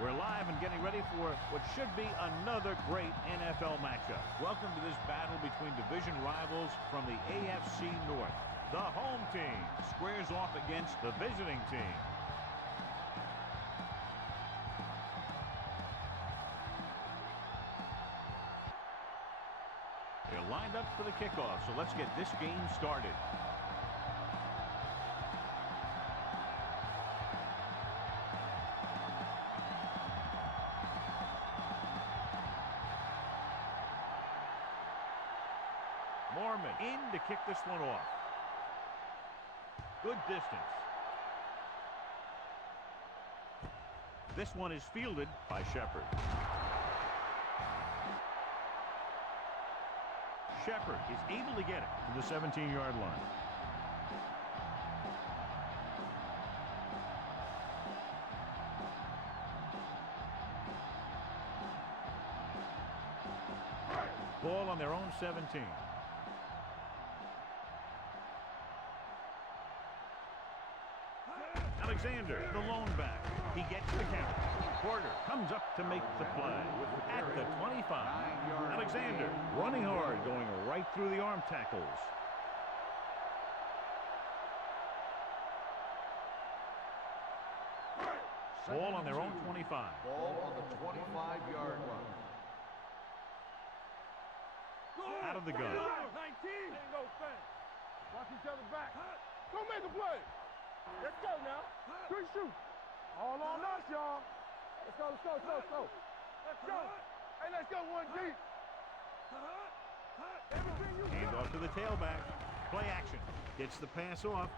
We're live and getting ready for what should be another great NFL matchup. Welcome to this battle between division rivals from the AFC North. The home team squares off against the visiting team. They're lined up for the kickoff, so let's get this game started. Mormon in to kick this one off. Good distance. This one is fielded by Shepard. Shepard is able to get it to the 17-yard line. Ball on their own 17. Alexander, the lone back. He gets the count. Porter comes up to make the play at the 25. Alexander running hard, going right through the arm tackles. Ball on their own 25. Ball on the 25-yard line. Out of the gun. 19. Ain't no thing. Watch each other back. Go make a play. Let's go now. Three shoot. All on us, y'all. Let's go, let's go, let's go, let's go. Let's go. Hey, let's go, one deep. Everything you Hand got. off to the tailback. Play action. Gets the pass off.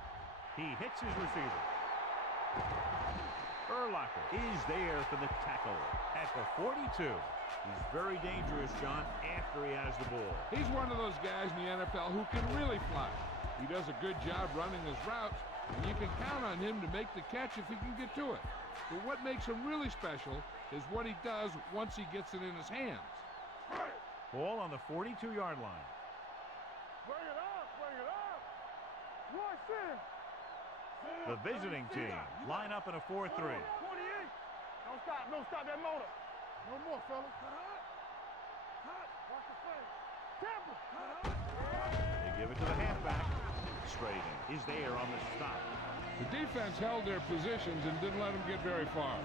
He hits his receiver. Urlacher is there for the tackle at the 42. He's very dangerous, John, after he has the ball. He's one of those guys in the NFL who can really fly. He does a good job running his routes, and you can count on him to make the catch if he can get to it. But what makes him really special is what he does once he gets it in his hands. Ball on the 42-yard line. Bring it up, bring it up. One sin. The visiting team line up in a 4-3. 28. Don't stop that motor. No more, fellas. Watch the play. Tampa. They give it to the halfback. Straden is there on the stop. The defense held their positions and didn't let them get very far.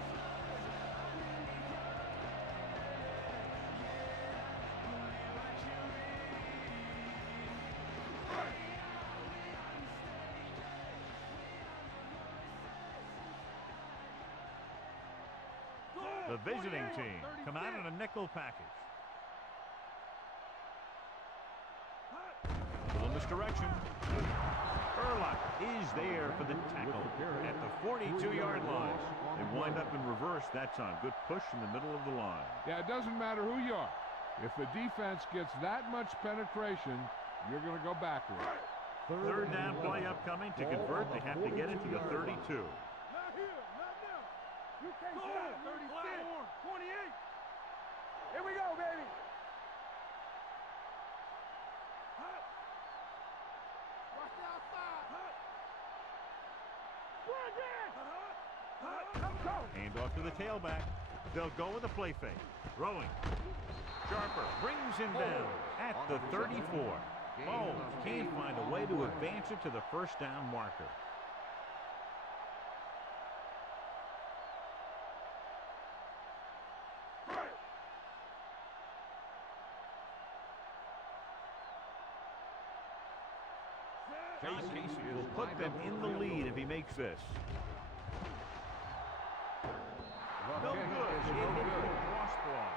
The visiting team come out in a nickel package. Little misdirection. Urlacher is there for the tackle at the 42-yard line. They wind up in reverse that time. Good push in the middle of the line. Yeah, it doesn't matter who you are. If the defense gets that much penetration, you're going to go backward. Third down play upcoming. To convert, they have to get it to the 32. Not here, not now. You can't stop. 36, 28. Here we go, baby. Watch the outside. Hand off to the tailback. They'll go with a play fake. Throwing. Sharper brings him down at the 34. Bones can't find a way to advance it to the first down marker. John Casey will put them in the lead if he makes this. No good. It hit the crossbar.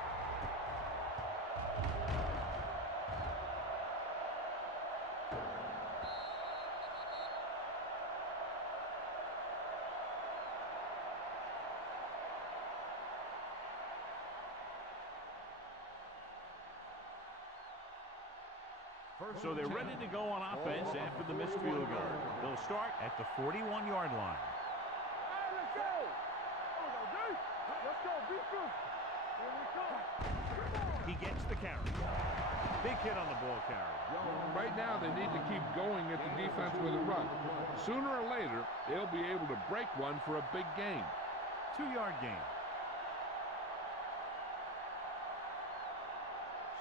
So they're ready to go on offense after the missed field goal. They'll start at the 41-yard line. Hey, let's go. Let's go. Be good. Here we go. He gets the carry. Big hit on the ball carry. Right now, they need to keep going at the defense with a run. Sooner or later, they'll be able to break one for a big gain. 2-yard gain.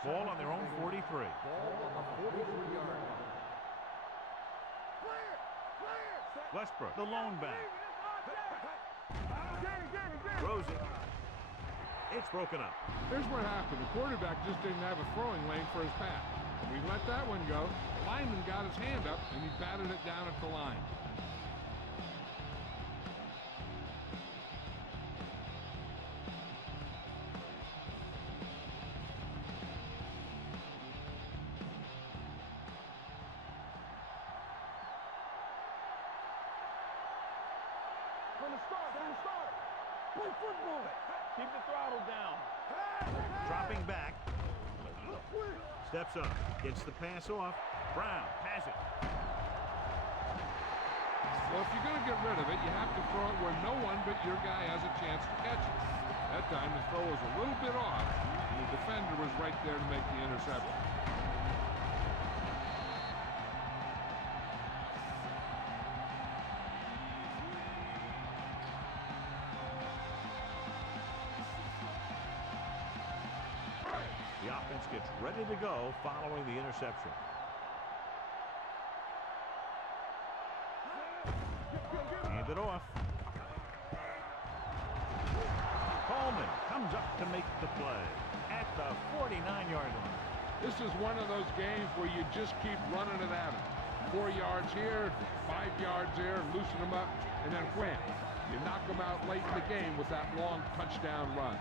Ball on their own 43. Ball on the 43-yard line. Westbrook, the lone back. Throws it. It's broken up. Here's what happened. The quarterback just didn't have a throwing lane for his pass. We let that one go. The lineman got his hand up, and he batted it down at the line. From the start. Play football. Keep the throttle down. Dropping back. Steps up. Gets the pass off. Brown has it. Well, if you're going to get rid of it, you have to throw it where no one but your guy has a chance to catch it. That time the throw was a little bit off, and the defender was right there to make the interception. The offense gets ready to go following the interception. Hand it off. Coleman comes up to make the play at the 49-yard line. This is one of those games where you just keep running it at him. 4 yards here, 5 yards there, loosen them up, and then wham. You knock them out late in the game with that long touchdown run.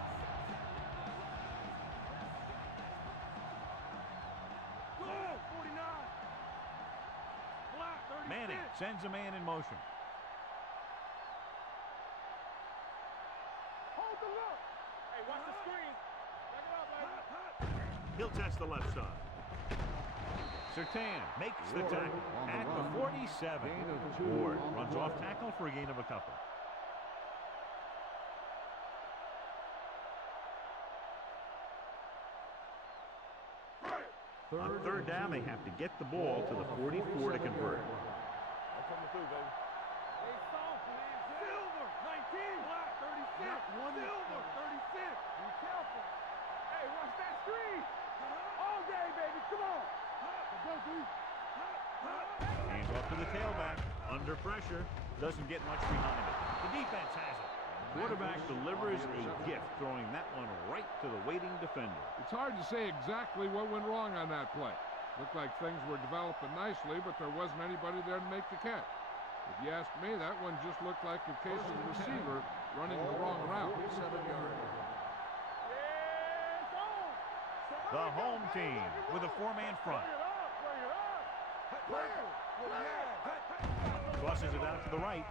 Manning sends a man in motion. Hold the look. Hey, watch the screen. Check it out, baby. He'll test the left side. Surtain makes the tackle at the 47. Ward runs off tackle for a gain of a couple. On third down, they have to get the ball to the 44 to convert. I'm coming through, baby. Hey, soft, man. Silver, 19. Black, 36. Silver, 36. Be careful. Hey, watch that screen. All day, baby. Come on. Let's go, D. Hands off to the tailback. Under pressure. Doesn't get much behind it. The defense has it. Quarterback delivers a gift, throwing that one right to the waiting defender. It's hard to say exactly what went wrong on that play. Looked like things were developing nicely, but there wasn't anybody there to make the catch. If you ask me, that one just looked like a case of the receiver running the wrong route. 47-yard line. The home team with a four-man front. Crosses it out to the right.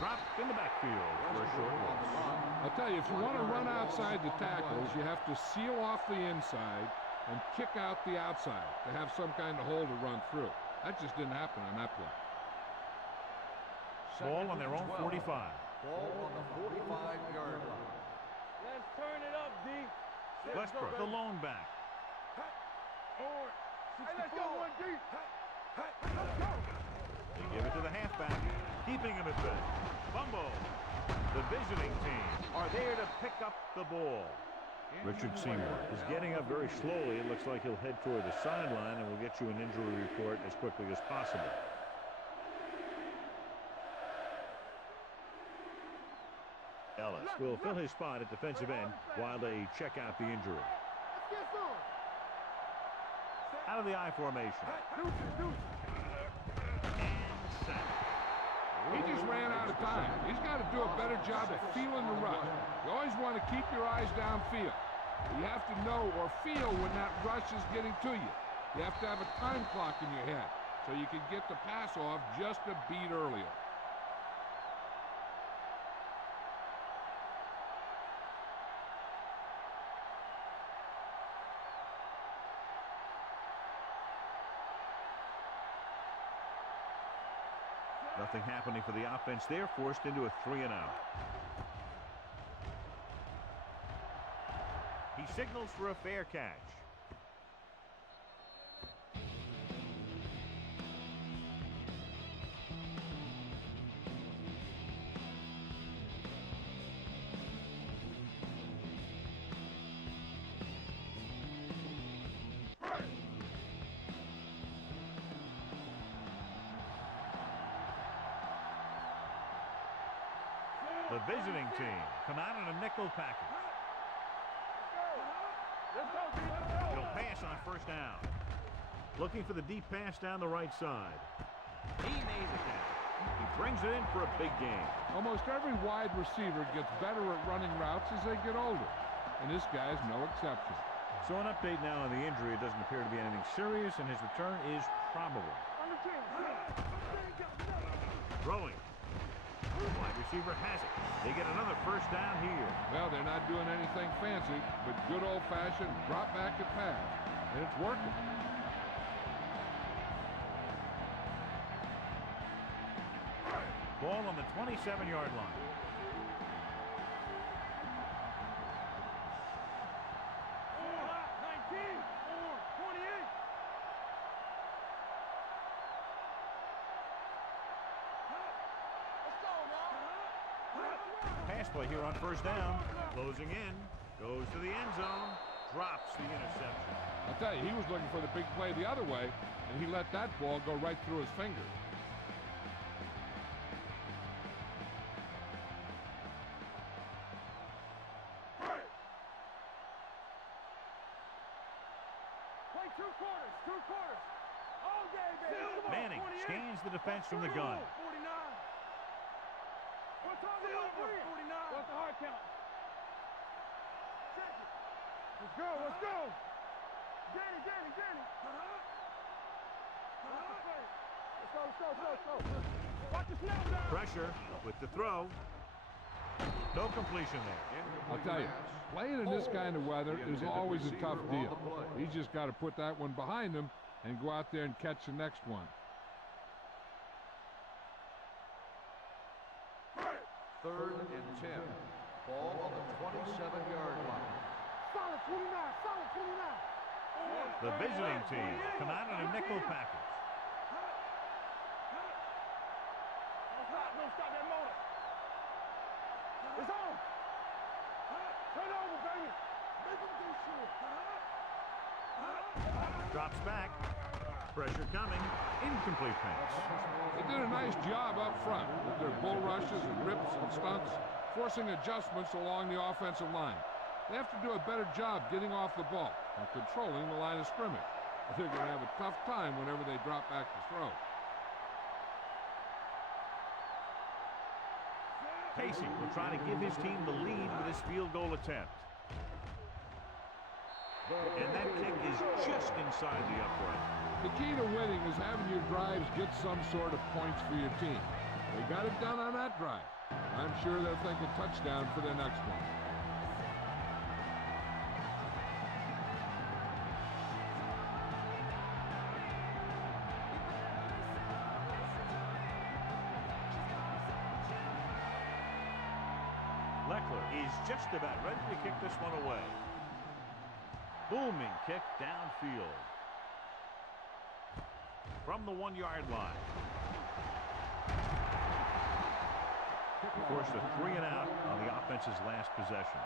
Dropped in the backfield for a short loss. I'll tell you, if you want to run outside the tackles, you have to seal off the inside and kick out the outside to have some kind of hole to run through. That just didn't happen on that play. Ball on their own 45. Ball on the 45-yard line. Let's turn it up, D. Westbrook, the lone back. Hey, let's go, 1D. Let's go. They give it to the halfback, keeping him at bay. Fumble. The visiting team are there to pick up the ball. Richard Seymour is getting up very slowly. It looks like he'll head toward the sideline, and we'll get you an injury report as quickly as possible. Ellis will fill his spot at defensive end while they check out the injury. Let's get some. Out of the I formation. And sack. He just ran out of time. He's got to do a better job of feeling the rush. You always want to keep your eyes downfield. You have to know or feel when that rush is getting to you. You have to have a time clock in your head so you can get the pass off just a beat earlier. Nothing happening for the offense. They're forced into a 3-and-out. He signals for a fair catch. The visiting team come out in a nickel package. Let's go, D. Let's go. He'll pass on first down. Looking for the deep pass down the right side. He made the catch. He brings it in for a big game. Almost every wide receiver gets better at running routes as they get older, and this guy's no exception. So an update now on the injury. It doesn't appear to be anything serious, and his return is probable. On the team. Throwing. Wide receiver has it. They get another first down here. Well, they're not doing anything fancy, but good old-fashioned drop back and pass, and it's working. Ball on the 27-yard line. Pass play here on first down. Closing in. Goes to the end zone. Drops the interception. I'll tell you, he was looking for the big play the other way, and he let that ball go right through his fingers. Play two quarters. All day, baby. Manning scans the defense from the gun. 49. What's on the 49? What's the hard count? Check it. Let's go. Danny. Let's go. Watch the snap down. Pressure with the throw. No completion there. I'll tell you, playing in this kind of weather is always a tough deal. He's just got to put that one behind him and go out there and catch the next one. Third and 10. Ball on the 27-yard line. Solid 29. The visiting team come out in a nickel package. Don't stop that motor. It's on. Turn over, baby. Make him do shit. Drops back. Pressure coming. Incomplete pass. They did a nice job up front with their bull rushes and rips and stunts, forcing adjustments along the offensive line. They have to do a better job getting off the ball and controlling the line of scrimmage. They're going to have a tough time whenever they drop back to throw. Casey will try to give his team the lead with his field goal attempt. And that kick is just inside the upright. The key to winning is having your drives get some sort of points for your team. They got it done on that drive. I'm sure they'll think a touchdown for their next one. Leckler is just about ready to kick this one away. Booming kick downfield. From the 1-yard line. Forced a 3 and out on the offense's last possession.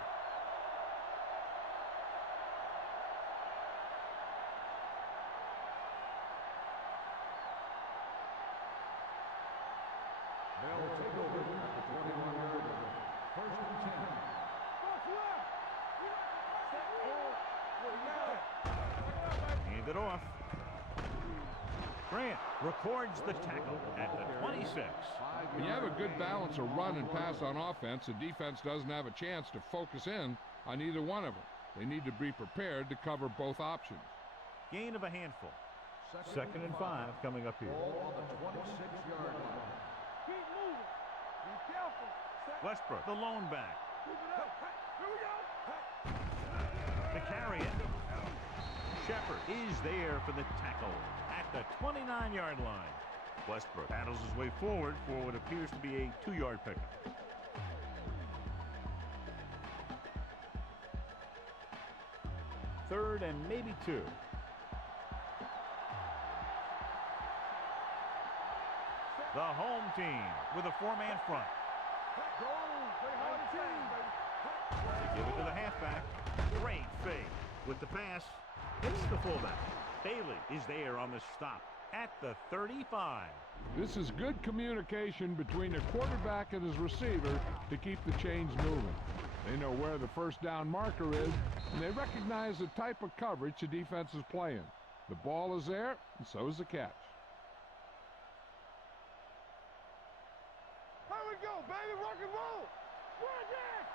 They'll take over at the 21-yard line. First and 10. Hand it off. Grant records the tackle at the 26. When you have a good balance of run and pass on offense, the defense doesn't have a chance to focus in on either one of them. They need to be prepared to cover both options. Gain of a handful. Second and 5 coming up here. Ball on the 26-yard line. Keep moving. Be careful. Westbrook, the lone back. Keep it up. Here we go. To carry it. Shepard is there for the tackle at the 29-yard line. Westbrook paddles his way forward for what appears to be a 2-yard pickup. Third and maybe 2. The home team with a 4-man front. Go. Play hard team, baby. They give it to the halfback. Great fake with the pass. Hits the fullback. Bailey is there on the stop. at the 35. This is good communication between the quarterback and his receiver to keep the chains moving. They know where the first down marker is, and they recognize the type of coverage the defense is playing. The ball is there, and so is the catch. Here we go, baby, rock and roll. Run it.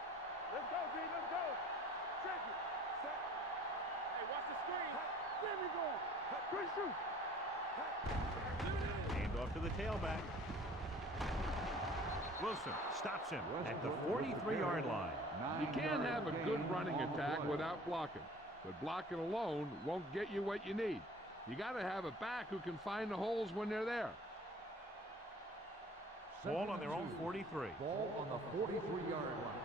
Let's go, D, let's go. Check it. Set. Hey, watch the screen. There we go. Good shoot. Hand off to the tailback. Wilson stops him at the 43-yard line. You can't have a good running attack without blocking, but blocking alone won't get you what you need. You got to have a back who can find the holes when they're there. Ball on their own 43. Ball on the 43-yard line.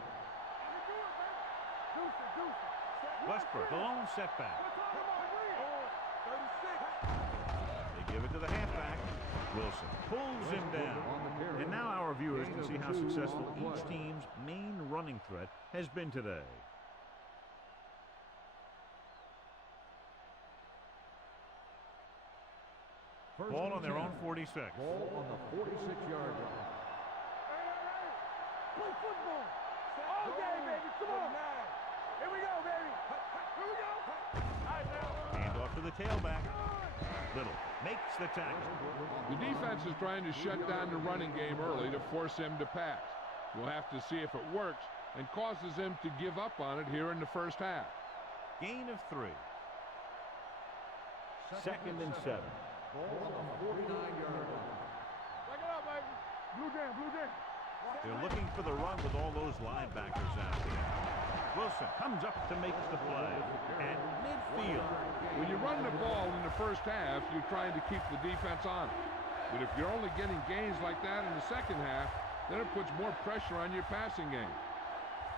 Westbrook, the lone setback. They give it to the halfback. Wilson pulls him down. And now our viewers can see how successful each team's main running threat has been today. Ball on their own 46. Ball on the 46-yard line. Play football. All day, baby. Come on. Here we go, baby. Here we go. All right, now. Hand off to the tailback. Little makes the tackle. The defense is trying to shut down the running game early to force him to pass. We'll have to see if it works and causes him to give up on it here in the first half. Gain of 3. Second and 7. Ball on the 49-yard line. Back it up, baby. Blue jam, blue jam. They're looking for the run with all those linebackers out there. Wilson comes up to make the play at midfield. When you run the ball in the first half, you're trying to keep the defense on it. But if you're only getting gains like that in the second half, then it puts more pressure on your passing game.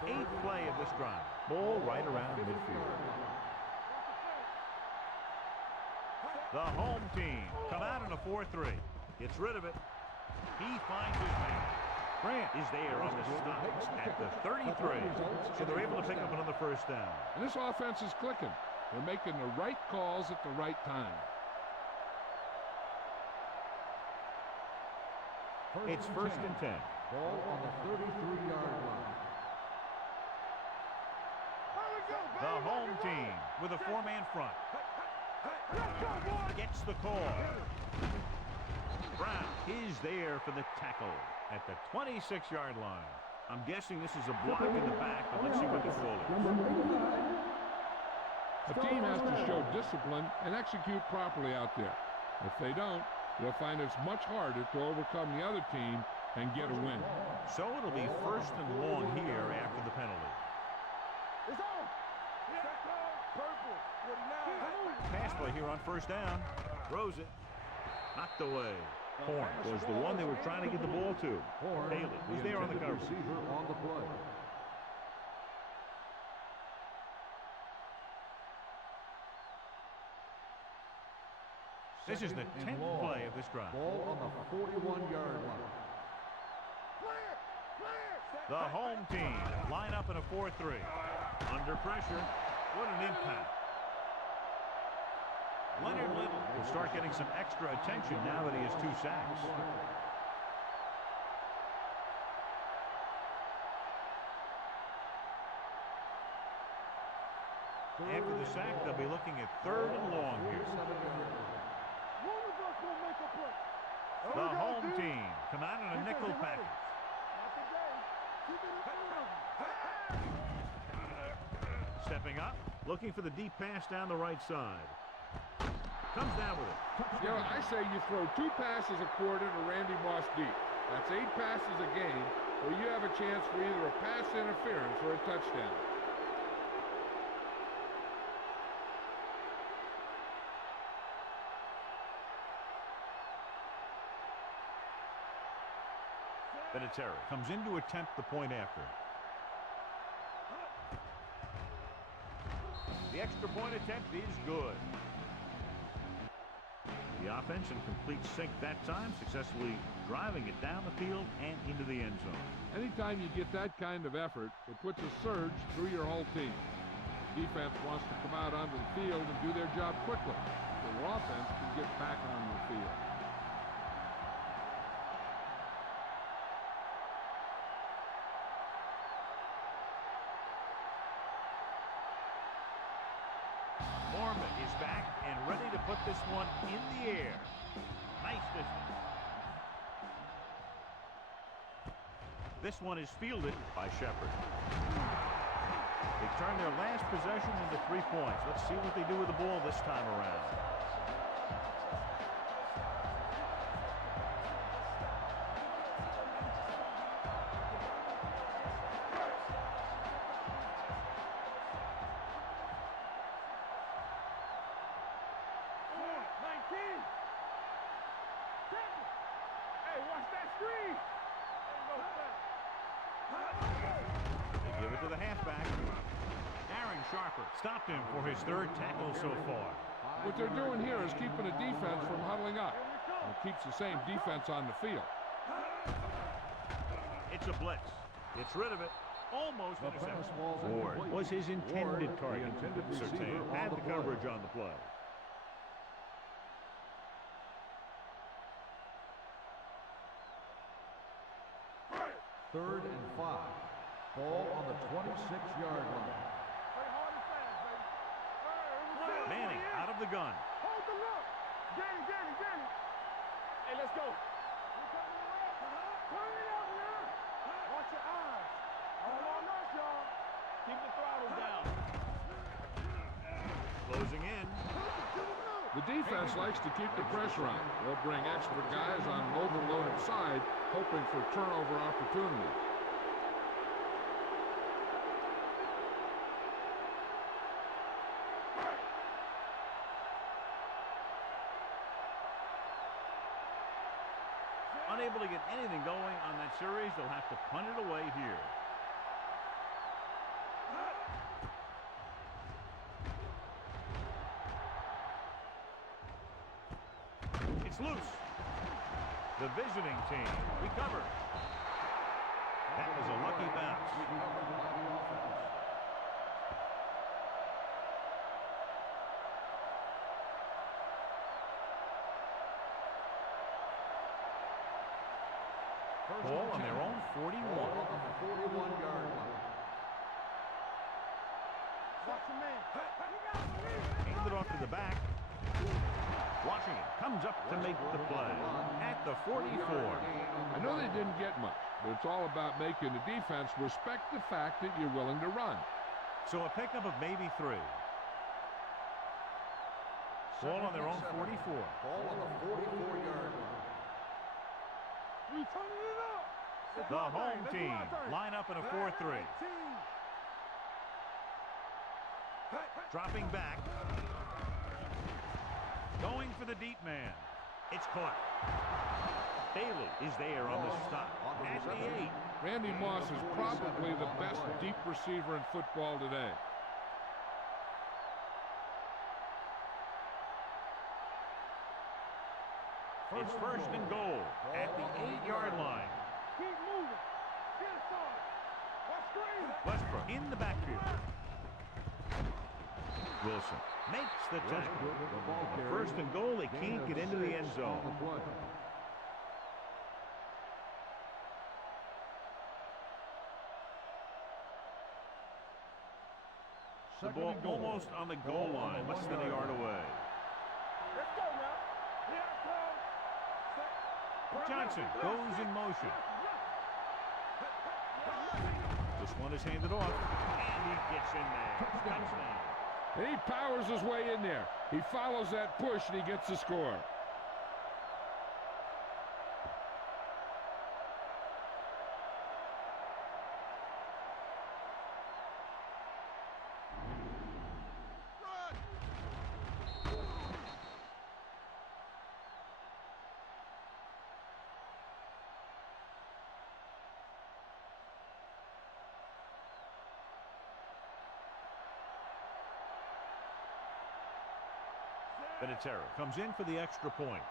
8th play of this drive. Ball right around midfield. The home team come out in a 4-3. Gets rid of it. He finds his man. Grant is there on the stop at the 33. So they're able to pick up another first down. And this offense is clicking. They're making the right calls at the right time. It's first and 10. Ball on the 33-yard line. The home team with a 4-man front. Gets the call. Brown is there for the tackle at the 26-yard line. I'm guessing this is a block in the back, but let's see what the call is. A team has to show discipline and execute properly out there. If they don't, they'll find it's much harder to overcome the other team and get a win. So it'll be first and long here after the penalty. It's on. Purple. 49. Pass play here on first down. Throws it. Knocked away. Horn was the one they were trying to get the ball to. Haley was there on the coverage. Receiver on the play. This is the 10th play of this drive. Ball on the 41-yard line. The home team line up in a 4-3. Under pressure. What an impact. Leonard Little will start getting some extra attention now that he has 2 sacks. After the sack, they'll be looking at 3rd and long here. The home team come out in a nickel package. Stepping up, looking for the deep pass down the right side. Comes down with it. You know, I say you throw 2 passes a quarter to Randy Moss deep. That's 8 passes a game, where you have a chance for either a pass interference or a touchdown. Vinatieri comes in to attempt the point after. The extra point attempt is good. The offense in complete sync that time, successfully driving it down the field and into the end zone. Anytime you get that kind of effort, it puts a surge through your whole team. Defense wants to come out onto the field and do their job quickly, so the offense can get back on the field. Mormon is back and ready to put this one in the air. Nice distance. This one is fielded by Shepard. They turn their last possession into 3 points. Let's see what they do with the ball this time around. Hey, watch that screen. They give it to the halfback. Aaron Sharper stopped him for his 3rd tackle so far. What they're doing here is keeping the defense from huddling up. It keeps the same defense on the field. It's a blitz. Gets rid of it. Almost intercepted. Ward was his intended target. Surtain had the coverage on the play. Third and 5. Ball on the 26-yard line. Manning out of the gun. Hold the look. Get it. Hey, let's go. Turn it up now. Watch your eyes. All on us, y'all. Keep the throttle down. Closing in. The defense likes to keep the pressure on. They'll bring extra guys on an overloaded side, hoping for turnover opportunities. Unable to get anything going on that series, they'll have to punt it away here. It's loose. The visiting team recovered. That was a lucky bounce. Ball on their own 41. Ball on the 41-yard line. Watch your man. Handed off to the back. Washington comes up to make the play at the 44. I know they didn't get much, but it's all about making the defense respect the fact that you're willing to run. So a pickup of maybe 3. Ball on their own 44. Ball on the 44-yard line. We turning it up. The home team line up in a 4-3. Dropping back. Going for the deep man. It's caught. Bailey is there on the stop. At the 8. Randy Moss is probably the best deep receiver in football today. It's 1st and goal at the 8-yard line. Keep moving. Get it started. Watch screen. Westbrook in the backfield. Wilson makes the tackle. 1st and goal. They can't get into the end zone. The ball almost on the goal line, less than a yard away. Let's go now. Here it comes. Johnson goes in motion. This one is handed off, and he gets in there. Touchdown. And he powers his way in there. He follows that push, and he gets the score. Vinatieri comes in for the extra point.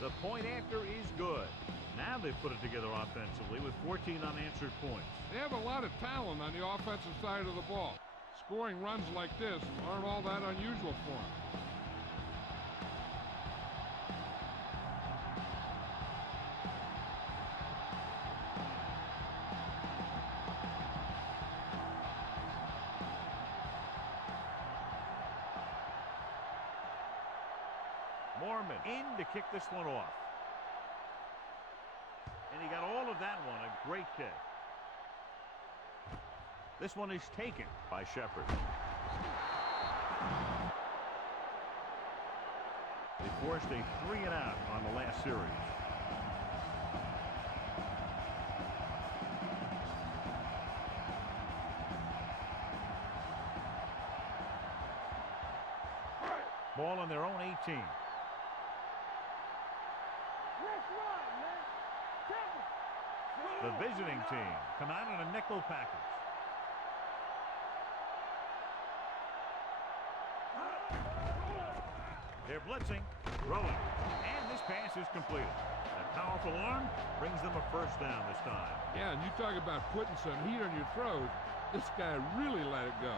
The point after is good. Now they've put it together offensively with 14 unanswered points. They have a lot of talent on the offensive side of the ball. Scoring runs like this aren't all that unusual for him. Mormon in to kick this one off. And he got all of that one. A great kick. This one is taken by Shepard. They forced a 3-and-out on the last series. Ball on their own 18. The visiting team come out in a nickel package. They're blitzing, throwing, and this pass is completed. A powerful arm brings them a first down this time. Yeah, and you talk about putting some heat on your throws. This guy really let it go.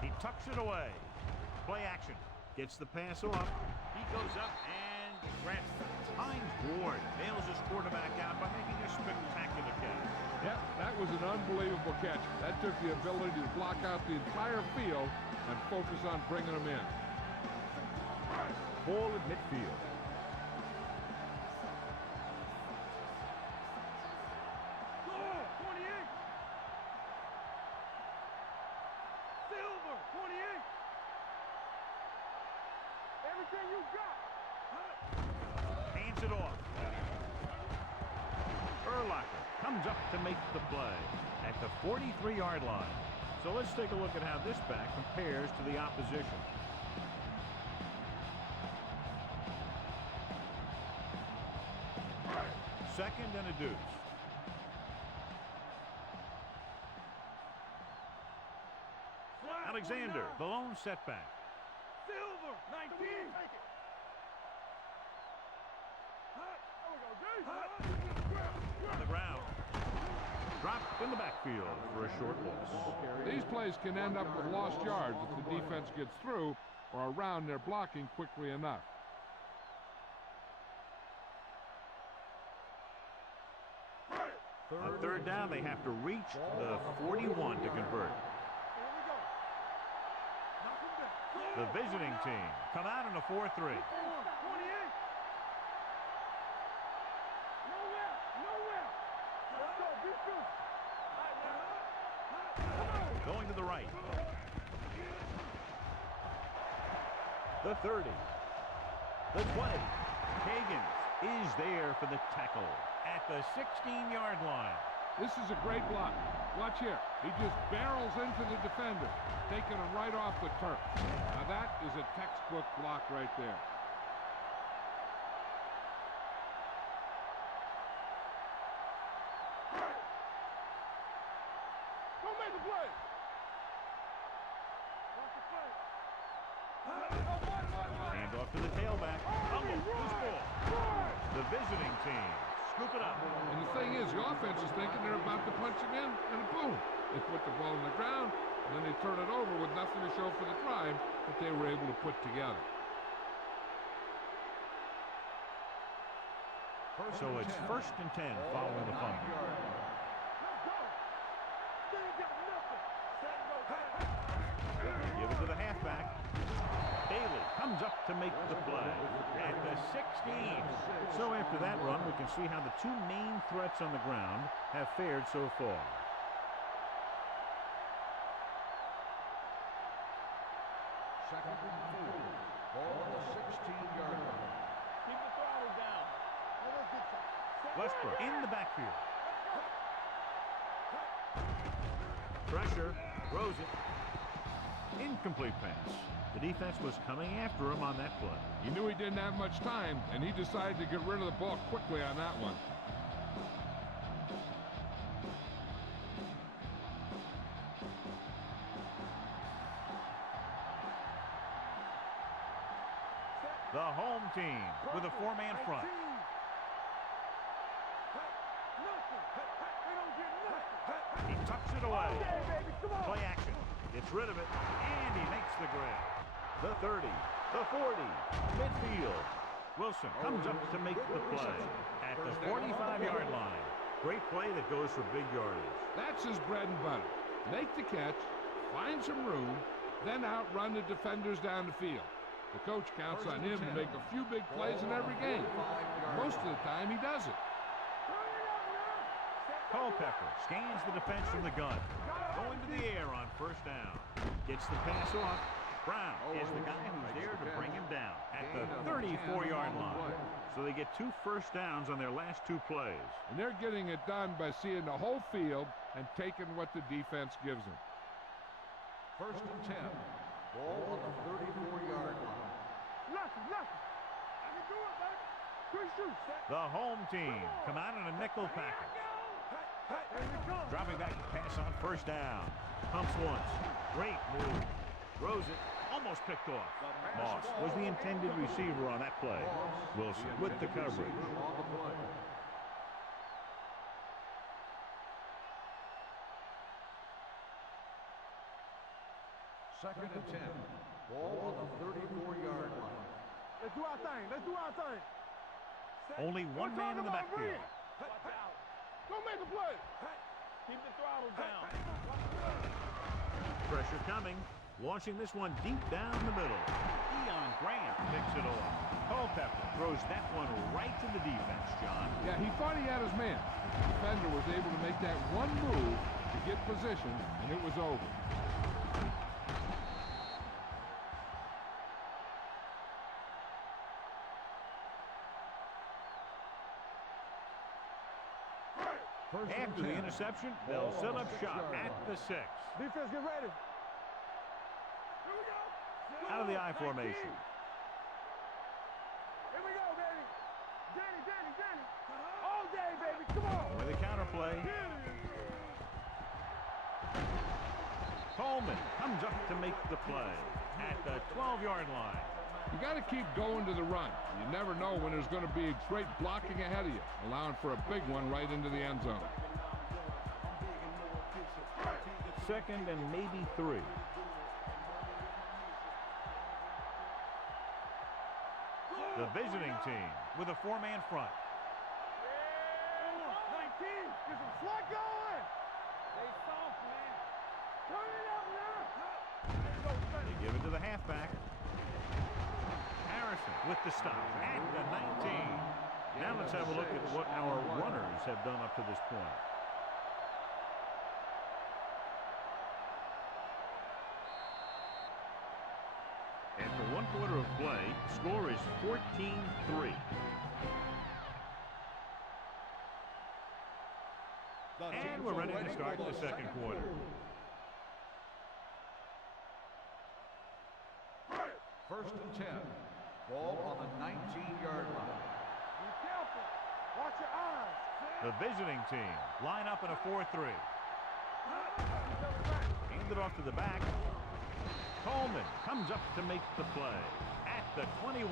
He tucks it away. Play action. Gets the pass off. He goes up and grabs it. Hines Ward bails his quarterback out by making a spectacular catch. Yep, that was an unbelievable catch. That took the ability to block out the entire field and focus on bringing them in. Ball at midfield. Everything you got. Hands it off. Urlacher comes up to make the play at the 43-yard line. So let's take a look at how this back compares to the opposition. Second and a deuce. Alexander, the lone setback. Silver, 19. Take it. On the ground. Dropped in the backfield for a short loss. These plays can end up with lost yards if the defense gets through or around their blocking quickly enough. On third down, they have to reach the 41 to convert. The visiting team come out in a 4-3. Going to the right. The 30. The 20. Higgins is there for the tackle at the 16-yard line. This is a great block. Watch here. He just barrels into the defender, taking him right off the turf. Now that is a textbook block right there. Don't make the play. Hand off to the tailback. Fumble. Loose ball. The visiting team scoop it up. And the thing is, the offense is thinking they're about to punch him in, and boom, they put the ball on the ground, and then they turn it over with nothing to show for the drive that they were able to put together. So it's first and 10 following the fumble. Give it to the halfback. Bailey comes up to make the play at the 16. So after that run, we can see how the two main threats on the ground have fared so far. Second and 4. Ball on the 16-yard line. Keep the throttle down. Westbrook in the backfield. Pressure, throws it. Incomplete pass. The defense was coming after him on that play. He knew he didn't have much time, and he decided to get rid of the ball quickly on that one. The home team with a four-man front. Nothing. They don't get nothing. He tucks it away. Okay, baby, come on. Play action. Gets rid of it, and he makes the grab. The 30, the 40, midfield. Wilson comes up to make the play at the 45-yard line. Great play that goes for big yardage. That's his bread and butter. Make the catch, find some room, then outrun the defenders down the field. The coach counts on him to make a few big plays in every game. Most of the time, he does it. Culpepper scans the defense from the gun. Going to the air on first down. Gets the pass off. Brown is the guy who's there to bring him down at the 34-yard line. So they get 2 first downs on their last 2 plays. And they're getting it done by seeing the whole field and taking what the defense gives them. First and 10. Ball on the 34-yard line. Lucky. I can do it, baby. 3 shoots. The home team come out in a nickel package. Dropping back to pass on first down. Pumps once. Great move. Throws it. Almost picked off. Moss was the intended receiver on that play. Wilson with the coverage. On the play. Second and 10. Ball on the 34-yard line. Let's do our thing. Only one man in the backfield. Go make a play. Keep the throttle down. Pressure coming. Launching this one deep down the middle. Deion Grant picks it off. Culpepper throws that one right to the defense, John. Yeah, he thought he had his man. The defender was able to make that one move to get position, and it was over. After the interception, they'll set up shop at the 6. Defense, get ready. Out of the I formation. Here we go, baby. Danny. All day, baby. Come on. With a counter play. Coleman comes up to make the play at the 12-yard line. You got to keep going to the run. You never know when there's going to be great blocking ahead of you, allowing for a big one right into the end zone. Second and maybe 3. The visiting team with a 4-man front. 19. Get some slot going. They soft, man. Turn it up now. They give it to the halfback. Harrison with the stop at the 19. Now let's have a look at what our runners have done up to this point. After 1 quarter of play, the score is 14-3. And we're ready to start the second quarter. First and 10. Ball on the 19-yard line. Be careful. Watch your eyes. The visiting team line up in a 4-3. Hand it off to the back. Coleman comes up to make the play at the 21.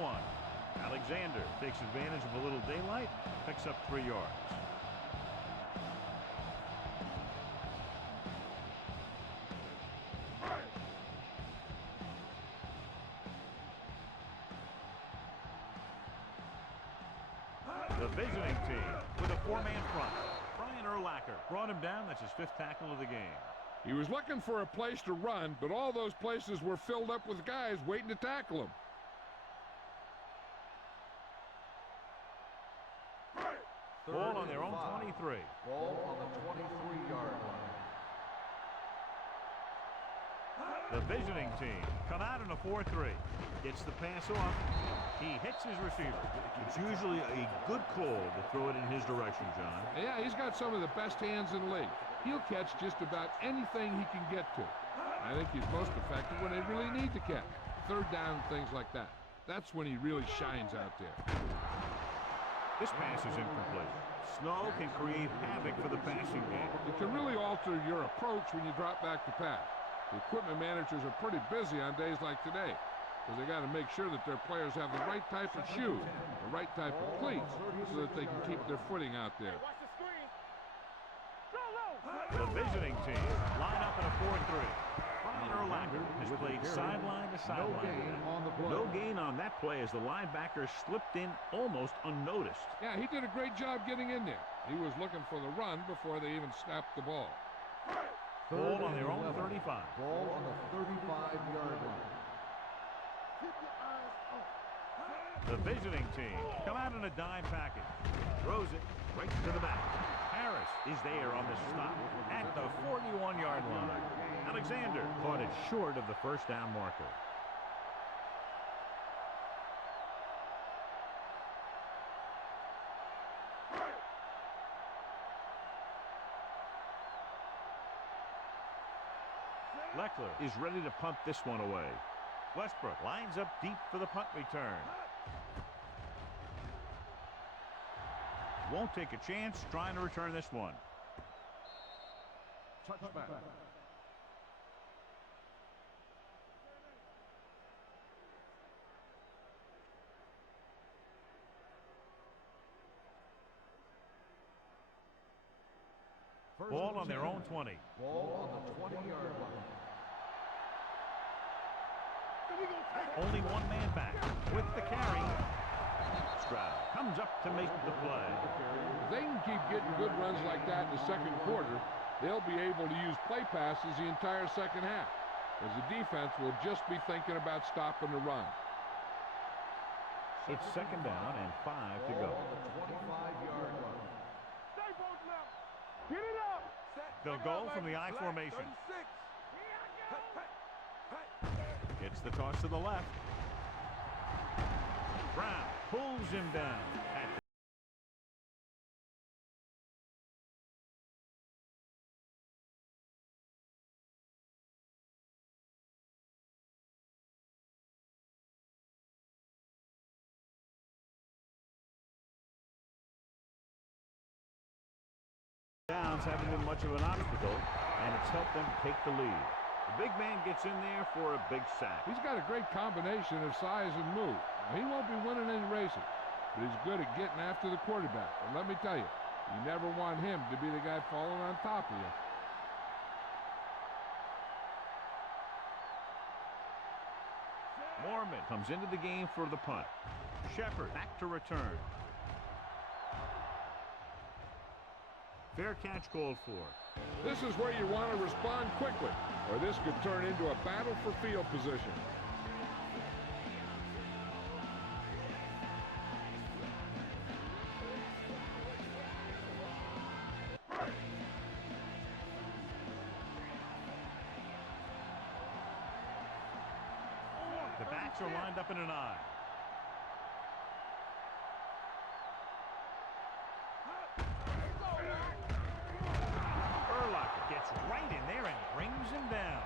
Alexander takes advantage of a little daylight, picks up 3 yards. The visiting team with a 4-man front. Brian Urlacher brought him down. That's his 5th tackle of the game. He was looking for a place to run, but all those places were filled up with guys waiting to tackle him. Ball on their own 23. Ball on the 23-yard line. The visiting team come out in a 4-3. Gets the pass off. He hits his receiver. It's usually a good call to throw it in his direction, John. Yeah, he's got some of the best hands in the league. He'll catch just about anything he can get to. I think he's most effective when they really need to catch. 3rd down, things like that. That's when he really shines out there. This pass is incomplete. Snow can create havoc for the passing game. It can really alter your approach when you drop back to pass. The equipment managers are pretty busy on days like today because they got to make sure that their players have the right type of shoe, the right type of cleats, so that they can keep their footing out there. Watch the screen. Go low. The visiting team line up in a 4-3. Brian Urlacher has played sideline to sideline. No gain on that play as the linebacker slipped in almost unnoticed. Yeah, he did a great job getting in there. He was looking for the run before they even snapped the ball. Ball on their own 35. Ball on the 35-yard line. The visiting team come out in a dime package. Throws it right to the back. Harris is there on the stop at the 41-yard line. Alexander caught it short of the first down marker. Leckler is ready to punt this one away. Westbrook lines up deep for the punt return. Won't take a chance trying to return this one. Touchback. Ball on their own 20. Ball on the 20-yard line. Only one man back with the carry. Stroud comes up to make the play. If they can keep getting good runs like that in the second quarter, they'll be able to use play passes the entire second half, as the defense will just be thinking about stopping the run. It's second down and 5 to go. Ball on the 25-yard line. Stay both now. Get it up. They'll go from the I formation. It's the toss to the left. Brown pulls him down. Downs haven't been much of an obstacle, and it's helped them take the lead. The big man gets in there for a big sack. He's got a great combination of size and move. Now, he won't be winning any races, but he's good at getting after the quarterback. And let me tell you, you never want him to be the guy falling on top of you. Mormon comes into the game for the punt. Shepard back to return. Fair catch called for. This is where you want to respond quickly, or this could turn into a battle for field position. The backs are lined up in an I. Right in there and brings him down.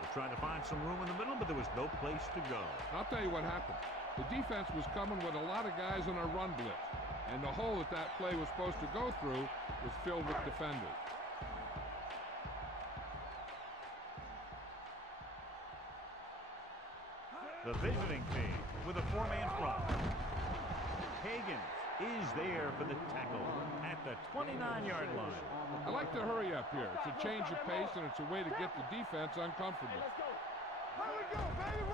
They're trying to find some room in the middle, but there was no place to go. I'll tell you what happened. The defense was coming with a lot of guys in a run blitz, and the hole that play was supposed to go through was filled with defenders. The visiting team with a four-man front. Higgins is there for the tackle at the 29-yard line. I like to hurry up here. It's a change of pace, and it's a way to get the defense uncomfortable.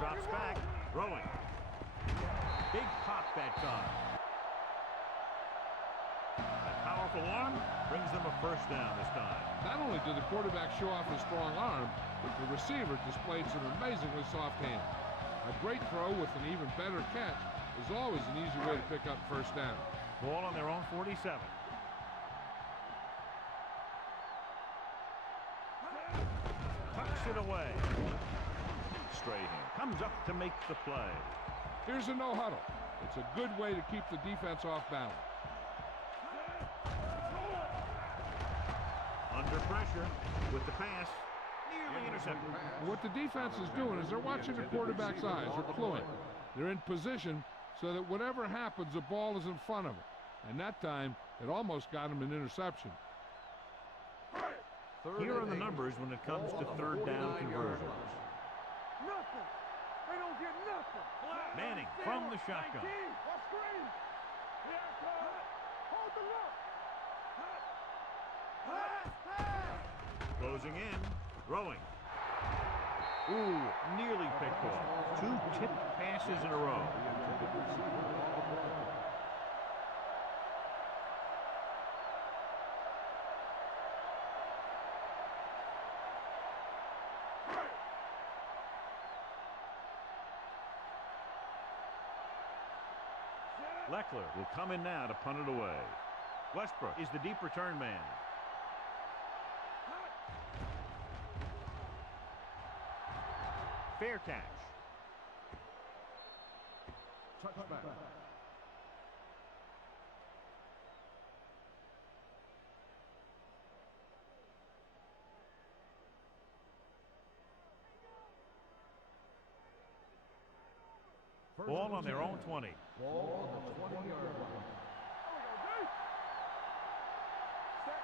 Drops back, throwing. Big pop that time. A powerful arm brings them a first down this time. Not only did the quarterback show off his strong arm, but the receiver displayed some amazingly soft hands. A great throw with an even better catch is always an easy way to pick up first down. Ball on their own 47. Tucks it away. Strahan comes up to make the play. Here's a no huddle. It's a good way to keep the defense off balance. Under pressure with the pass. Nearly intercepted. What the defense is doing is they're watching the quarterback's eyes. They're cluing. They're in position so that whatever happens, the ball is in front of them. And that time, it almost got him an interception. Here are the numbers when it comes to third down conversions. Nothing. They don't get nothing. Manning from the shotgun. Closing in. Throwing. Ooh, nearly picked off. 2 tipped passes in a row. Leckler will come in now to punt it away. Westbrook is the deep return man. Fair catch. Touchback. Ball on their own 20. Ball on the 20-yard line.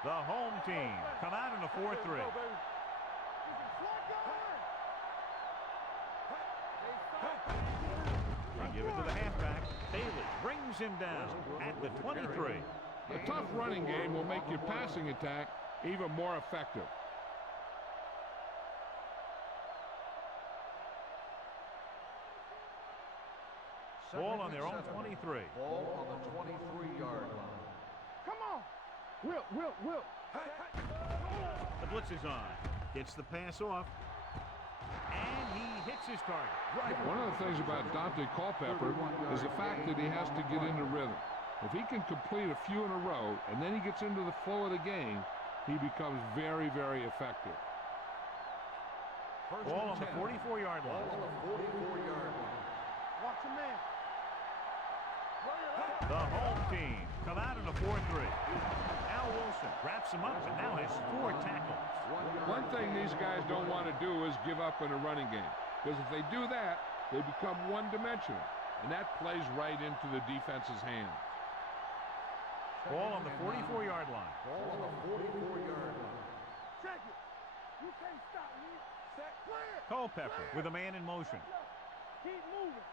The home team come out in a 4-3. They give it to the halfback. Bailey brings him down at the 23. A tough running game will make your passing attack even more effective. Ball on their own 23. Ball on the 23-yard line. Come on. Whip. The blitz is on. Gets the pass off. And he hits his target. Right. One of the things about Dante Culpepper is the fact that he has to get into rhythm. If he can complete a few in a row and then he gets into the flow of the game, he becomes very, very effective. Ball on the 44-yard line. Ball on the 44-yard line. Watch your man. The home team come out in a 4-3. Al Wilson wraps him up and now has 4 tackles. One thing these guys don't want to do is give up in a running game, because if they do that, they become one-dimensional, and that plays right into the defense's hands. Ball on the 44-yard line. Ball on the 44-yard line. Check it. You can't stop me. Set clear. Culpepper with a man in motion. Keep moving.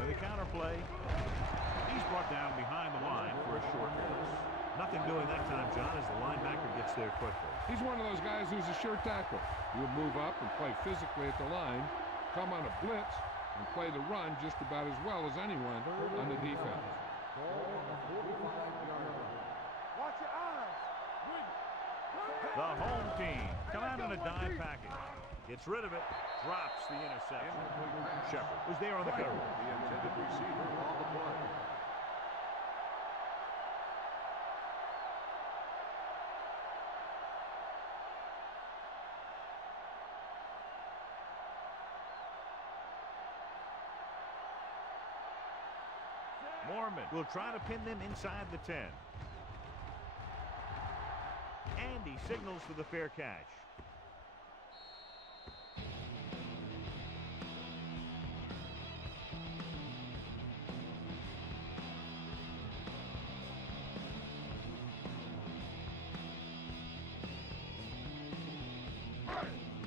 With a counter play, he's brought down behind the line for a short pass. Nothing doing that time, John, as the linebacker gets there quickly. He's one of those guys who's a sure tackle. He'll move up and play physically at the line, come on a blitz, and play the run just about as well as anyone on the defense. Ball on the 45-yard line. Watch your eyes. The home team come out in a dime package. Gets rid of it, drops the interception. Shepard was there on the cover. The intended receiver on the play. Mormon will try to pin them inside the 10. And he signals for the fair catch.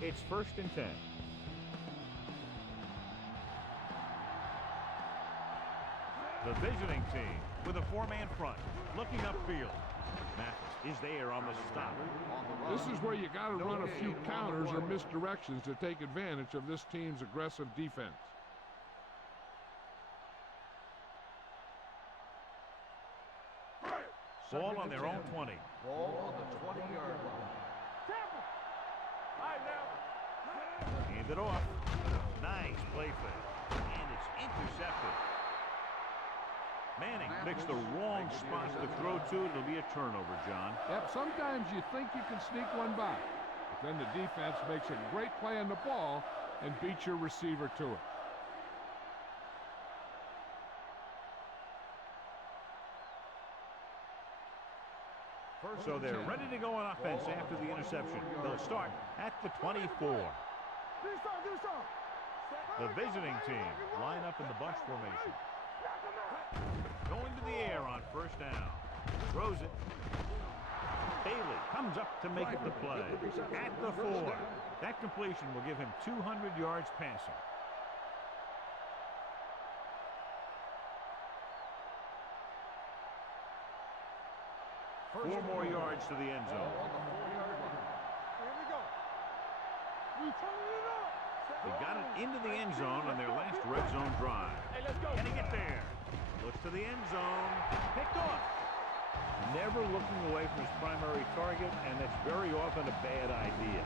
It's 1st and 10. The visiting team with a 4-man front, looking upfield. Mathis is there on the stop. This is where you got to run a few counters or misdirections to take advantage of this team's aggressive defense. Ball on their own 20. Ball on the 20-yard line. Hand it off. Nice play fake. And it's intercepted. Manning picks the wrong spot to throw to. It'll be a turnover, John. Yep, sometimes you think you can sneak one by, but then the defense makes a great play on the ball and beats your receiver to it. So they're ready to go on offense after the interception. They'll start at the 24. The visiting team line up in the bunch formation. Going to the air on 1st down. Throws it. Bailey comes up to make the play. At the 4. That completion will give him 200 yards passing. Four more yards to the end zone. He got it into the end zone on their last red zone drive. Can he get there? Looks to the end zone. Picked off. Never looking away from his primary target, and that's very often a bad idea.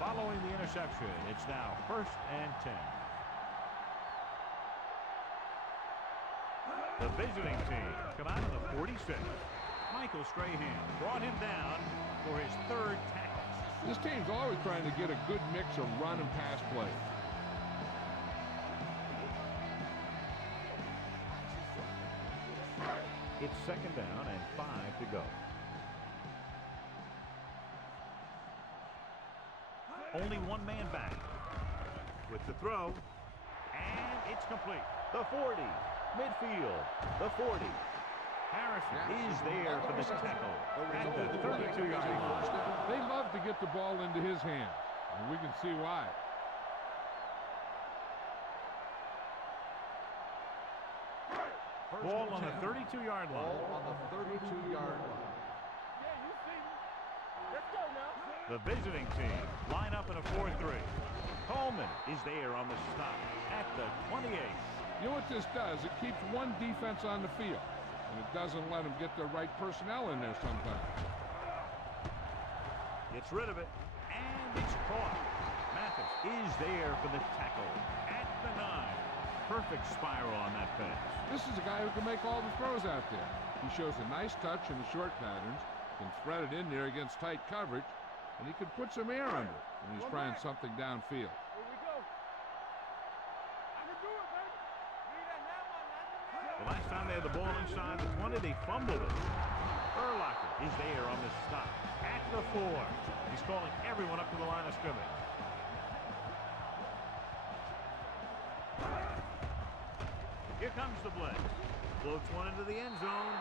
Following the interception, it's now 1st and 10. The visiting team come out of the 46. Michael Strahan brought him down for his 3rd tackle. This team's always trying to get a good mix of run and pass play. It's 2nd down and 5 to go. Only one man back. With the throw, and it's complete. The 40, midfield, the 40. Harrison is there for the tackle at the 32-yard line. They love to get the ball into his hands, and we can see why. Ball on the 32-yard line. Ball on the 32-yard line. Yeah, you see me. Let's go now. The visiting team line up in a 4-3. Coleman is there on the stop at the 28. You know what this does? It keeps one defense on the field, and it doesn't let them get the right personnel in there sometimes. Gets rid of it, and it's caught. Mathis is there for the tackle at the 9. Perfect spiral on that pass. This is a guy who can make all the throws out there. He shows a nice touch in the short patterns, can thread it in there against tight coverage, and he can put some air under it when he's trying something downfield. Here we go. I can do it, baby. Need that hammer, The last time they had the ball inside the 20, they fumbled it. Urlacher is there on the stop at the 4. He's calling everyone up to the line of scrimmage. Here comes the blitz. Floats one into the end zone.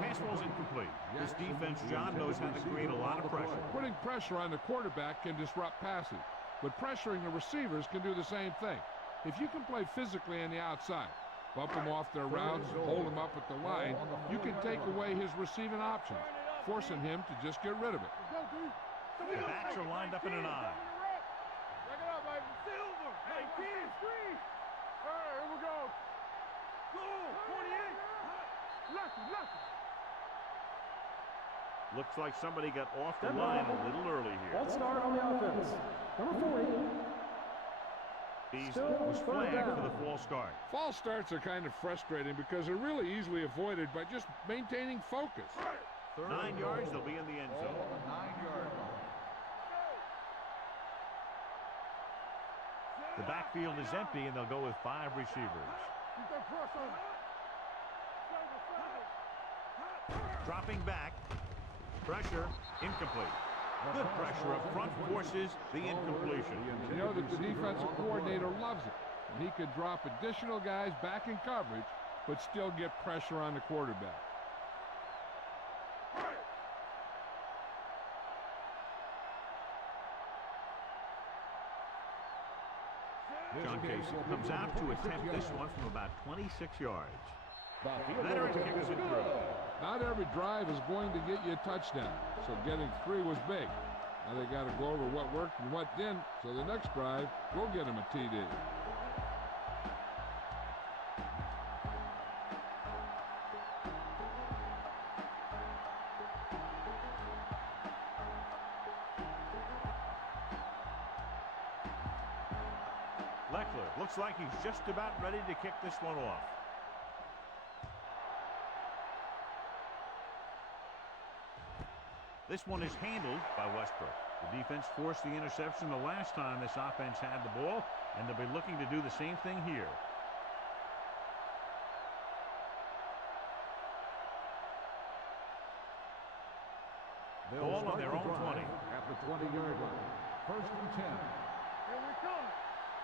Pass ball's incomplete. This defense, John, knows how to create a lot of pressure. Putting pressure on the quarterback can disrupt passing, but pressuring the receivers can do the same thing. If you can play physically on the outside, bump them off their routes, hold them up at the line, you can take away his receiving options, forcing him to just get rid of it. The backs are lined up in an eye. Check it out, baby. Silver. Hey, kid. Screen. All right, here we go. Go. 28. Lucky. Looks like somebody got off the line a little early here. Let's start on the offense. Number 40. Beasley was flagged for the false start. False starts are kind of frustrating because they're really easily avoided by just maintaining focus. 9 yards, they'll be in the end zone. Ball on the 9-yard line. The backfield is empty, and they'll go with 5 receivers. Keep that press on. Dropping back. Pressure, incomplete. Good pressure up front forces the incompletion. You know that the defensive coordinator loves it. And he could drop additional guys back in coverage, but still get pressure on the quarterback. John Casey comes out to attempt this one from about 26 yards. Veteran kickers it through. Not every drive is going to get you a touchdown, so getting 3 was big. Now they got to go over what worked and what didn't, so the next drive will get them a TD. Leckler looks like he's just about ready to kick this one off. This one is handled by Westbrook. The defense forced the interception the last time this offense had the ball, and they'll be looking to do the same thing here. Ball on their own 20. At the 20-yard line. 1st and 10. Here we come.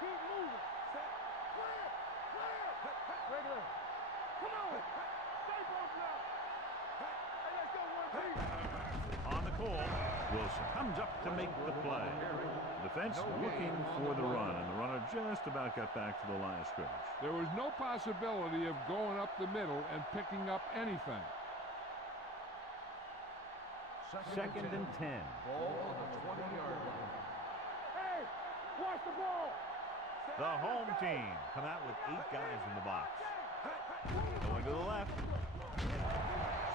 Keep moving. Set. Clear. Regular. Come on. Stay broke now. Hey, let's go 1-2. On the call, Wilson comes up to make the play. Defense looking for the run, and the runner just about got back to the line of scrimmage. There was no possibility of going up the middle and picking up anything. Second and 10. Ball on the 20-yard line. Hey, watch the ball. The home team come out with 8 guys in the box. Going to the left.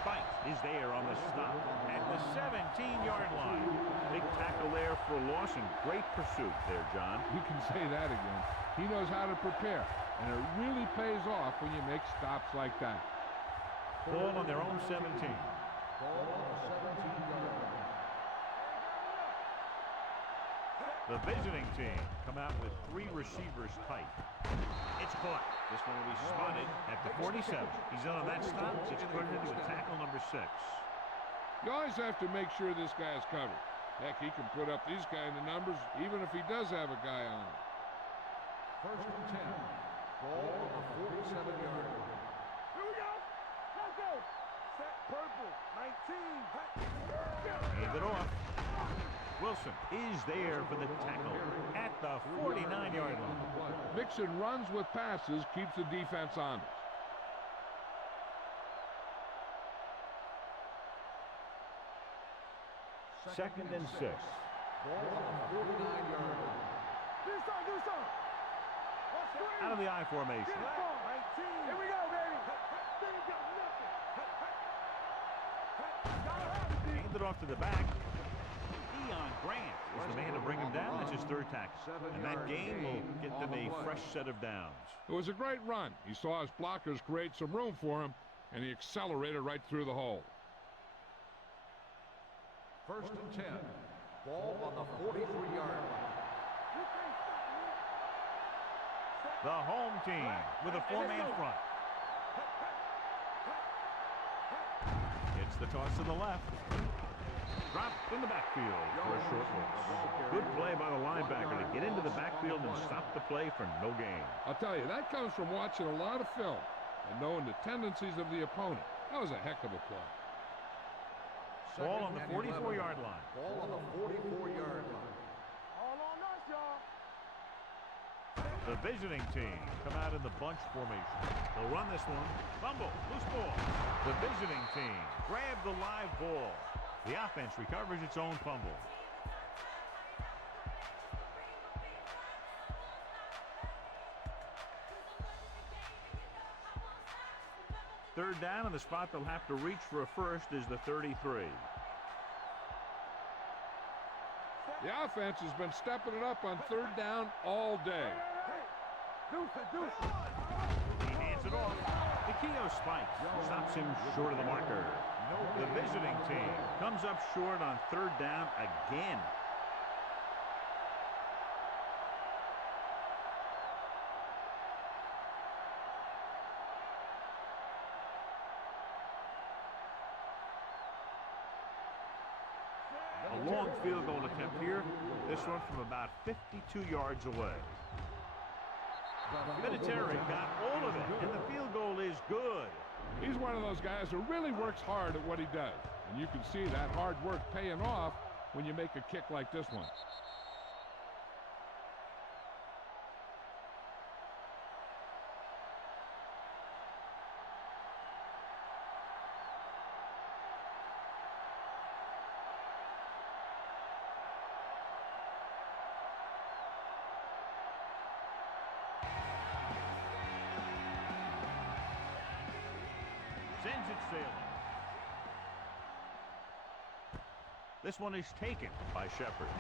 Spikes is there on the stop at the 17-yard line. Big tackle there for Lawson. Great pursuit there, John. You can say that again. He knows how to prepare, and it really pays off when you make stops like that. Ball on their own 17. Ball on the 17-yard line. The visiting team come out with 3 receivers tight. It's caught. This one will be spotted at the 47. He's in on that stop. It's credited to tackle number 6. You always have to make sure this guy is covered. Heck, he can put up these kind of numbers even if he does have a guy on him. First and 10. Ball on the 47-yard line. Here we go. Let's go. Set purple. 19. Hand it off. Wilson is there for the tackle at the 49-yard line. Mixing runs with passes keeps the defense honest. Second and 6. Ball on the 49-yard line. Do something. Out of the I formation. Get it, ball. 19. Here we go, baby. They ain't got nothing. Gotta have it, Hand it off to the back. Grant is the man to bring him down. That's his 3rd tackle. And that gain will get them a fresh set of downs. It was a great run. He saw his blockers create some room for him, and he accelerated right through the hole. First and 10. Ball on the 43-yard line. The home team with a 4-man front. It's the toss to the left. Dropped in the backfield for a short loss. Good play by the linebacker to get into the backfield and stop the play for no gain. I'll tell you, that comes from watching a lot of film and knowing the tendencies of the opponent. That was a heck of a play. Ball on the 44-yard line. Ball on the 44-yard line. All on us, y'all. The visiting team come out in the bunch formation. They'll run this one. Fumble. Loose ball. The visiting team grab the live ball. The offense recovers its own fumble. Third down, and the spot they'll have to reach for a first is the 33. The offense has been stepping it up on 3rd down all day. He hands it off. Keo spikes. Stops him short of the marker. The visiting team comes up short on 3rd down again. A long field goal attempt here. This one from about 52 yards away. Vinatieri got all of it, and the field goal is good. He's one of those guys who really works hard at what he does. And you can see that hard work paying off when you make a kick like this one. Sends it sailing. This one is taken by Shepard.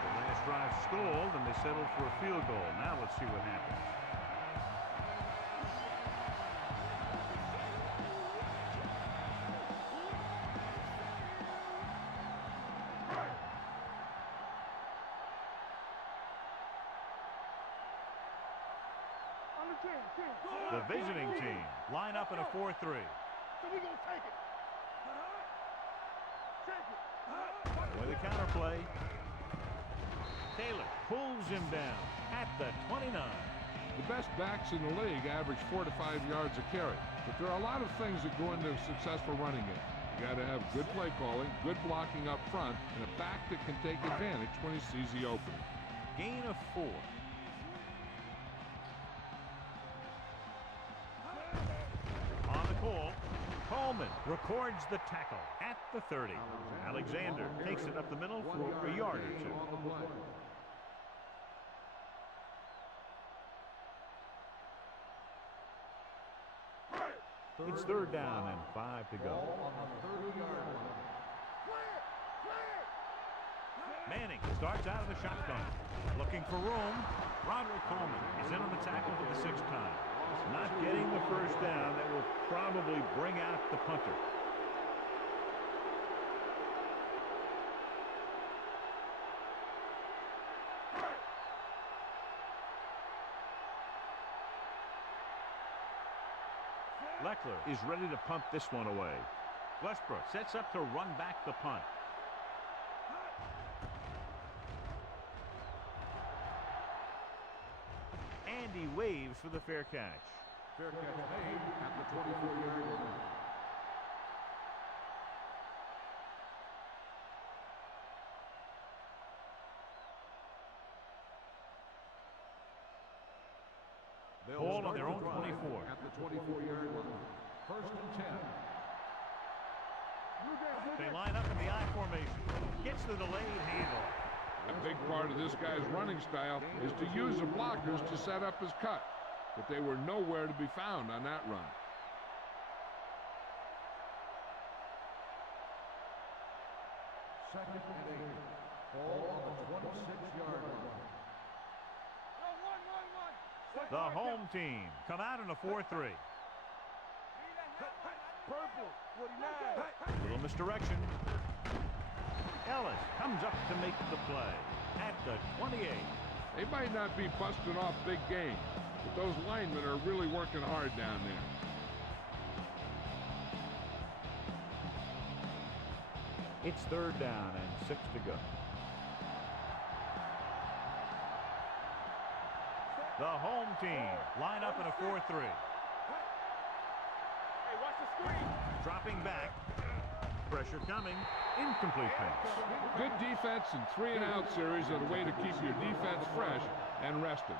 The last drive stalled, and they settled for a field goal. Now let's see what happens. The visiting team line up in a 4-3. So we gonna take it. With a counterplay. Taylor pulls him down at the 29. The best backs in the league average 4 to 5 yards a carry. But there are a lot of things that go into a successful running game. You got to have good play calling, good blocking up front, and a back that can take advantage when he sees the opening. Gain of 4. On the call, Coleman records the tackle at the 30. Alexander takes it up the middle for a yard or 2. It's 3rd down and 5 to go. Ball on the 30-yard line. Manning starts out of the shotgun. Looking for room. Roderick Coleman is in on the tackle for the 6th time. Not getting the first down. That will probably bring out the punter. Leckler is ready to punt this one away. Westbrook sets up to run back the punt. And he waves for the fair catch. Fair catch made at the 24-yard line. Ball on their own 24. At the 24-yard line. 1st and 10. They line up in the I formation. Gets the delayed handoff. A big part of this guy's running style is to use the blockers to set up his cut, but they were nowhere to be found on that run. Second and 8. Ball on the 26-yard line. The home team come out in a 4-3. Purple, 49. Little misdirection. Ellis comes up to make the play at the 28. They might not be busting off big games, but those linemen are really working hard down there. It's 3rd down and 6 to go. The home team line up in a 4-3. Hey, watch the screen. Dropping back. Pressure coming. Incomplete pass. Good defense and 3-and-out series are the way to keep your defense fresh and rested.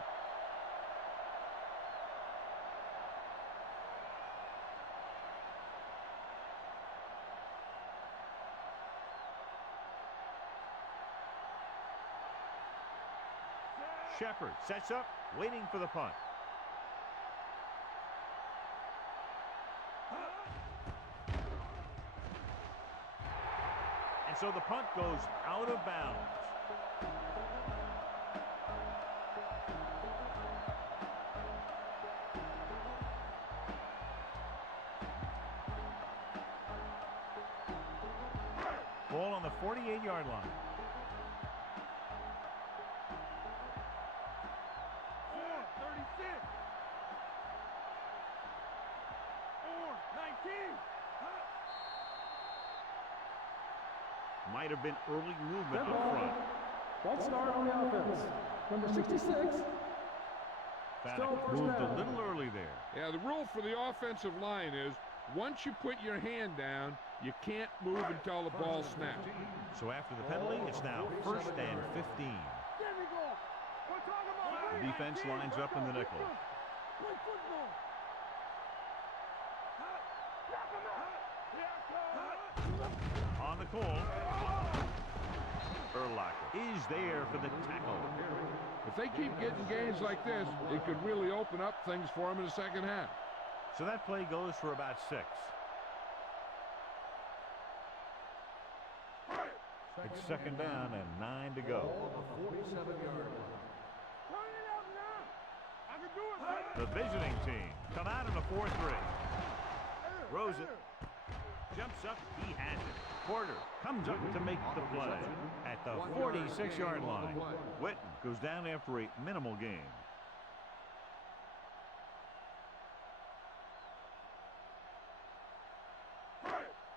Shepard sets up, waiting for the punt. And so the punt goes out of bounds. Ball on the 48-yard line. Might have been early movement up front. False start on the offense. Number 66. Fanek moved a little early there. Yeah, the rule for the offensive line is once you put your hand down, you can't move until the ball snaps. So after the penalty, it's now 1st and 15. The defense lines up in the nickel. On the call, Urlacher is there for the tackle. If they keep getting gains like this, it could really open up things for them in the second half. So that play goes for about 6. It's 2nd down and 9 to go. The visiting team come out in a 4-3. Throws it. Jumps up. He has it. Porter comes up to make the play at the 46-yard line. Witten goes down after a minimal gain.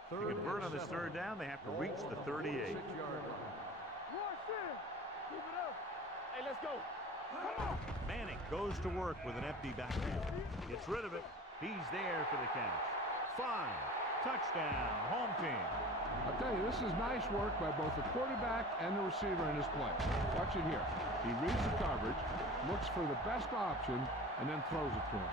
To convert on this 3rd down, they have to reach the 38. Keep it up. Hey, let's go. Come on. Manning goes to work with an empty backfield. Gets rid of it. He's there for the catch. 5. Touchdown, home team. I'll tell you, this is nice work by both the quarterback and the receiver in this play. Watch it here. He reads the coverage, looks for the best option, and then throws it to him.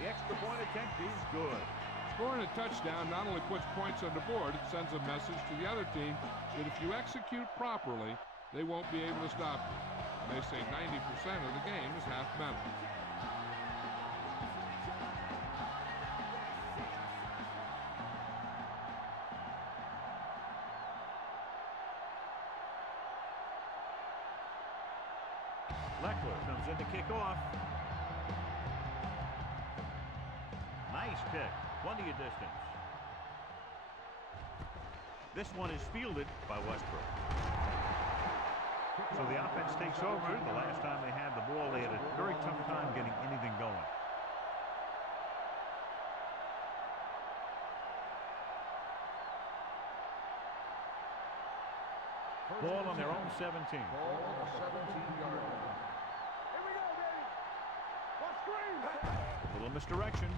The extra point attempt is good. Scoring a touchdown not only puts points on the board, it sends a message to the other team that if you execute properly, they won't be able to stop you. And they say 90% of the game is half mental. Leckler comes in to kick off. Nice kick, plenty of distance. This one is fielded by Westbrook. So the offense takes over. The last time they had the ball, they had a very tough time getting anything going. Ball on their own 17. Ball on the 17-yard line. Here we go, baby. Watch screen. Little misdirection.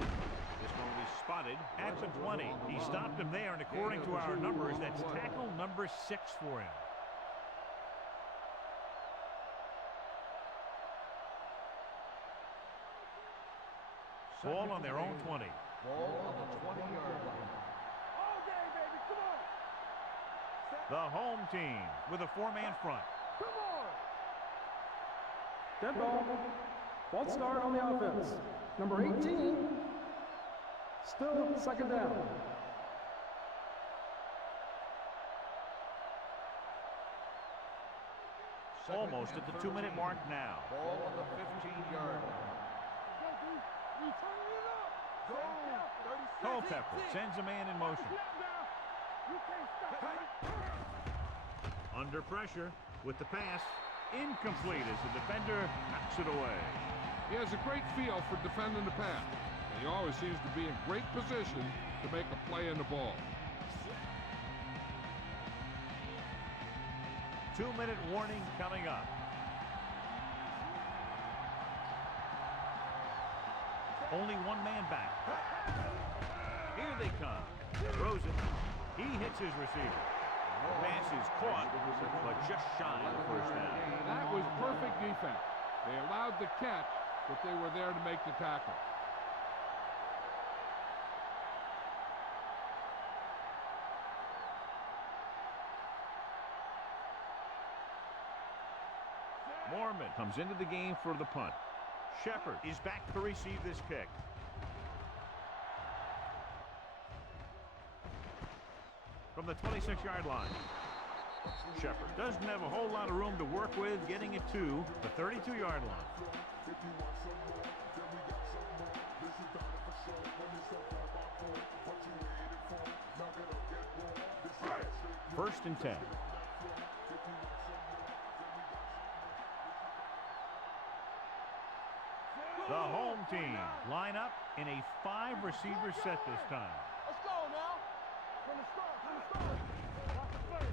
This one will be spotted at the 20. He stopped him there, and according to our numbers, that's tackle number 6 for him. Ball on their own 20. Ball on the 20-yard line. All day, baby. Come on. The home team with a 4-man front. Come on. Dead ball. False start on the offense. Number 18. Still second down. Almost at the 2-minute mark now. Ball on the 15-yard line. Go, D. We turning it up. Go. 36. Culpepper sends a man in motion. Snap now. You can't stop it. Under pressure with the pass. Incomplete as the defender knocks it away. He has a great feel for defending the pass, and he always seems to be in great position to make a play in the ball. 2-minute warning coming up. Only one man back. Here they come. Throws it. He hits his receiver. The pass is caught, but just shy of the first down. That was perfect defense. They allowed the catch, but they were there to make the tackle. Mormon comes into the game for the punt. Shepard is back to receive this kick. From the 26-yard line. Shepard doesn't have a whole lot of room to work with, getting it to the 32-yard line. First and 10. The home team line up in a 5-receiver set this time. Let's go now. From the start. Watch the play.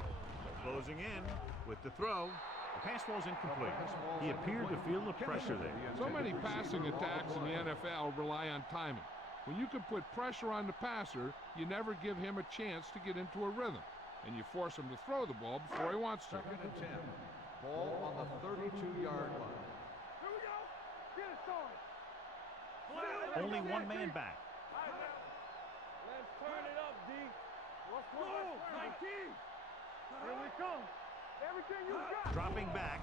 Closing in with the throw. The pass ball's incomplete. He appeared to feel the pressure there. So many passing attacks in the NFL rely on timing. When you can put pressure on the passer, you never give him a chance to get into a rhythm, and you force him to throw the ball before he wants to. Second and 10. Ball on the 32-yard line. Here we go. Get it started. Only one man back. Let's turn it up, D. What's going on? 19. Here we come. Everything you got. Dropping back.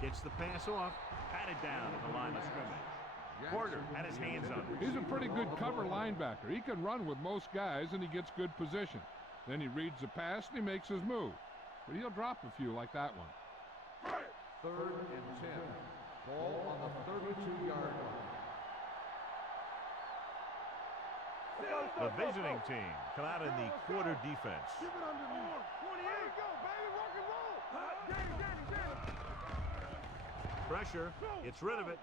Gets the pass off. Patted down at the line of scrimmage. Porter had his hands on it. He's a pretty good cover linebacker. He can run with most guys, and he gets good position. Then he reads the pass, and he makes his move. But he'll drop a few like that one. Third and 10. Ball on the 32-yard line. The visiting team come out in the quarter defense. Keep it underneath. 28. There we go, baby. Rock and roll. Pressure. Gets rid of it.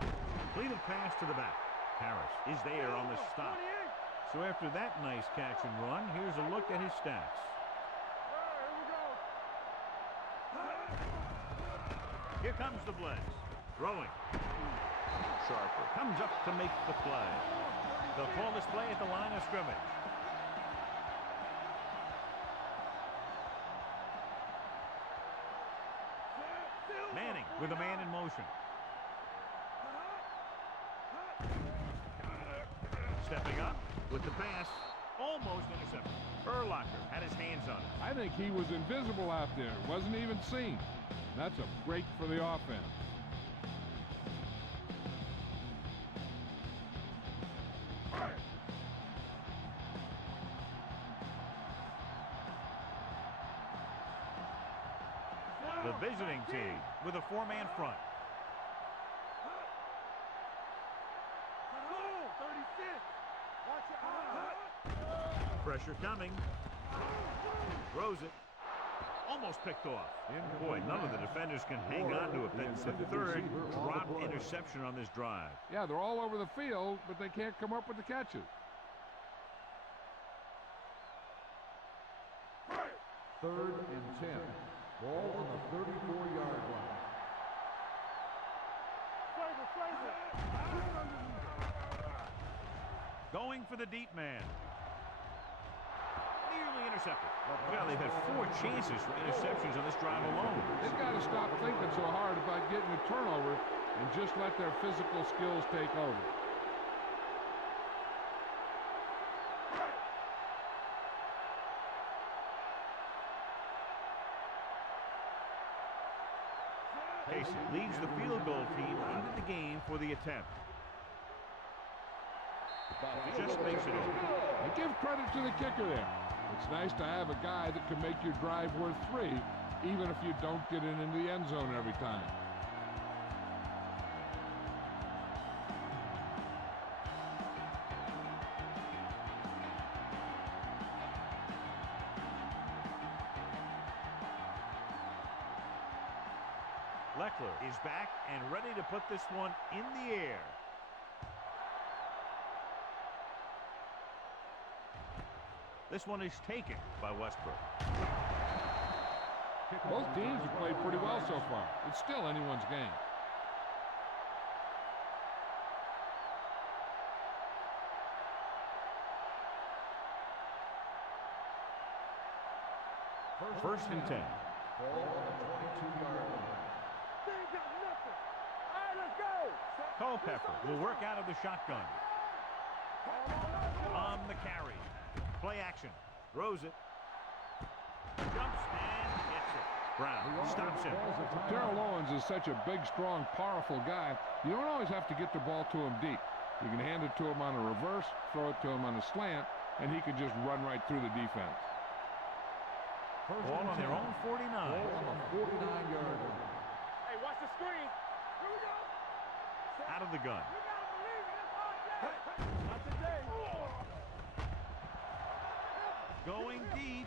Completed pass to the back. Harris is there on the stop. So after that nice catch and run, here's a look at his stats. Here we go. Here comes the blitz. Throwing. Sharper comes up to make the play. They'll call this play at the line of scrimmage. Manning with a man in motion. Stepping up with the pass. Almost intercepted. Urlacher had his hands on it. I think he was invisible out there. Wasn't even seen. That's a break for the offense. The visiting team with a four-man front. 36. Watch your Pressure coming. Throws it. Almost picked off. Boy, none of the defenders can hang on to it. That's the third drop interception on this drive. Yeah, they're all over the field, but they can't come up with the catches. Third and 10. Ball on the 34-yard line. Going for the deep man. Nearly intercepted. Well, they've had 4 chances for interceptions on this drive alone. They've got to stop thinking so hard about getting a turnover and just let their physical skills take over. Casey leads the field goal team into the game for the attempt. Just makes it over. And give credit to the kicker there. It's nice to have a guy that can make your drive worth 3, even if you don't get it into the end zone every time. Leckler is back and ready to put this one in the air. This one is taken by Westbrook. Both teams have played pretty well so far. It's still anyone's game. First and 10. Ball on the 22-yard line. They ain't got nothing. All right, let's go. Culpepper will work out of the shotgun. On the carry. Play action. Throws it. Jumps and gets it. Brown stops him. Terrell Owens is such a big, strong, powerful guy. You don't always have to get the ball to him deep. You can hand it to him on a reverse, throw it to him on a slant, and he can just run right through the defense. Ball on their own 49. Ball on the 49-yard line. Hey, watch the screen. Here we go. Out of the gun. You gotta believe it. It's hard day. Not today. Going deep.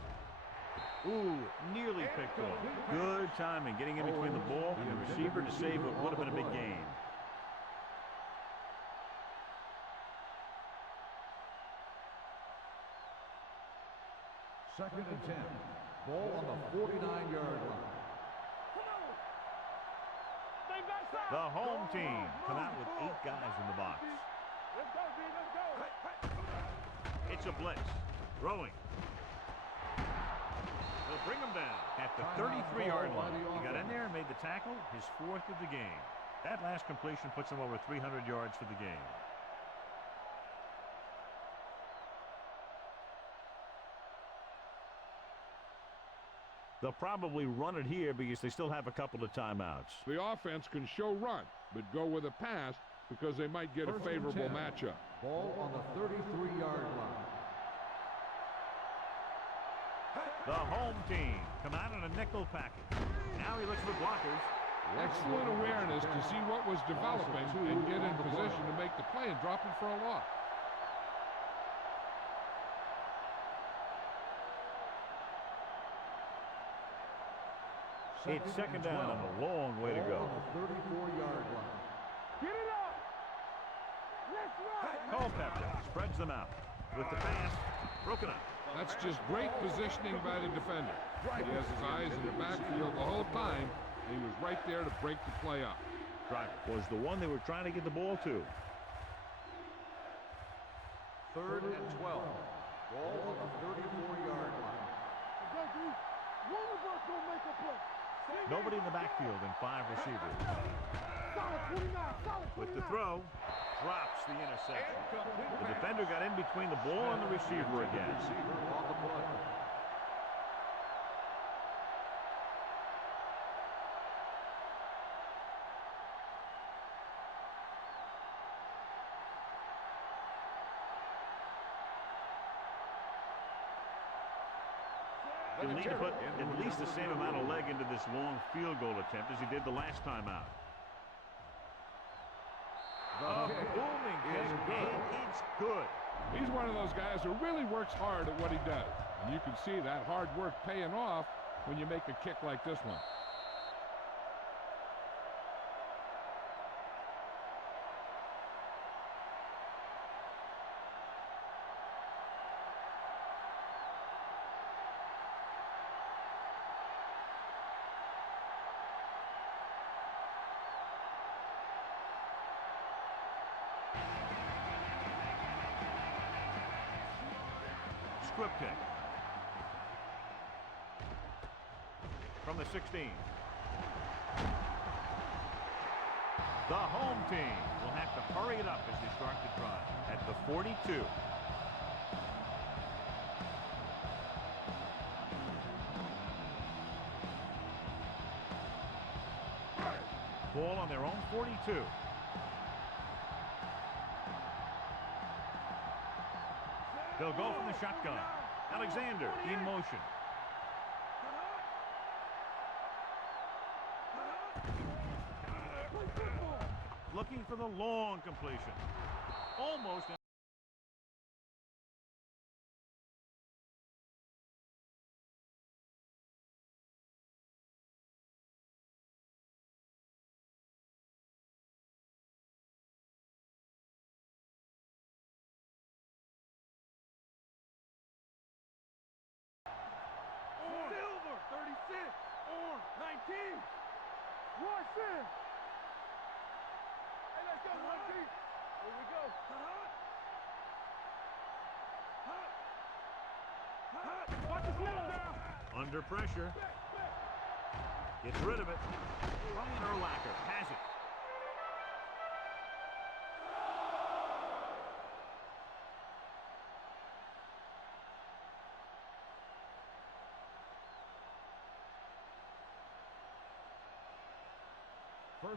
Ooh, nearly picked off. Good timing, getting in between the ball and the receiver to save what would have been a big gain. Second and 10. Ball on the 49-yard line. The home team come out with 8 guys in the box. Let's go, D. Let's go. It's a blitz. Throwing. They'll bring him down at the 33-yard line. He got in there and made the tackle, his 4th of the game. That last completion puts him over 300 yards for the game. They'll probably run it here because they still have a couple of timeouts. The offense can show run, but go with a pass because they might get a favorable matchup. Ball on the 33-yard line. The home team come out in a nickel package. Now he looks for blockers. Excellent awareness to see what was developing and get in position to make the play and drop it for a loss. It's second down and a long way to go. On the 34-yard line. Get it up. Let's run. Culpepper spreads them out with the pass broken up. That's just great positioning by the defender. He has his eyes in the backfield the whole time, and he was right there to break the play up. Driver was the one they were trying to get the ball to. 3rd and 12. Ball on the 34-yard line. One of us gonna make a play. Nobody in the backfield and 5 receivers. Solid 29, solid 29. With the throw, drops the interception. The defender got in between the ball and the receiver again. Receiver on the play. He'll need to put at least the same amount of leg into this long field goal attempt as he did the last time out. A booming kick, and it's good. He's one of those guys who really works hard at what he does. And you can see that hard work paying off when you make a kick like this one. Squib kick. From the 16. The home team will have to hurry it up as they start the drive at the 42. Ball on their own 42. They'll go from the shotgun. Alexander in motion. Looking for the long completion. Almost. Silver, 36, orange, 19. Watch this. Hey, let's go, 1G. Here we go. Watch the slow down. Under pressure. Gets rid of it. Brian Urlacher has it.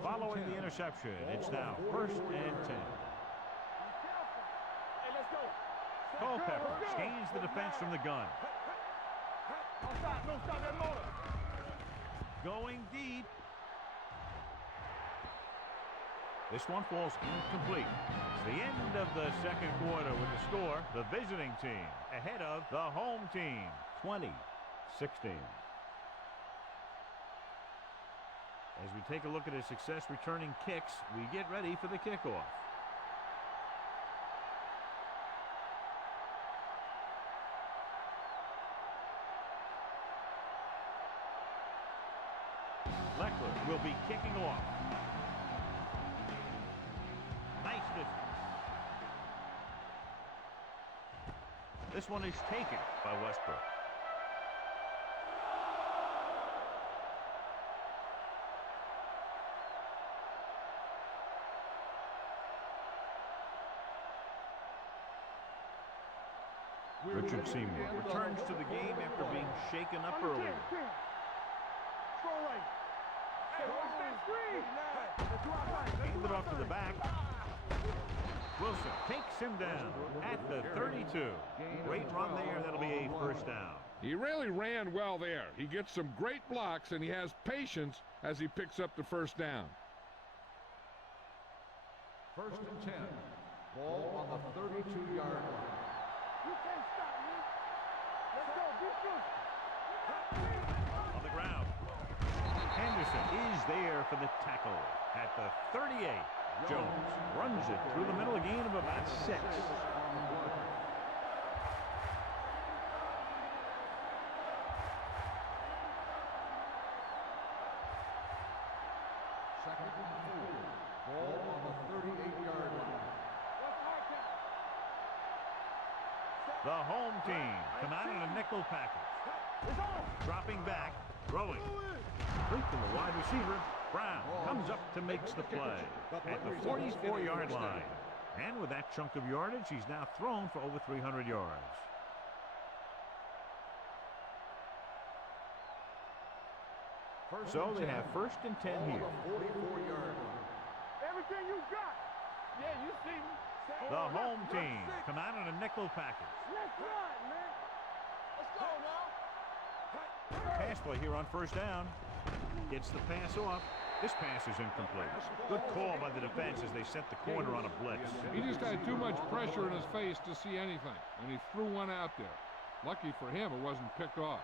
Following the interception, it's now 1st and 10. Hey, let's go. Culpepper scans the defense from the gun. Don't stop that motor. Going deep. This one falls incomplete. It's the end of the second quarter with the score. The visiting team ahead of the home team, 20-16. As we take a look at his success returning kicks, we get ready for the kickoff. Leckler will be kicking off. Nice distance. This one is taken by Westbrook. Richard Seymour returns to the game after being shaken up earlier. Strong right. Hey, watch that screen. Handed off to the back. Wilson takes him down at the 32. Great run there. That'll be a first down. He really ran well there. He gets some great blocks, and he has patience as he picks up the first down. 1st and 10. Ball on the 32-yard line. You can't stop me. Let's go. Be good. On the ground. Henderson is there for the tackle at the 38. Jones runs it through the middle, a gain of about 6. Second and 4. Ball on the 38-yard line. The home team come out in a nickel package. Dropping back, throwing. Complete to the wide receiver. Brown comes up to makes the play at the 44-yard line. And with that chunk of yardage, he's now thrown for over 300 yards. So they have first and 10 here. 44-yard line. Everything you got. Yeah, you see me. The home team come out in a nickel package. Let's run, man. Let's go now. Pass play here on first down. Gets the pass off. This pass is incomplete. Good call by the defense as they set the corner on a blitz. He just had too much pressure in his face to see anything, and he threw one out there. Lucky for him, it wasn't picked off.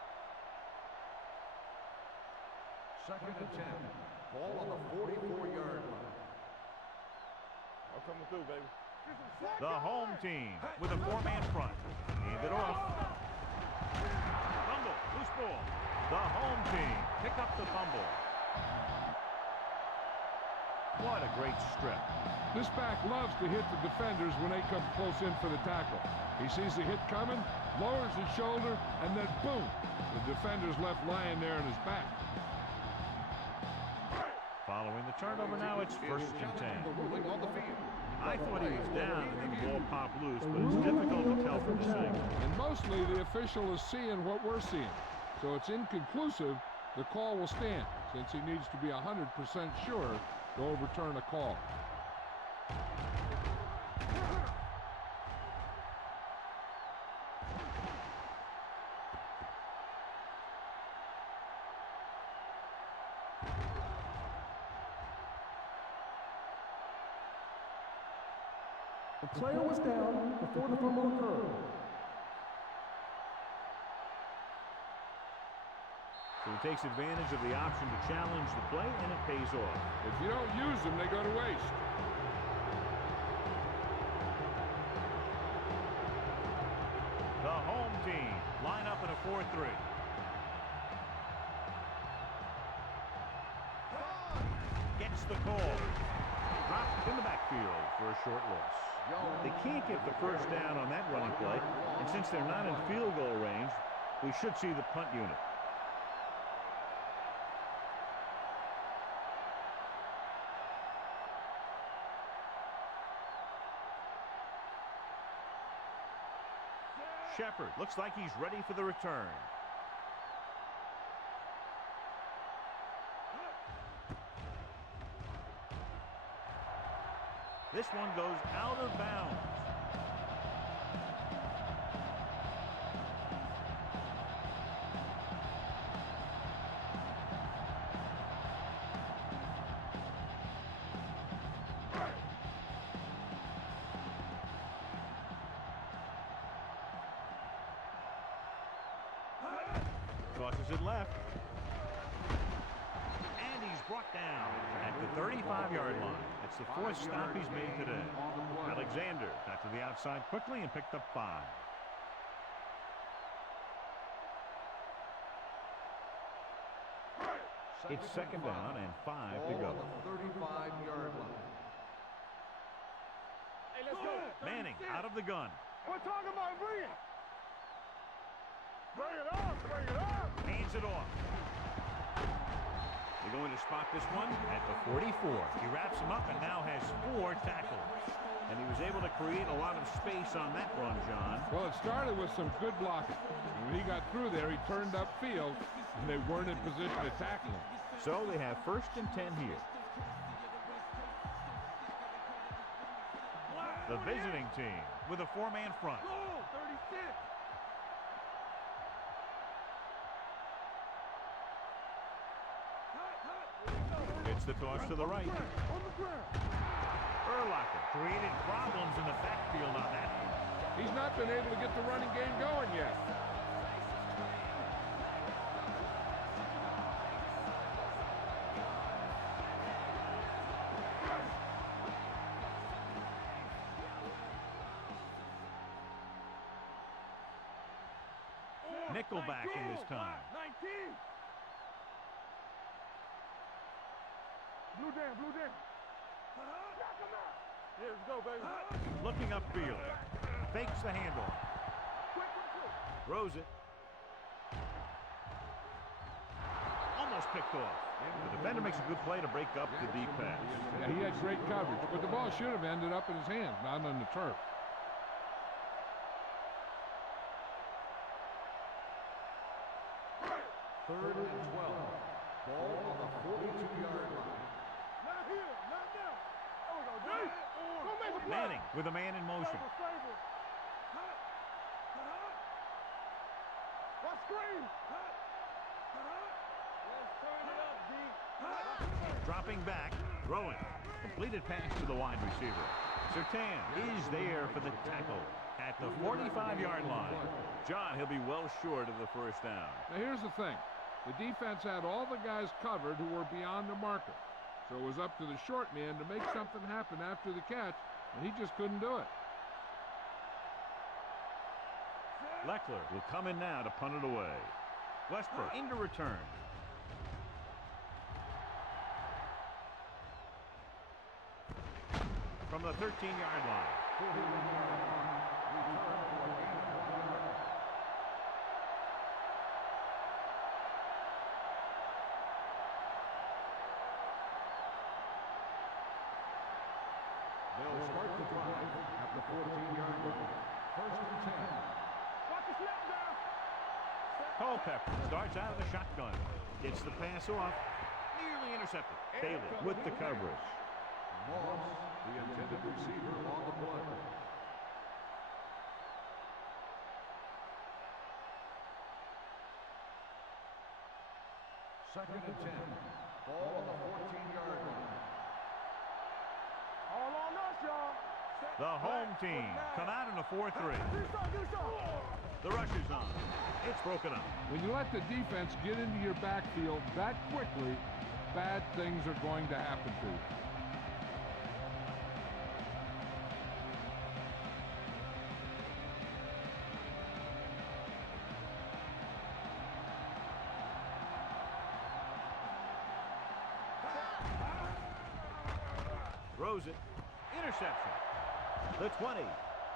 Second and 10. Ball on the 44-yard line. I'm coming through, baby. The home team with a 4-man front. Hand it off. Fumble. Loose ball. The home team pick up the fumble. What a great strip. This back loves to hit the defenders when they come close in for the tackle. He sees the hit coming, lowers his shoulder, and then boom, the defender's left lying there on his back. Following the turnover now, it's first and 10. On the field. I thought he was down and then the ball popped loose, but it's difficult to tell from this angle. And mostly the official is seeing what we're seeing. So it's inconclusive. The call will stand since he needs to be 100% sure to overturn a call. The player was down before the fumble occurred. So he takes advantage of the option to challenge the play, and it pays off. If you don't use them, they go to waste. The home team line up in a 4-3. Gets the call. Dropped in the backfield for a short loss. They can't get the first down on that running play, and since they're not in field goal range, we should see the punt unit. Shepard looks like he's ready for the return. This one goes out of bounds. Tosses it left. And he's brought down at the 35-yard line. It's the fourth stop he's made today. Alexander got to the outside quickly and picked up 5. It's second down and 5 to go. 35-yard line. Hey, let's go. Manning out of the gun. We're talking about bring it. Bring it up, bring it up. Hands it off. They're going to spot this one at the 44. He wraps him up and now has 4 tackles. And he was able to create a lot of space on that run, John. Well, it started with some good blocking. When he got through there, he turned upfield, and they weren't in position to tackle him. So they have first and 10 here. The visiting team with a 4-man front. Go, 36. It's the toss to the right. On the ground. Urlacher created problems in the backfield on that one. He's not been able to get the running game going yet. nickelback in this time. 19. Blue down, blue down. Knock him out. Here we go, baby. Looking upfield. Fakes the handoff. Quick, quick, quick. Throws it. Almost picked off. The defender makes a good play to break up the deep pass. Yeah, he had great coverage, but the ball should have ended up in his hands, not on the turf. Third and 12. Ball on the 42-yard line. Not here, not now. There we go, D. Go make a play. Manning with a man in motion. Favor. What screen? Let's turn it up, D. Dropping back, throwing. Completed pass to the wide receiver. Surtain is there for the tackle at the 45-yard line. John, he'll be well short of the first down. Now here's the thing. The defense had all the guys covered who were beyond the marker. So it was up to the short man to make something happen after the catch, and he just couldn't do it. Leckler will come in now to punt it away. Westbrook into return. From the 13-yard line. 41-yard line. Return for a gain of 1 yard. They'll start the drive at the 14-yard line. First and 10. Watch the snap down. Culpepper starts out of the shotgun. Gets the pass off. Nearly intercepted. Bailey with the coverage. Moss, the intended receiver, on the play. Second and 10. Ball on the 14-yard line. All on us, y'all. The home team come out in a 4-3. Give us some. The rush is on. It's broken up. When you let the defense get into your backfield that quickly, bad things are going to happen to you. Throws it. Interception. The 20.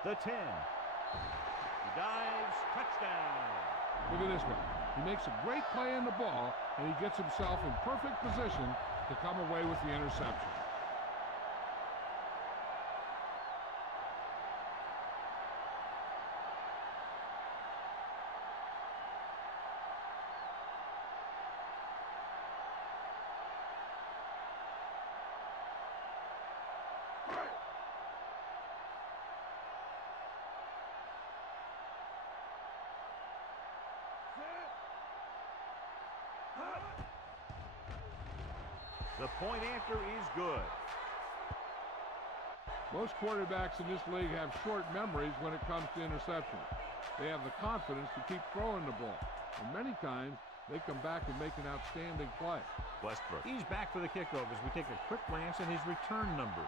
The 10. He dives. Touchdown. Look at this one. He makes a great play on the ball, and he gets himself in perfect position to come away with the interception. The point after is good. Most quarterbacks in this league have short memories when it comes to interceptions. They have the confidence to keep throwing the ball, and many times they come back and make an outstanding play. Westbrook. He's back for the kickoff as we take a quick glance at his return numbers.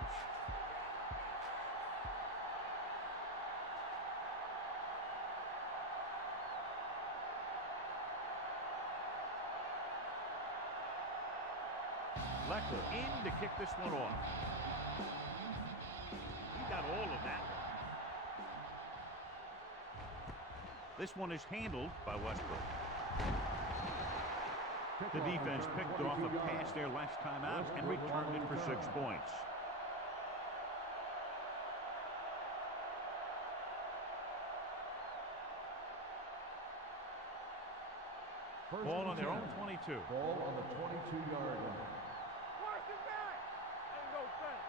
Leckler in to kick this one off. He got all of that one. This one is handled by Westbrook. The defense picked off a pass there last time out and returned it for 6 points. Ball on their own 22. Ball on the 22-yard line. Worst it back. Ain't no thing.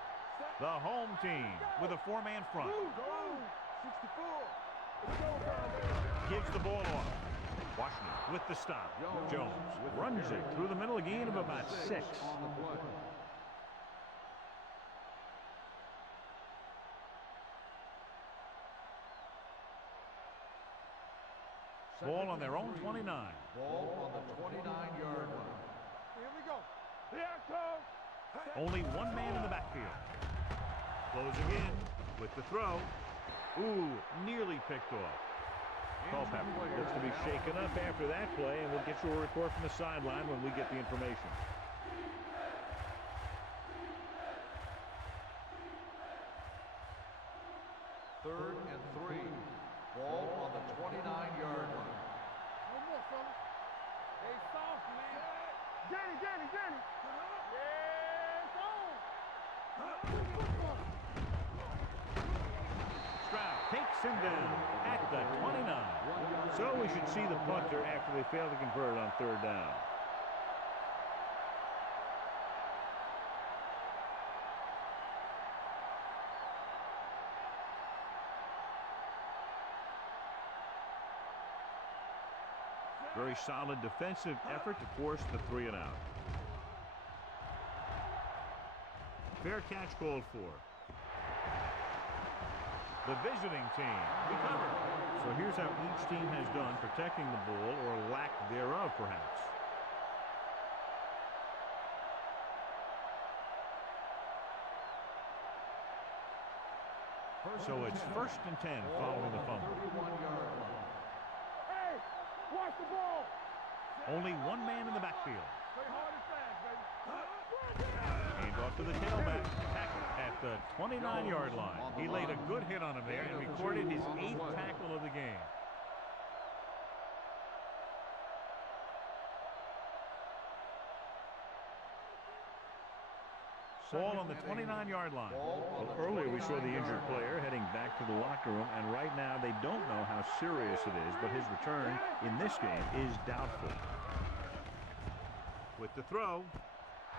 The home team with a 4-man front. Go. 64. Let's go, baby. Gives the ball off. Washington with the stop. Jones runs it through the middle, a gain of about 6. On the play. Ball on their own 29. Ball on the 29-yard line. Here we go. Here it comes. Only one man in the backfield. Closing in with the throw. Ooh, nearly picked off. Culpepper looks to be shaken up after that play, and we'll get you a report from the sideline when we get the information. Third and 3. Ball on the 29-yard line. No more, fellas. They soft, man. Danny. Yeah, it's on. Stroud takes him down at the 29. So we should see the punter after they fail to convert on third down. Very solid defensive effort to force the 3-and-out. Fair catch called for. The visiting team recovered. So here's how each team has done protecting the ball, or lack thereof, perhaps. So it's 1st and 10 following the fumble. 31-yard line. Hey, watch the ball. Only one man in the backfield. Play hard and fast, baby. Hand off to the tailback. Tackle at the 29-yard line. He laid a good hit on him there and recorded his 8th tackle of the game. Ball on the 29-yard line. Well, earlier we saw the injured player heading back to the locker room, and right now they don't know how serious it is, but his return in this game is doubtful. With the throw,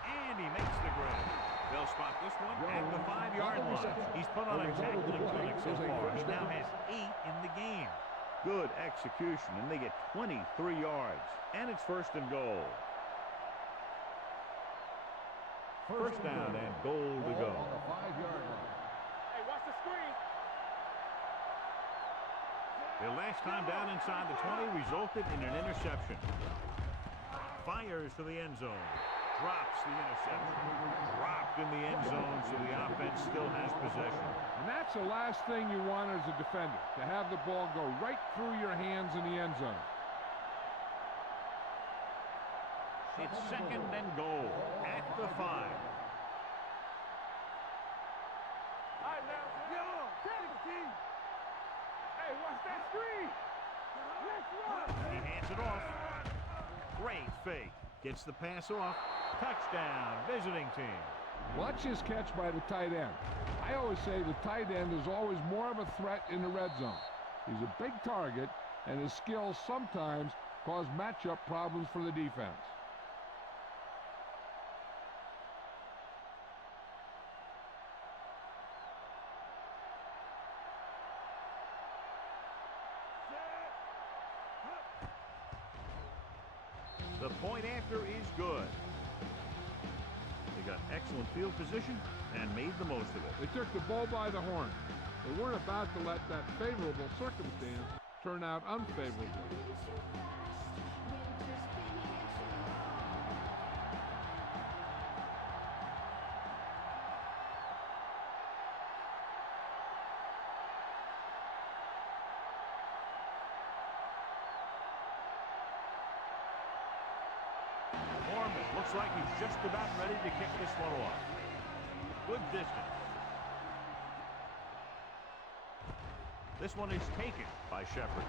and he makes the grab. They'll spot this one at the 5-yard line. He's put on a tackling clinic so far. He now has 8 in the game. Good execution, and they get 23 yards, and it's 1st and goal. First down and goal to go. On the 5-yard line. Hey, watch the screen. Their last time down inside the 20 resulted in an interception. Fires to the end zone. Drops the interception. Dropped in the end zone, so the offense still has possession. And that's the last thing you want as a defender, to have the ball go right through your hands in the end zone. It's 2nd and goal at the 5. All right, now. Take the team. Hey, watch that screen. Let's run. He hands it off. Great fake. Gets the pass off. Touchdown, visiting team. Watch his catch by the tight end. I always say the tight end is always more of a threat in the red zone. He's a big target, and his skills sometimes cause matchup problems for the defense. The point after is good. They got excellent field position and made the most of it. They took the bull by the horn. They weren't about to let that favorable circumstance turn out unfavorably. Looks like he's just about ready to kick this one off. Good distance. This one is taken by Shepard.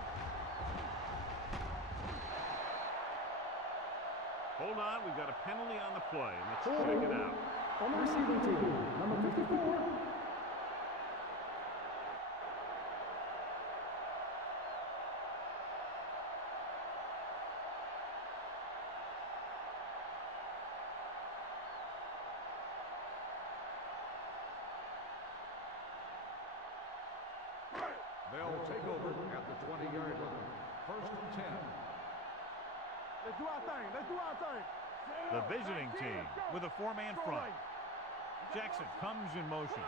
Hold on, we've got a penalty on the play, and let's check it out. On the receiving team, number 54. They'll take over at the 20-yard line. 1st and 10. Let's do our thing. Let's do our thing. The visiting team with a 4-man front. Jackson comes in motion.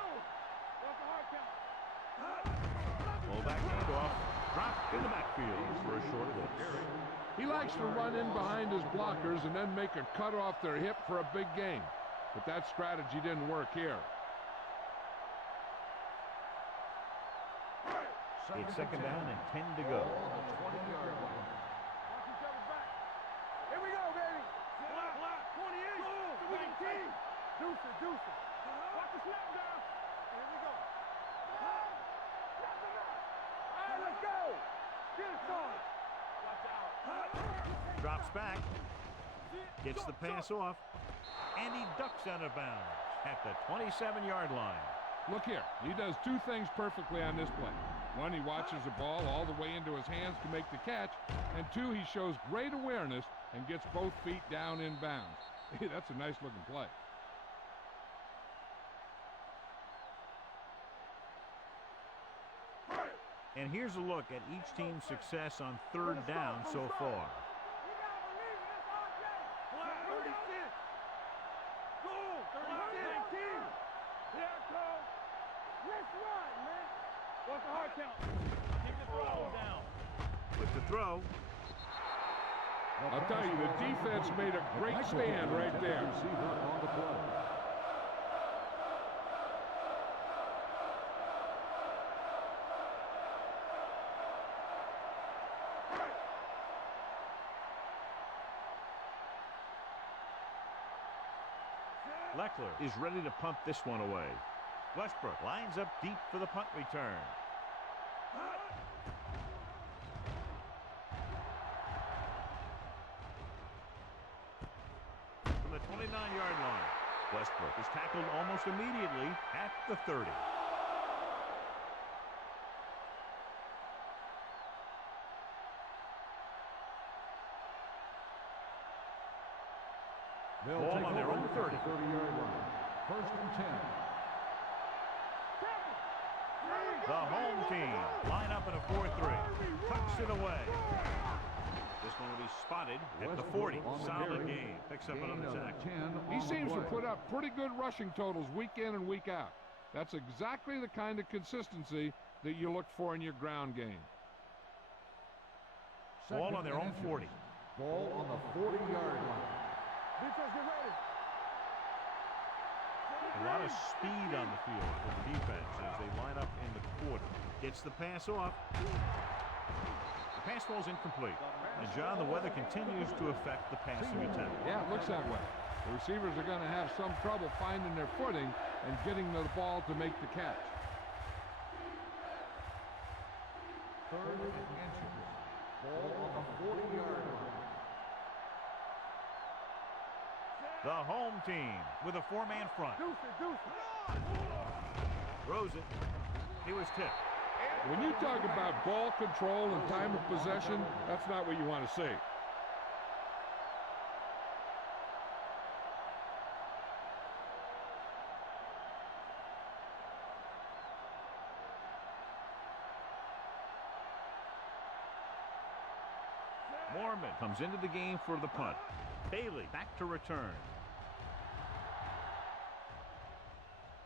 Fullback handoff. Dropped in the backfield for a short loss. He likes to run in behind his blockers and then make a cut off their hip for a big gain. But that strategy didn't work here. It's second down and 10 to go. Ball on the 20-yard line. Watch each other back. Here we go, baby. Block. 28. So we can team. Deuce it. Watch the snap down. Here we go. Snap him out. All right, let's go. Get it, son. Watch out. Drops back. Gets the pass off. And he ducks out of bounds at the 27-yard line. Look here, he does two things perfectly on this play. One, he watches the ball all the way into his hands to make the catch, and two, he shows great awareness and gets both feet down in bounds. Hey, that's a nice looking play. And here's a look at each team's success on third down so far. What's the hard count? Keep the throw down. With the throw. I'll tell you, the defense made a great stand right there. Receiver on the play. Leckler is ready to punt this one away. Westbrook lines up deep for the punt return. From the 29-yard line, Westbrook is tackled almost immediately at the 30. They'll Ball take on their over own at 30. the 30-yard line. First and 10. The home team line up in a 4-3. Tucks it away. This one will be spotted at the 40. Solid game. Picks up another tackle. He seems to put up pretty good rushing totals week in and week out. That's exactly the kind of consistency that you look for in your ground game. Ball on their own 40. Ball on the 40-yard line. Defense, get ready. A lot of speed on the field for the defense as they line up in the quarter. Gets the pass off. The pass ball's incomplete. And John, the weather continues to affect the passing attack. Yeah, it looks that way. The receivers are going to have some trouble finding their footing and getting the ball to make the catch. Third and inches. Ball on the 40-yard line. The home team with a four-man front. Deuce it. Throws it. He was tipped. When you talk about ball control and time of possession, that's not what you want to see. Mormon comes into the game for the punt. Bailey back to return.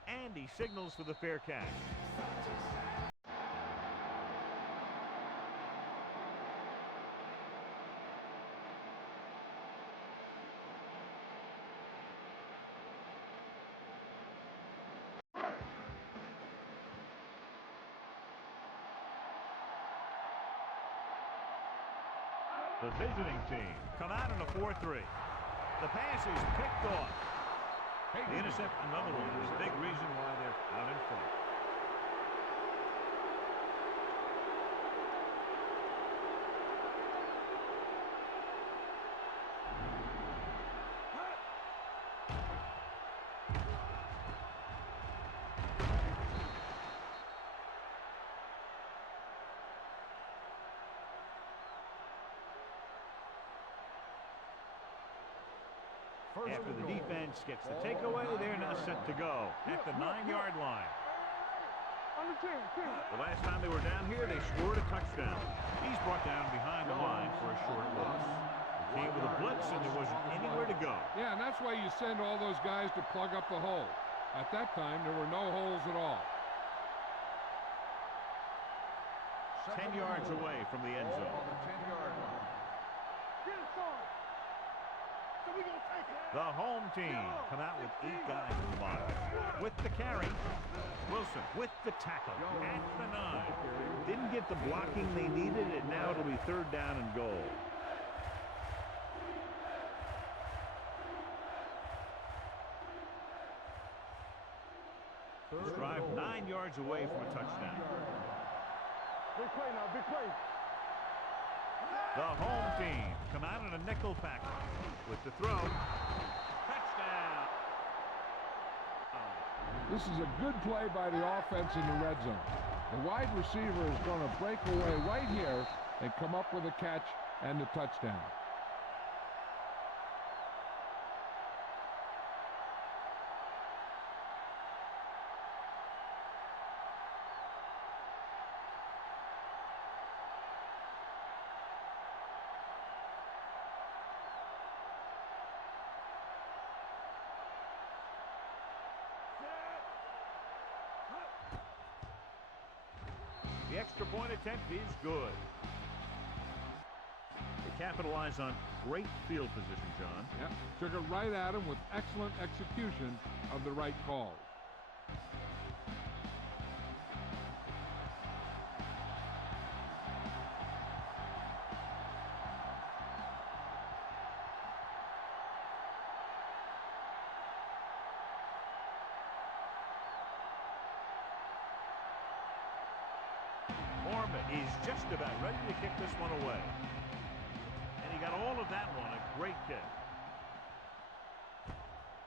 And he signals for the fair catch. The visiting team come out in a 4-3. The pass is picked off. The intercept, another one, is a big reason why they're out in front. After the defense gets the takeaway, they're now set to go at the 9-yard line. The last time they were down here, they scored a touchdown. He's brought down behind the line for a short loss. He came with a blitz, and there wasn't anywhere to go. Yeah, and that's why you send all those guys to plug up the hole. At that time, there were no holes at all. 10 yards away from the end zone. On the 10-yard line. The home team come out with 8 guys at the bottom. With the carry, Wilson with the tackle at the 9. Didn't get the blocking they needed, and now it'll be 3rd down and goal. This drive 9 yards away from a touchdown. Big play now, big play. The home team come out in a nickel package with the throw. Touchdown. This is a good play by the offense in the red zone. The wide receiver is going to break away right here and come up with a catch and the touchdown. The extra point attempt is good. They capitalize on great field position, John. Yep, took it right at him with excellent execution of the right call. Is just about ready to kick this one away. And he got all of that one. A great kick.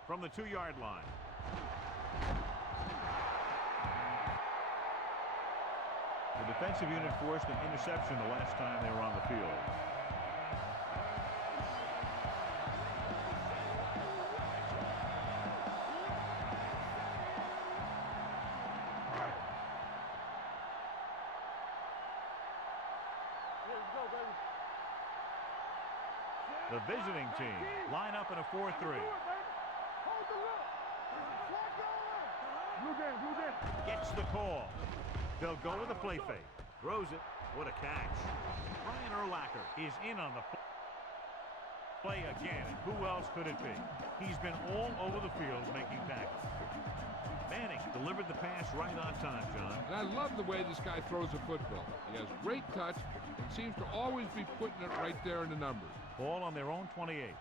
From the 2-yard line. The defensive unit forced an interception the last time they were on the field. The visiting team line up in a 4-3. Hold the look. Blue game, blue game. Gets the call. They'll go with a play fake. Throws it. What a catch. Brian Urlacher is in on the play again. And who else could it be? He's been all over the field making tackles. Manning delivered the pass right on time, John. And I love the way this guy throws a football. He has great touch and seems to always be putting it right there in the numbers. Ball on their own 28.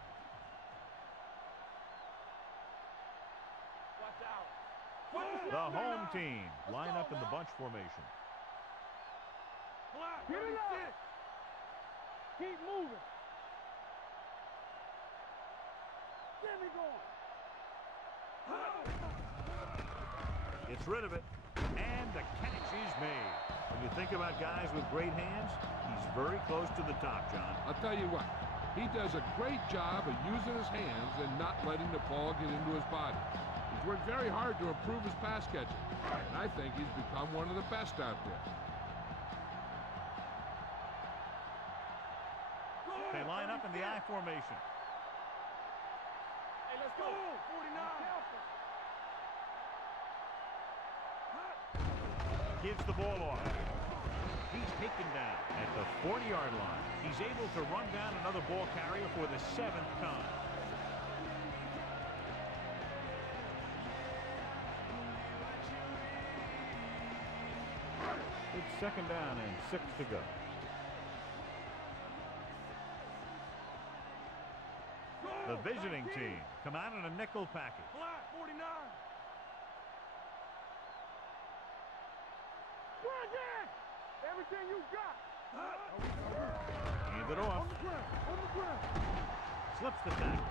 Watch out. The home team line up in the bunch formation. Get it up. Keep moving. Get me going. Gets rid of it. And the catch is made. When you think about guys with great hands, he's very close to the top, John. I'll tell you what. He does a great job of using his hands and not letting the ball get into his body. He's worked very hard to improve his pass catching, and I think he's become one of the best out there. They line up in the I formation. Hey, let's go. 49. Gives the ball off. He's taken down at the 40-yard line. He's able to run down another ball carrier for the 7th time. It's 2nd down and 6 to go. The visiting team come out in a nickel package. 49. Everything you got. Hand it off. On the ground. Slips the tackle.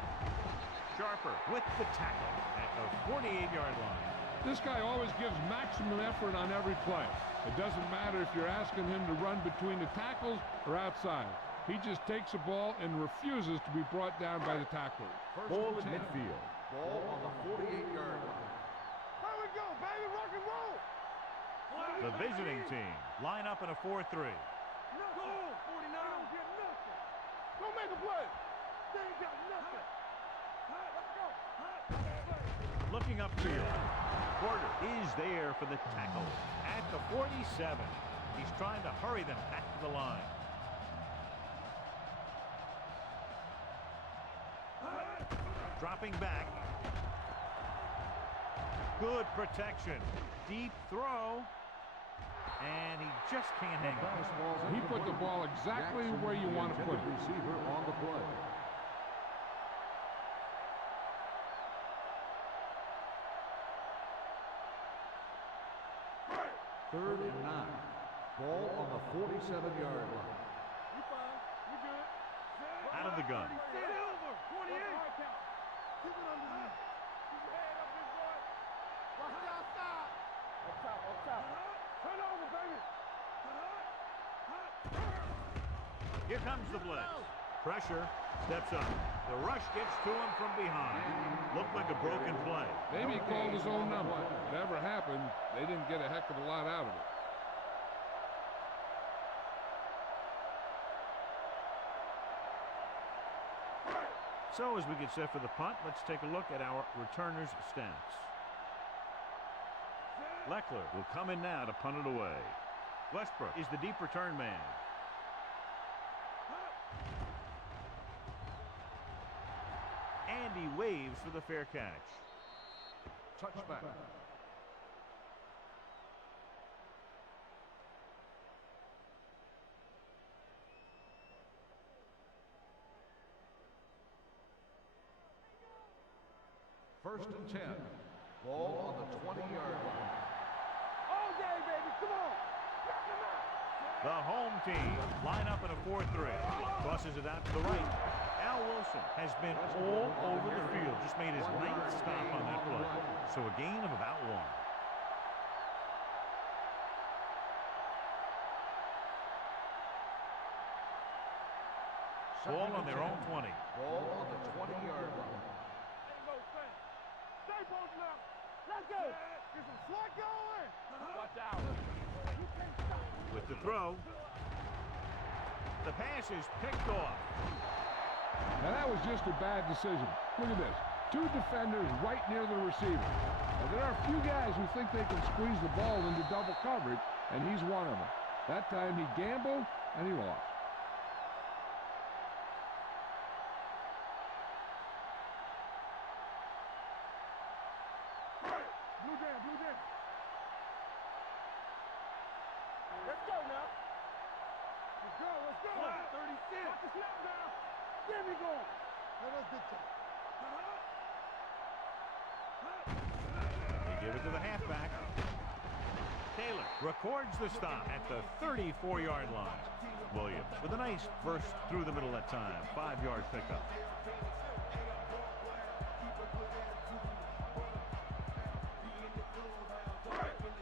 Sharper with the tackle at the 48-yard line. This guy always gives maximum effort on every play. It doesn't matter if you're asking him to run between the tackles or outside. He just takes the ball and refuses to be brought down by the tacklers. Ball at midfield. Ball on the 48-yard line. Here we go, baby. Rock and roll. The visiting team line up in a 4-3. No, 49. Don't get nothing. Don't make a play. They ain't got nothing. Let's go. Looking upfield. Porter is there for the tackle at the 47. He's trying to hurry them back to the line. Dropping back. Good protection. Deep throw. And he just can't hang on. He put the ball exactly where you want to put it. Receiver on the play. Third and 9. Ball on the 47-yard line. You fine. You good. Out of the gun. Sit over. 28. Keep it underneath. Keep your head up, big boy. Watch the outside. Up top, up top. Turn over, baby. Here comes the blitz. Pressure. Steps up. The rush gets to him from behind. Looked like a broken play. Maybe he called his own number. Whatever happened, they didn't get a heck of a lot out of it. So as we get set for the punt, let's take a look at our returners' stats. Leckler will come in now to punt it away. Westbrook is the deep return man. And he waves for the fair catch. Touchback. First and 10. Ball on the 20-yard line. All day, baby. Come on. Knock him out. The home team line up in a 4-3. Crosses it out to the right. Al Wilson has been all over the field. Just made his ninth stop on that play. So a gain of about 1. Ball on their own 20. Ball on the 20-yard line. Ain't no thing. Stay both now. Let's go. Get some slot going. Watch out. You can't stop. With the throw. The pass is picked off. Now that was just a bad decision. Look at this. 2 defenders right near the receiver. Now, there are a few guys who think they can squeeze the ball into double coverage, and he's one of them. That time he gambled, and he lost. Blue jam, blue jam. Let's go now. Let's go, let's go. 36. Watch the snap now. There we go. Let us get to it. They give it to the halfback. Taylor records the stop at the 34-yard line. Williams with a nice burst through the middle that time. 5-yard pickup.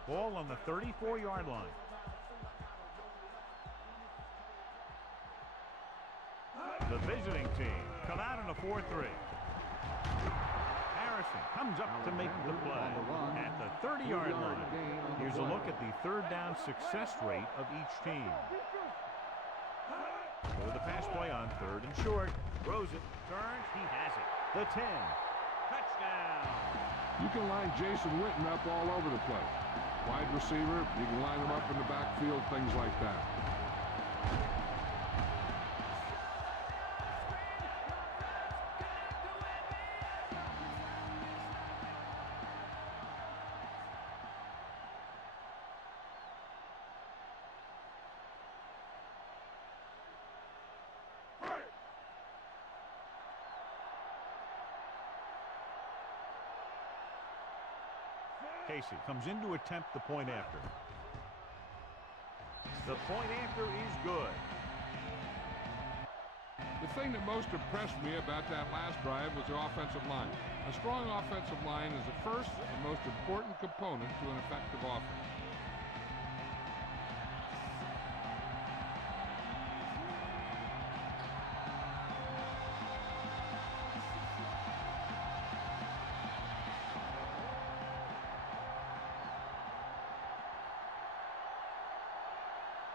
Ball on the 34-yard line. The visiting team come out in a 4-3. Harrison comes up to make the play at the 30-yard line. Here's a look at the third down success rate of each team. For the pass play on 3rd and short. Throws it, turns, he has it. The 10. Touchdown. You can line Jason Witten up all over the place. Wide receiver, you can line him up in the backfield, things like that. Casey comes in to attempt the point after. The point after is good. The thing that most impressed me about that last drive was the offensive line. A strong offensive line is the first and most important component to an effective offense.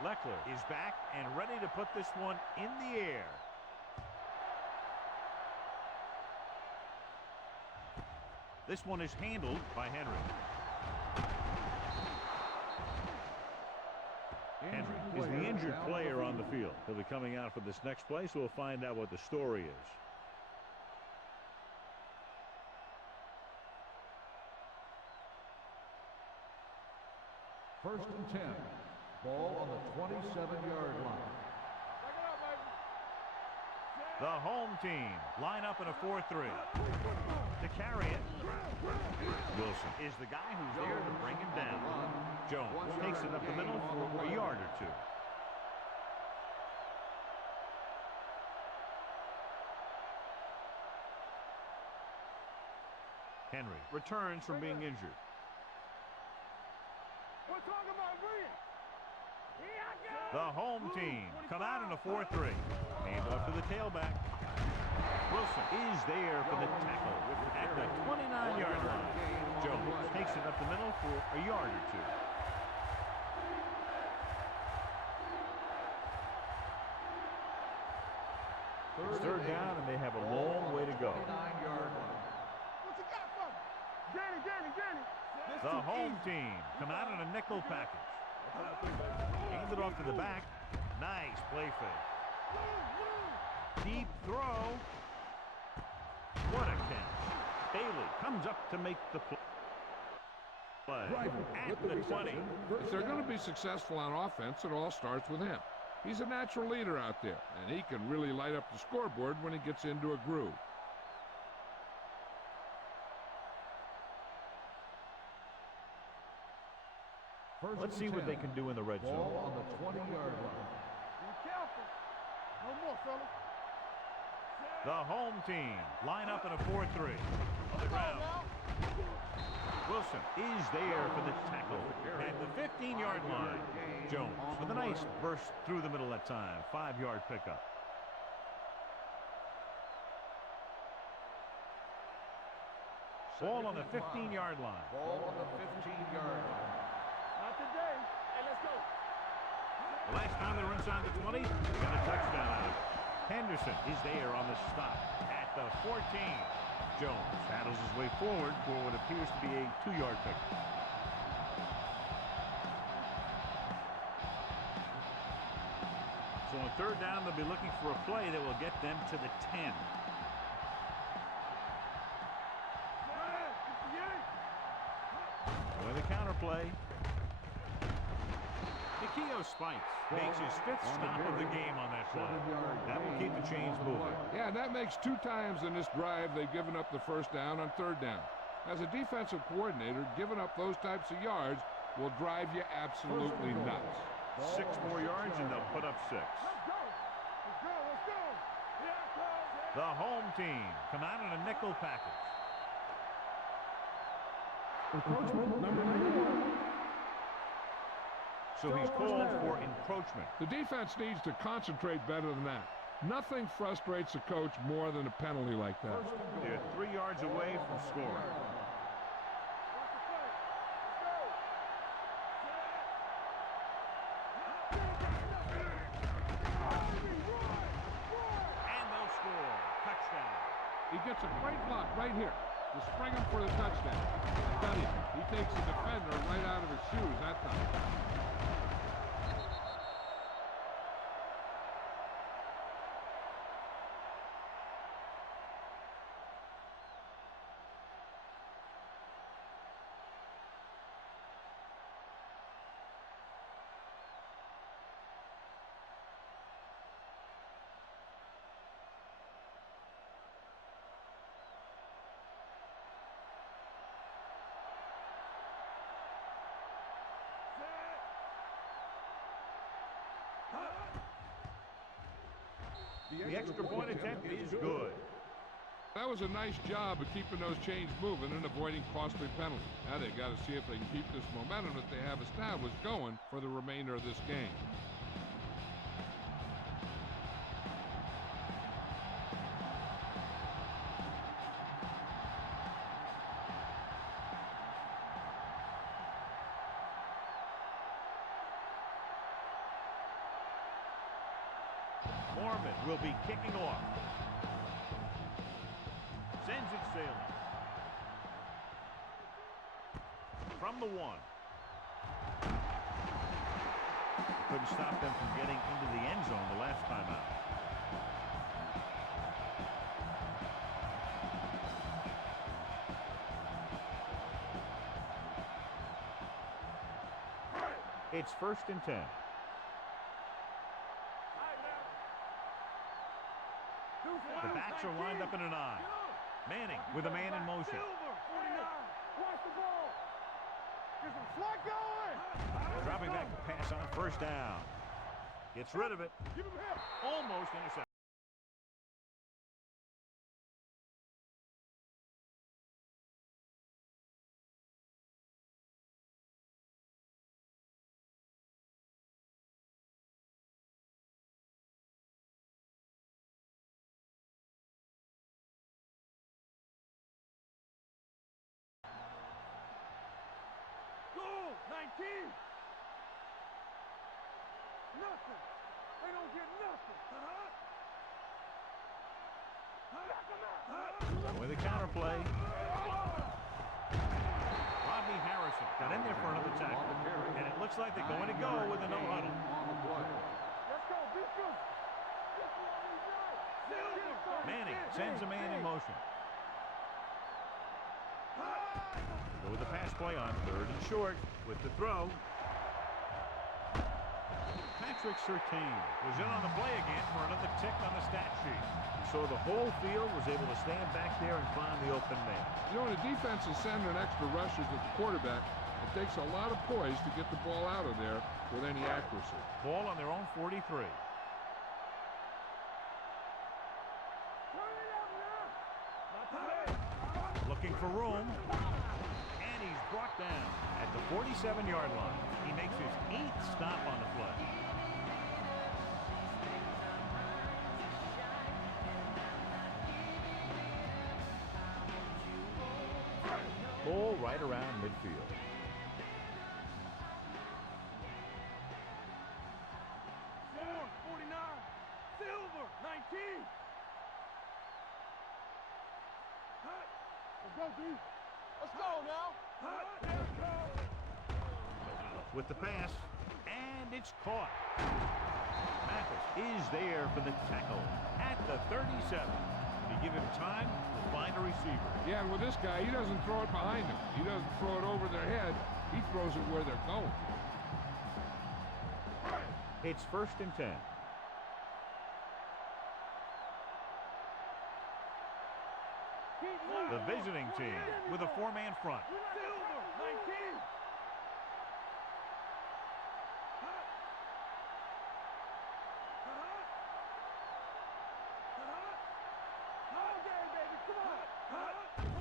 Leckler is back and ready to put this one in the air. This one is handled by Henry. Henry is the injured player on the field. He'll be coming out for this next play, so we'll find out what the story is. First and 10. Ball on the 27-yard line. Back it up, baby. The home team line up in a 4-3. To carry it, Wilson is the guy who's there to bring him down. Jones takes it up the middle for a yard or two. Henry returns from being injured. We're talking about Green. The home team come out in a 4-3. Hand off to the tailback. Wilson is there for the tackle at the 29-yard line. Jones takes it up the middle for a yard or two. It's third down, and they have a long way to go. 29-yard line. What you got for me? Danny. The home team come out in a nickel package. Hand it off to the back. Nice play fake. Deep throw. What a catch. Bailey comes up to make the play. At the 20. If they're going to be successful on offense, it all starts with him. He's a natural leader out there, and he can really light up the scoreboard when he gets into a groove. Let's see what they can do in the red zone. Ball on the 20-yard line. Be careful. No more, fella. The home team line up in a 4-3. On the ground. Wilson is there for the tackle at the 15-yard line. Jones with a nice burst through the middle that time. 5-yard pickup. Ball on the 15-yard line. Ball on the 15-yard line. Not today. Hey, let's go. The last time they were inside the 20, got a touchdown out of it. Henderson is there on the stop at the 14. Jones paddles his way forward for what appears to be a 2-yard pick. So on third down, they'll be looking for a play that will get them to the 10. With a counter play. Nikio Spikes makes his 5th stop of the game on that play. That will keep the chains moving. Yeah, that makes 2 times in this drive they've given up the first down on third down. As a defensive coordinator, giving up those types of yards will drive you absolutely nuts. 6 more yards and they'll put up 6. Let's go. Here it comes. The home team come out in a nickel package. Encroachment number 91. So he's called for encroachment. The defense needs to concentrate better than that. Nothing frustrates a coach more than a penalty like that. They're 3 yards away from scoring. Watch the play. And they'll score. Touchdown. He gets a great block right here to spring him for the touchdown. I tell you, he takes the defender right out of his shoes that time. The extra point attempt is good. That was a nice job of keeping those chains moving and avoiding costly penalties. Now they got to see if they can keep this momentum that they have established going for the remainder of this game. Mormon will be kicking off. Sends it sailing. From the 1. Couldn't stop them from getting into the end zone the last time out. It's 1st and 10. The backs are lined up in an I. Manning with a man in motion. Watch the ball. Get some slack going. Dropping back to pass on 1st down. Gets rid of it. Give him help. Almost intercepted. Go. 19. Nothing. They don't get nothing. With a counter play. Rodney Harrison got in there for another tackle. And it looks like they're going to go with a no-huddle. Let's go. Be good. Manning sends a man in motion. Go with the pass play on 3rd and short with the throw. Patrick Surtain was in on the play again for another tick on the stat sheet. So the whole field was able to stand back there and find the open man. You know, when a defense is sending extra rushers at the quarterback, it takes a lot of poise to get the ball out of there with any accuracy. Ball on their own 43. Looking for room. And he's brought down at the 47-yard line. He makes his 8th stop on the play. Ball right around midfield. Silver. 19. Let's go, D. Let's go now. With the pass, and it's caught. Mathis is there for the tackle at the 37. To give him time to find a receiver. Yeah, and with this guy, he doesn't throw it behind him. He doesn't throw it over their head. He throws it where they're going. It's 1st and 10. The visiting team with a 4-man front. Silver. 19.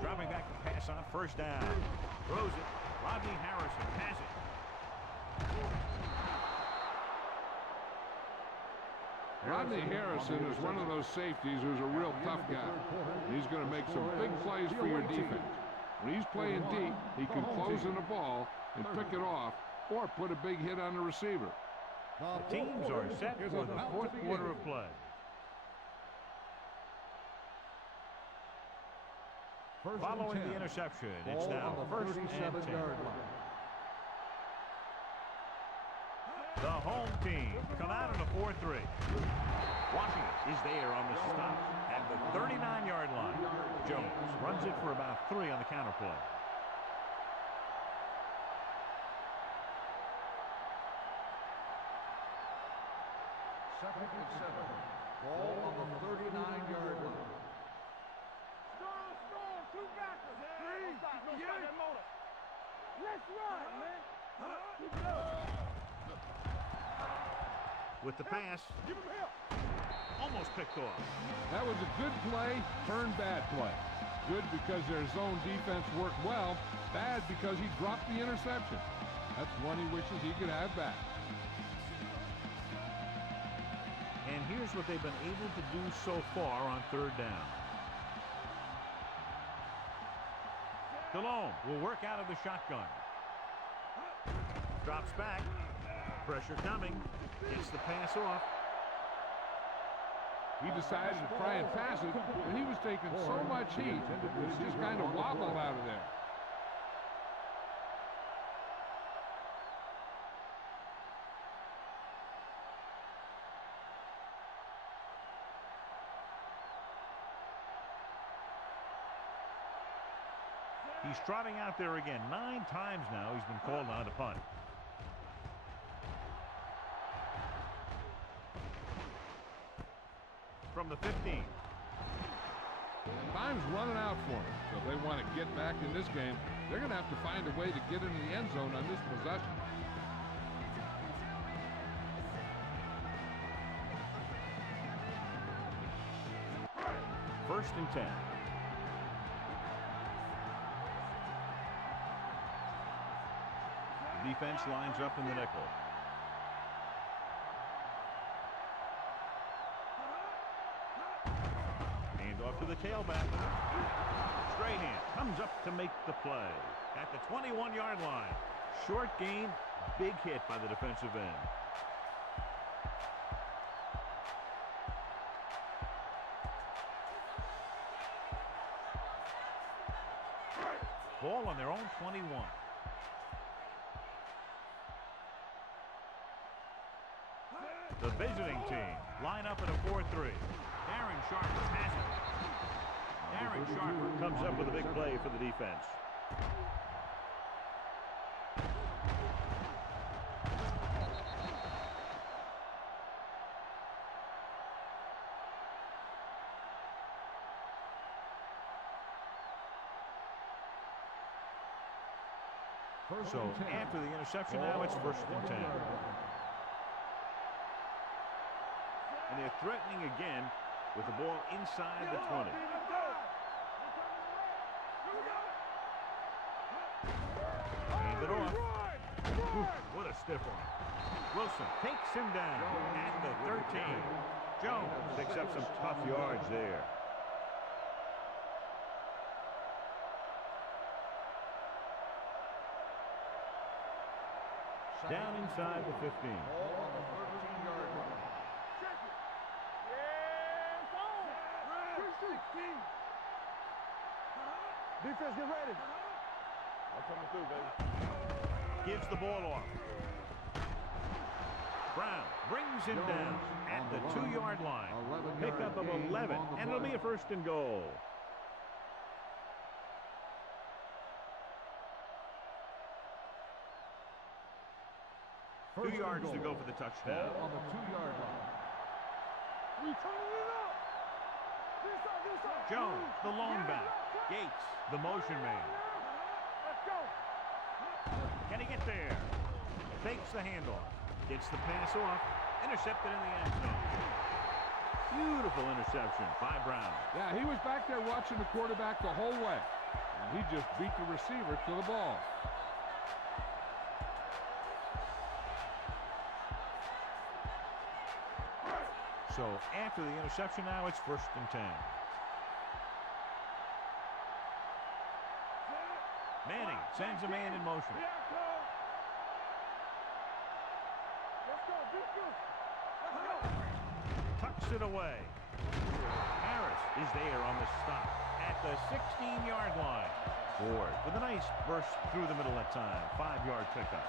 Dropping back to pass on 1st down. Throws it. Rodney Harrison has it. Rodney Harrison is one of those safeties who's a real tough guy. He's going to make some big plays for your defense. When he's playing deep, he can close in the ball and pick it off or put a big hit on the receiver. The teams are set for the 4th quarter of play. Following the interception, it's now 1st and 10. The home team come out in a 4-3. Washington is there on the stop at the 39-yard line. Jones runs it for about 3 on the counter play. Second and 7. Ball on the 39-yard line. Strong. 2 backers. Don't stop that motor. Let's run, man. Keep it up. With the pass, Give him help. almost picked off. That was a good play, turned bad play. Good because their zone defense worked well. Bad because he dropped the interception. That's one he wishes he could have back. And here's what they've been able to do so far on 3rd down. Delhomme will work out of the shotgun. Drops back. Pressure coming. Gets the pass off. He decided to try and pass it, and he was taking so much heat that he just kind of wobbled out of there. He's trotting out there again. 9 times now he's been called on to punt. from the 15. Time's running out for them, so if they want to get back in this game, they're going to have to find a way to get into the end zone on this possession. First and 10. The defense lines up in the nickel. Hand off to the tailback. Strahan comes up to make the play at the 21-yard line. Short gain, big hit by the defensive end. Ball on their own 21. The visiting team line up at a 4-3. Darren Sharper has it. Darren Sharper comes up with a big play for the defense. So after the interception, now it's first and 10. And they're threatening again with the ball inside the 20. Hand it off. What a stiff one. Wilson takes him down at the 13. Jones picks up some tough yards there. Down inside the 15. Ball on the 13-yard line. Check it. Yeah, it's on. Good shoot. Defense, get ready. I'm coming through, baby. Gives the ball off. Brown brings him down at the 2-yard line. Pickup of 11, and it'll be a first and goal. First 2 yards to go for the touchdown. Ball on the 2-yard line. We turning it up. This up. Jones, the lone back. Gates, the motion man. Let's go. Can he get there? Fakes the handoff. Gets the pass off. Intercepted in the end zone. Beautiful interception by Brown. Yeah, he was back there watching the quarterback the whole way. And he just beat the receiver to the ball. So after the interception, now it's first and 10. Manning sends a man in motion. Let's go. Tucks it away. Harris is there on the stop at the 16-yard line. Ford with a nice burst through the middle that time. 5-yard pickup.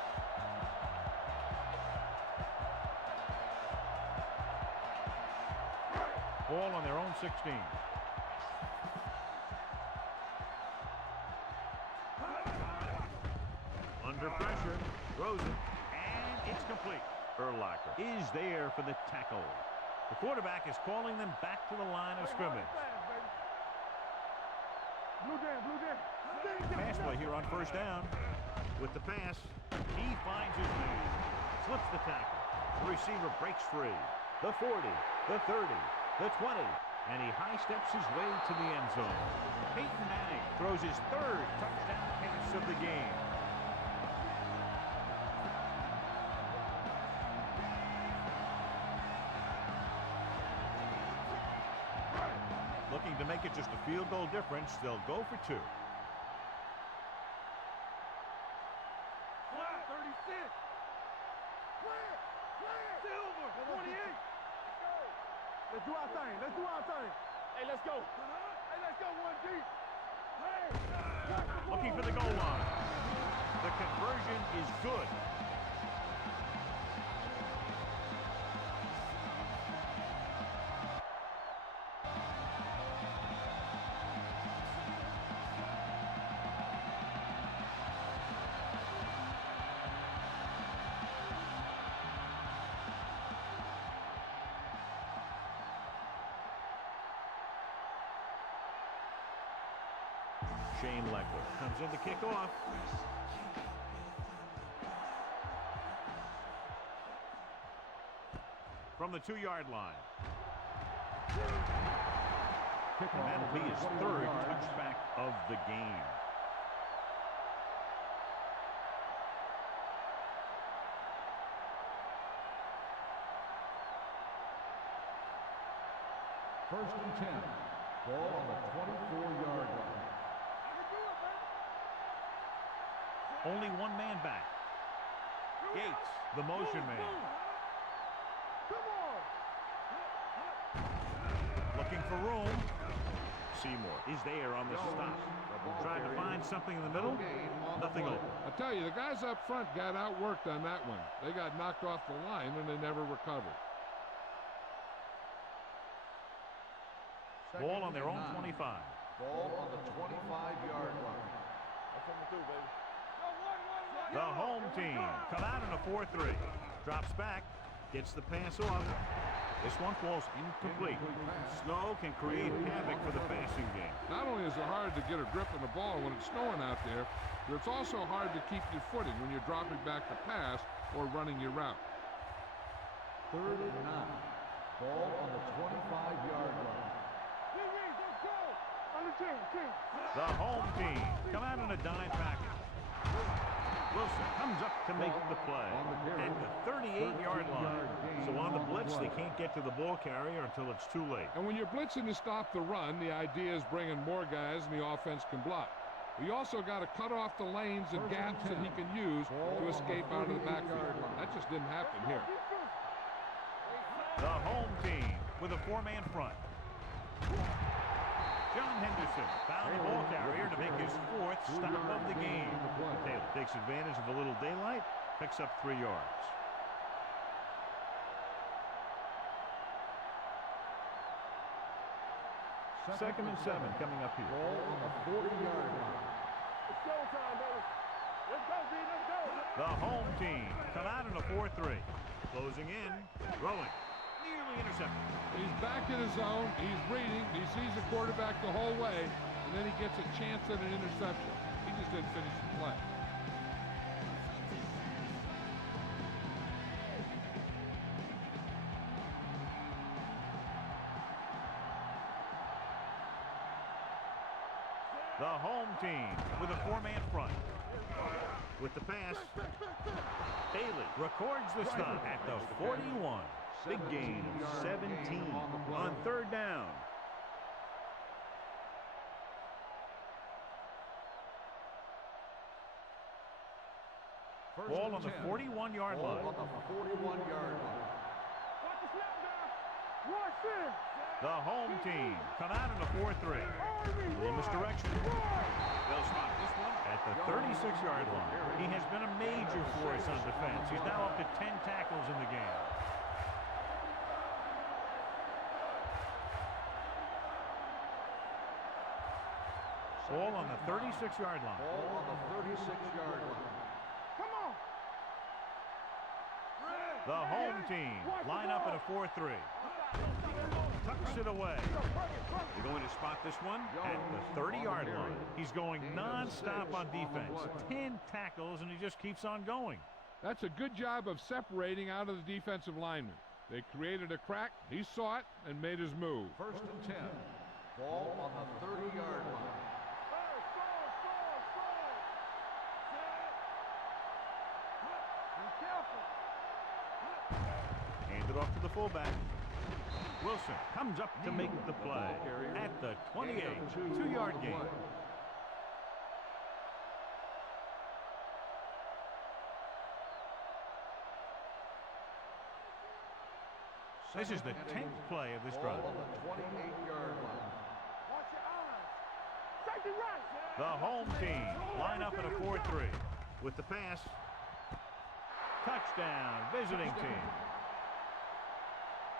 Ball on their own 16. Under pressure, throws it, and it's complete. Urlacher is there for the tackle. The quarterback is calling them back to the line of scrimmage. Pass play here on first down. With the pass, he finds his man. Slips the tackle. The receiver breaks free. The 40, the 30. The 20, and he high steps his way to the end zone. Peyton Manning throws his 3rd touchdown pass of the game. Looking to make it just a field goal difference, they'll go for 2. Flat 36. Clear. Silver 28. Let's do our thing. Hey, let's go. Let's go 1 deep. Hey. Looking for the goal line. The conversion is good. Shane Leckler comes in to kick off. From the 2-yard line. And that'll be his 3rd touchback of the game. First and 10. Ball on the 24-yard line. Only one man back. Gates, the motion man. Looking for room. Seymour is there on the stop. Trying to find something in the middle. Nothing open. I tell you, the guys up front got outworked on that one. They got knocked off the line and they never recovered. Ball on their own 25. Ball on the 25-yard line. That's what we do, baby. The home team come out in a 4-3. Drops back. Gets the pass off. This one falls incomplete. Snow can create havoc for the passing game. Not only is it hard to get a grip on the ball when it's snowing out there, but it's also hard to keep your footing when you're dropping back to pass or running your route. 3rd and 9. Ball on the 25-yard line. The home team come out in a dime package. Wilson comes up to make the play at the 38-yard line. So on the blitz, they can't get to the ball carrier until it's too late. And when you're blitzing to stop the run, the idea is bringing more guys and the offense can block. But you also got to cut off the lanes and gaps that he can use to escape out of the backfield. That just didn't happen here. The home team with a 4-man front. John Henderson found the ball carrier to make his 4th stop of the game. Taylor takes advantage of a little daylight, picks up 3 yards. Second and 7 coming up here. Ball on the 40-yard line. It's showtime, baby. Let's go, B. Let's go. The home team come out in a 4-3. Closing in, throwing. Nearly intercepted. He's back in his zone. He's reading. He sees the quarterback the whole way, and then he gets a chance at an interception. He just didn't finish the play. The home team with a 4-man front. With the pass, Bailey records the stop at the 41. Big gain of 17 on 3rd down. Ball on the 41-yard line. Ball on the 41-yard line. Watch the snap down. Watch this. The home team come out in a 4-3. A little misdirection. They'll spot this one at the 36-yard line. He has been a major force on defense. He's now up to 10 tackles in the game. Ball on the 36-yard line. Ball on the 36-yard line. Come on. The home team line up in a 4-3. Tucks it away. They're going to spot this one at the 30-yard line. He's going non-stop on defense. 10 tackles, and he just keeps on going. That's a good job of separating out of the defensive lineman. They created a crack. He saw it and made his move. 1st and 10. Ball on the 30-yard line. Handed off to the fullback. Wilson comes up to make the play at the 28. 2-yard gain. This is the 10th play of this drive. Ball on the 28-yard line. Watch your eyes. Safety right. The home team line up in a 4-3 with the pass. Touchdown, visiting team.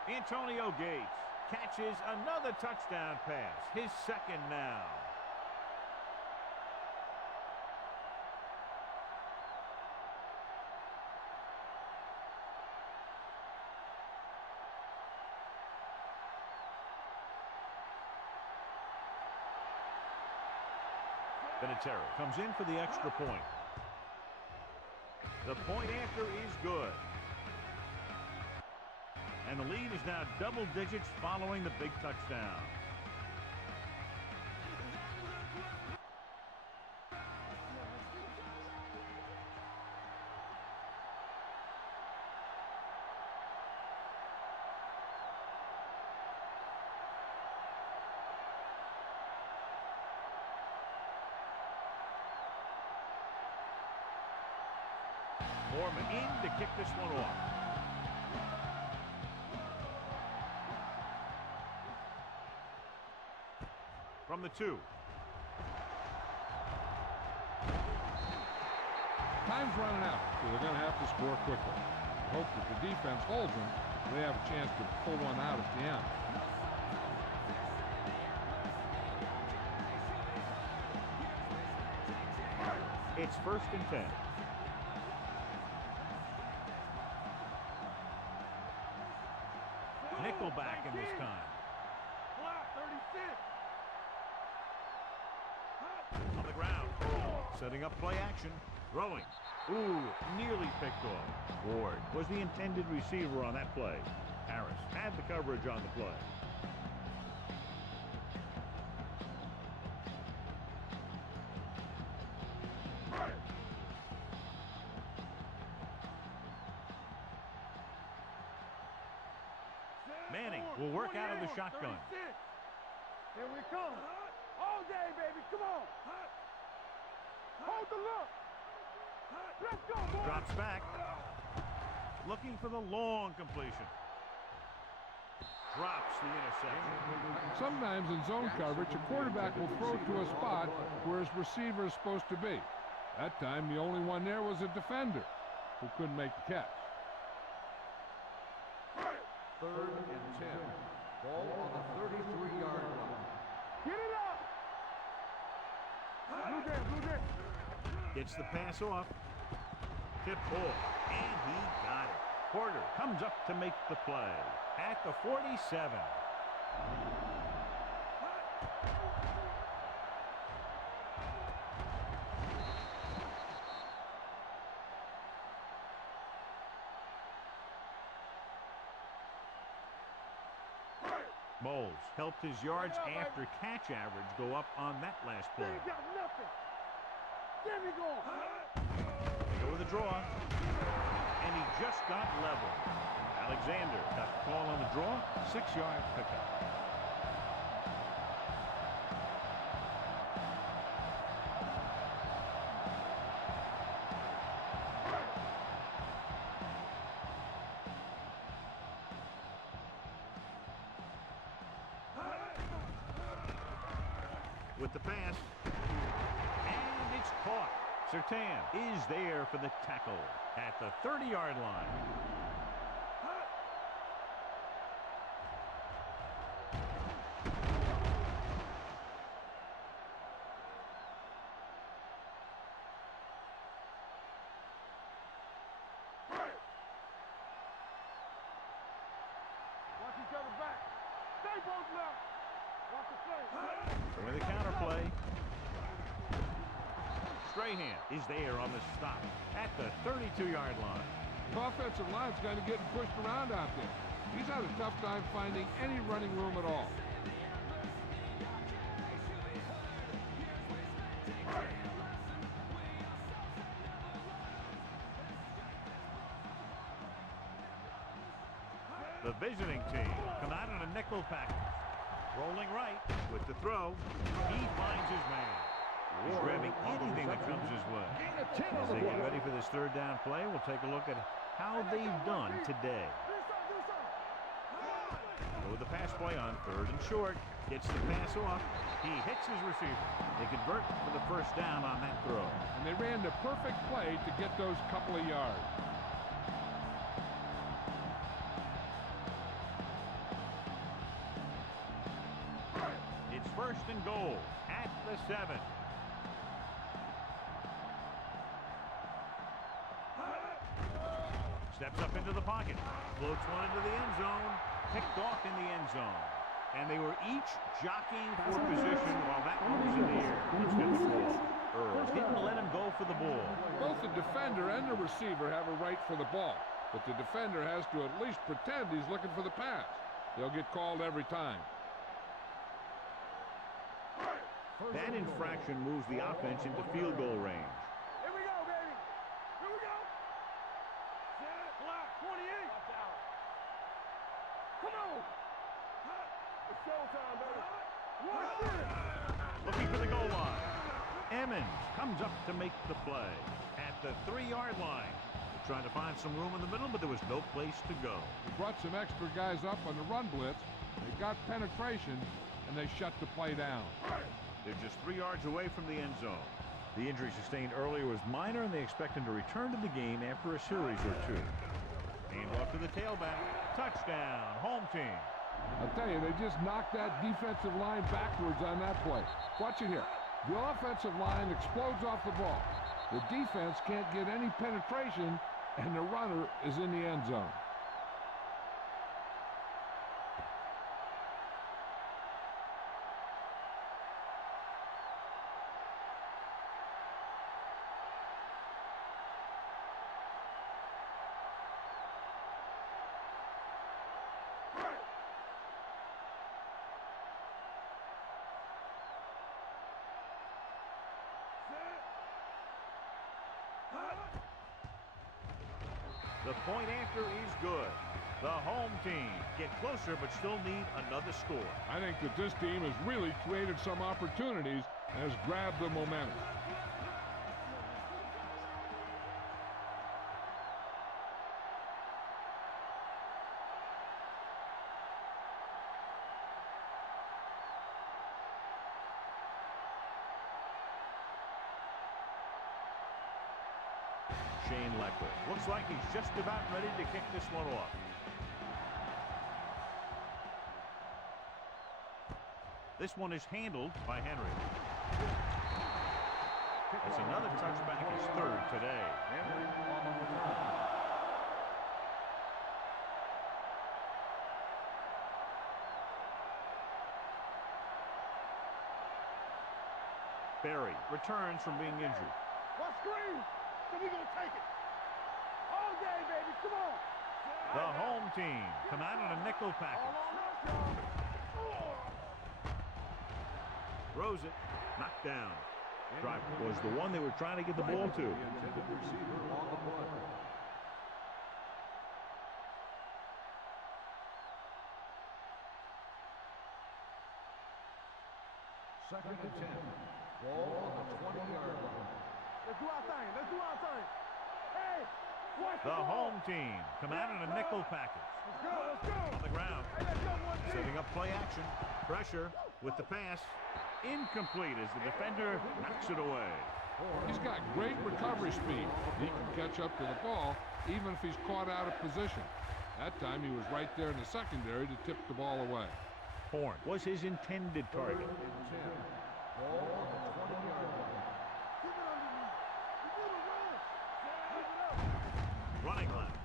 Antonio Gates catches another touchdown pass, his 2nd now. Vinatieri comes in for the extra point. The point after is good. And the lead is now double digits following the big touchdown. Foreman in to kick this one off. From the 2. Time's running out, so they're going to have to score quickly. I hope that the defense holds them, so they have a chance to pull one out at the end. It's 1st and 10. Nickelback in this time. Block 36. On the ground. Setting up play action. Throwing. Ooh, nearly picked off. Ward was the intended receiver on that play. Harris had the coverage on the play. Manning will work out of the shotgun. 36. Here we come. All day, baby. Come on. Hold the look. Let's go, boy. Drops back. Looking for the long completion. Drops the interception. Sometimes in zone coverage, a quarterback will throw to a spot where his receiver is supposed to be. That time, the only one there was a defender who couldn't make the catch. 3rd and 10. Ball on the 33-yard line. Get it up. Blue Jay, Blue Jay. Gets the pass off. Tip ball. And he got it. Porter comes up to make the play at the 47. Moles helped his yards after catch average go up on that last play. They got nothing. There we go. They go with a draw. And he just got level. Alexander got the call on the draw. 6-yard pickup. With the pass. And it's caught. Surtain is there for the tackle at the 30-yard line. Watch each other back. Stay both left. Watch the play. With the counter play. Strahan is there on the stop at the 32-yard line. The offensive line's kind of getting pushed around out there. He's had a tough time finding any running room at all. The visiting team come out in a nickel package. Rolling right with the throw. He finds his man. He's grabbing anything that comes his way. As they get ready for this 3rd down play, we'll take a look at how they've done today. Go with the pass play on 3rd and short. Gets the pass off. He hits his receiver. They convert for the 1st down on that throw. And they ran the perfect play to get those couple of yards. It's 1st and goal at the 7. Steps up into the pocket. Floats one into the end zone. Picked off in the end zone. And they were each jockeying for position while that one was in the air. Let's get the call. Earl didn't let him go for the ball. Both the defender and the receiver have a right for the ball, but the defender has to at least pretend he's looking for the pass. They'll get called every time. That infraction moves the offense into field goal range. Here we go, baby. Here we go. Set, block, 28. Watch out. Come on. It's showtime, baby. Watch it. Looking for the goal line. Emmons comes up to make the play at the 3-yard line. They're trying to find some room in the middle, but there was no place to go. They brought some extra guys up on the run blitz. They got penetration, and they shut the play down. They're just 3 yards away from the end zone. The injury sustained earlier was minor, and they expect him to return to the game after a series or two. Hand off to the tailback. Touchdown, home team. I'll tell you, they just knocked that defensive line backwards on that play. Watch it here. The offensive line explodes off the ball. The defense can't get any penetration, and the runner is in the end zone. The point after is good. The home team get closer but still need another score. I think that this team has really created some opportunities and has grabbed the momentum. Shane Lecker looks like he's just about ready to kick this one off. This one is handled by Henry. That's another touchback, his 3rd today. Henry on the return. Berry returns from being injured. What screen? So we gonna take it. All day, baby. Come on. The home team come out in a nickel package. All on us, y'all. Throws it. Knocked down. Drive was the one they were trying to get the ball to. The intended receiver on the play. Second and 10. Ball on the 20-yard line. Let's do our thing. Let's do our thing. Hey, watch The home team come out in a nickel package. Let's go. Let's go. On the ground. Hey, let's go, one team. Setting up play action. Pressure with the pass. Incomplete as the defender knocks it away. He's got great recovery speed. He can catch up to the ball even if he's caught out of position. That time he was right there in the secondary to tip the ball away. Horn was his intended target. Third and 10. Ball on the 20-yard line. Keep it underneath. You need to run. Keep it up. Running left.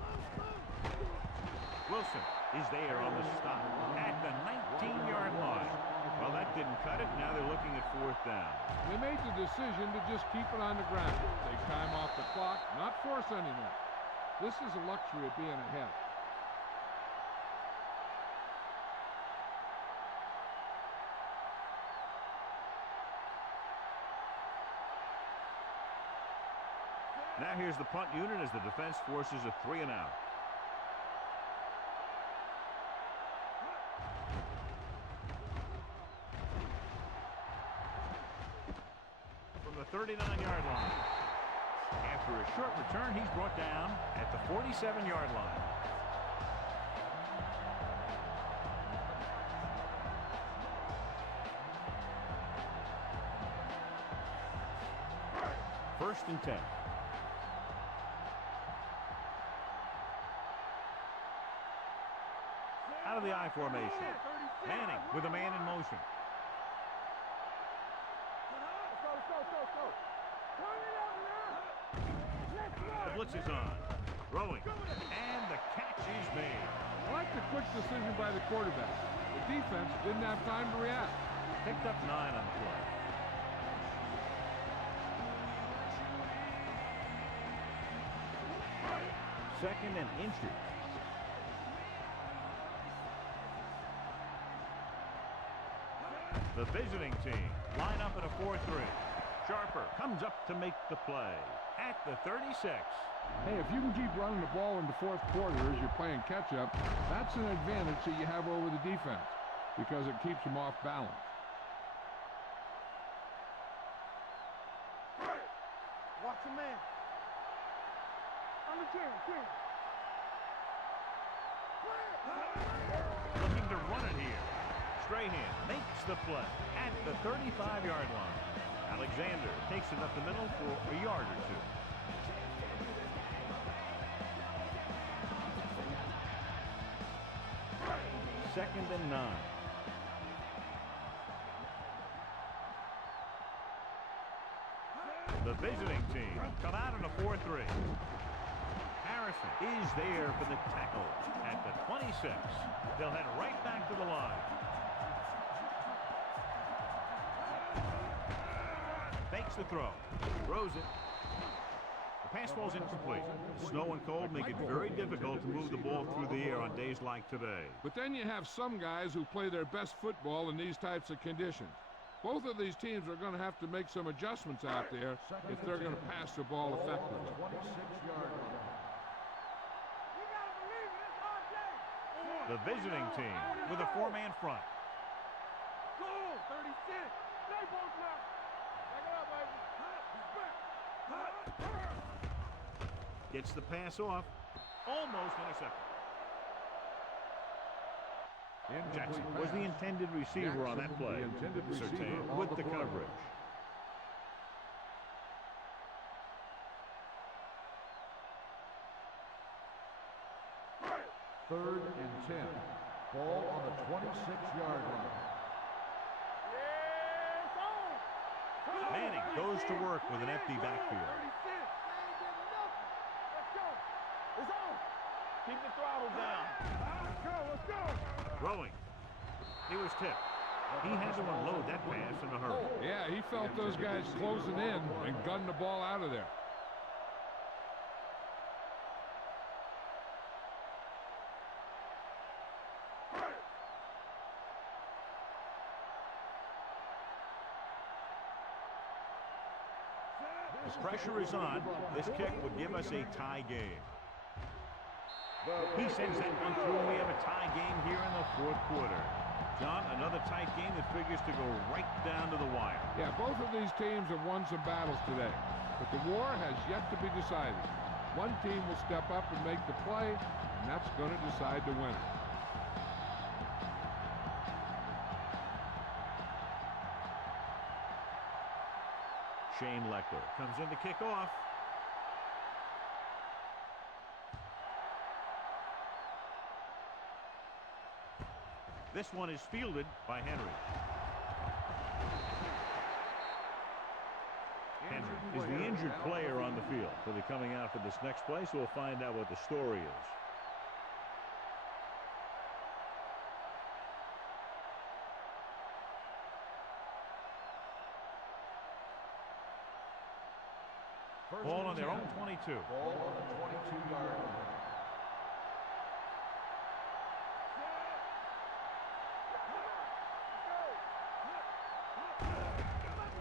Wilson is there on the stop at the 19-yard line. Well, that didn't cut it. Now they're looking at 4th down. They made the decision to just keep it on the ground. Take time off the clock, not force anything. This is a luxury of being ahead. Now here's the punt unit as the defense forces a 3-and-out. From the 39-yard line. After a short return, he's brought down at the 47-yard line. First and 10. Out of the I formation. Manning with a man in motion. Let's go, let's go, let's go, let's go. Turn it up now. Let's go. The blitz is on. Throwing. And the catch is made. I like the quick decision by the quarterback. The The defense didn't have time to react. Picked up 9 on the play. Second and inches. The visiting team line up in a 4-3. Sharper comes up to make the play at the 36. Hey, if you can keep running the ball in the fourth quarter as you're playing catch-up, that's an advantage that you have over the defense because it keeps them off balance. Watch the man. Under 10. Looking to run it here. Strahan makes the play at the 35-yard line. Alexander takes it up the middle for a yard or two. Second and 9. The visiting team come out in a 4-3. Harrison is there for the tackle at the 26. They'll head right back to the line. Fakes the throw. Throws it. The pass ball's incomplete. Snow and cold make it very difficult to move the ball through the air on days like today. But then you have some guys who play their best football in these types of conditions. Both of these teams are going to have to make some adjustments out there if they're going to pass the ball effectively. 26-yard line. The visiting team with a 4-man front. Go, 36. Stay both now. Back it up, baby. Gets the pass off. Almost intercepted. Jackson was the intended receiver on that play. Surtain with the coverage. Third and 10. Ball on the 26-yard line. Manning goes to work with an empty backfield. Let's go. It's on. Keep the throttle down. Let's go. Throwing. He was tipped. He had to unload that pass in a hurry. Yeah, he felt those guys closing in and gunned the ball out of there. As pressure is on, this kick would give us a tie game. He sends that one through, and we have a tie game here in the fourth quarter. John, another tight game that figures to go right down to the wire. Yeah, both of these teams have won some battles today, but the war has yet to be decided. One team will step up and make the play, and that's going to decide the winner. Shane Leckler comes in to kick off. This one is fielded by Henry. Henry is the injured player on the field. So they're coming out for this next play, so we'll find out what the story is. Ball on their own 22. Ball on the 22-yard line.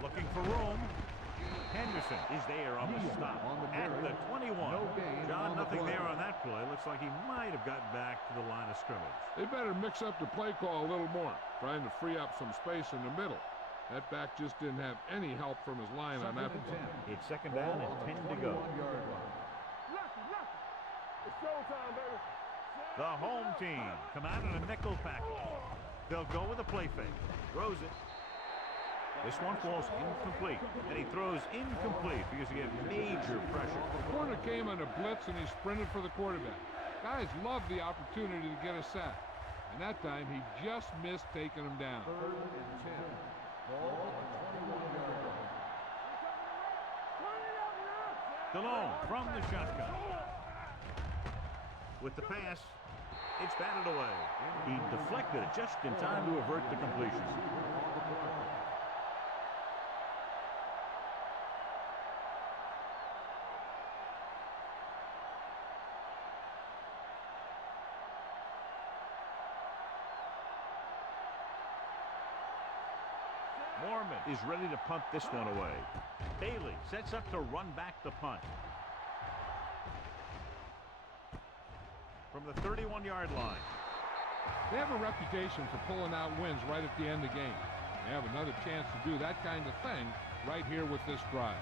Looking for room. Henderson is there on the stop at the 21. John, nothing there on that play. Looks like he might have gotten back to the line of scrimmage. They better mix up the play call a little more, trying to free up some space in the middle. That back just didn't have any help from his line on that play. It's second down and 10 to go. It's showtime, baby. The home team come out in a nickel package. They'll go with a play fake. Throws it. This one falls incomplete, and he throws incomplete because he had major pressure. The corner came on a blitz, and he sprinted for the quarterback. Guys love the opportunity to get a sack, and that time he just missed taking him down. Third and 10. Ball on the 21-yard line. Delone from the shotgun. With the pass, It's batted away. He deflected it just in time to avert the completion. Mormon is ready to punt this one away. Bailey sets up to run back the punt. From the 31-yard line. They have a reputation for pulling out wins right at the end of games. They have another chance to do that kind of thing right here with this drive.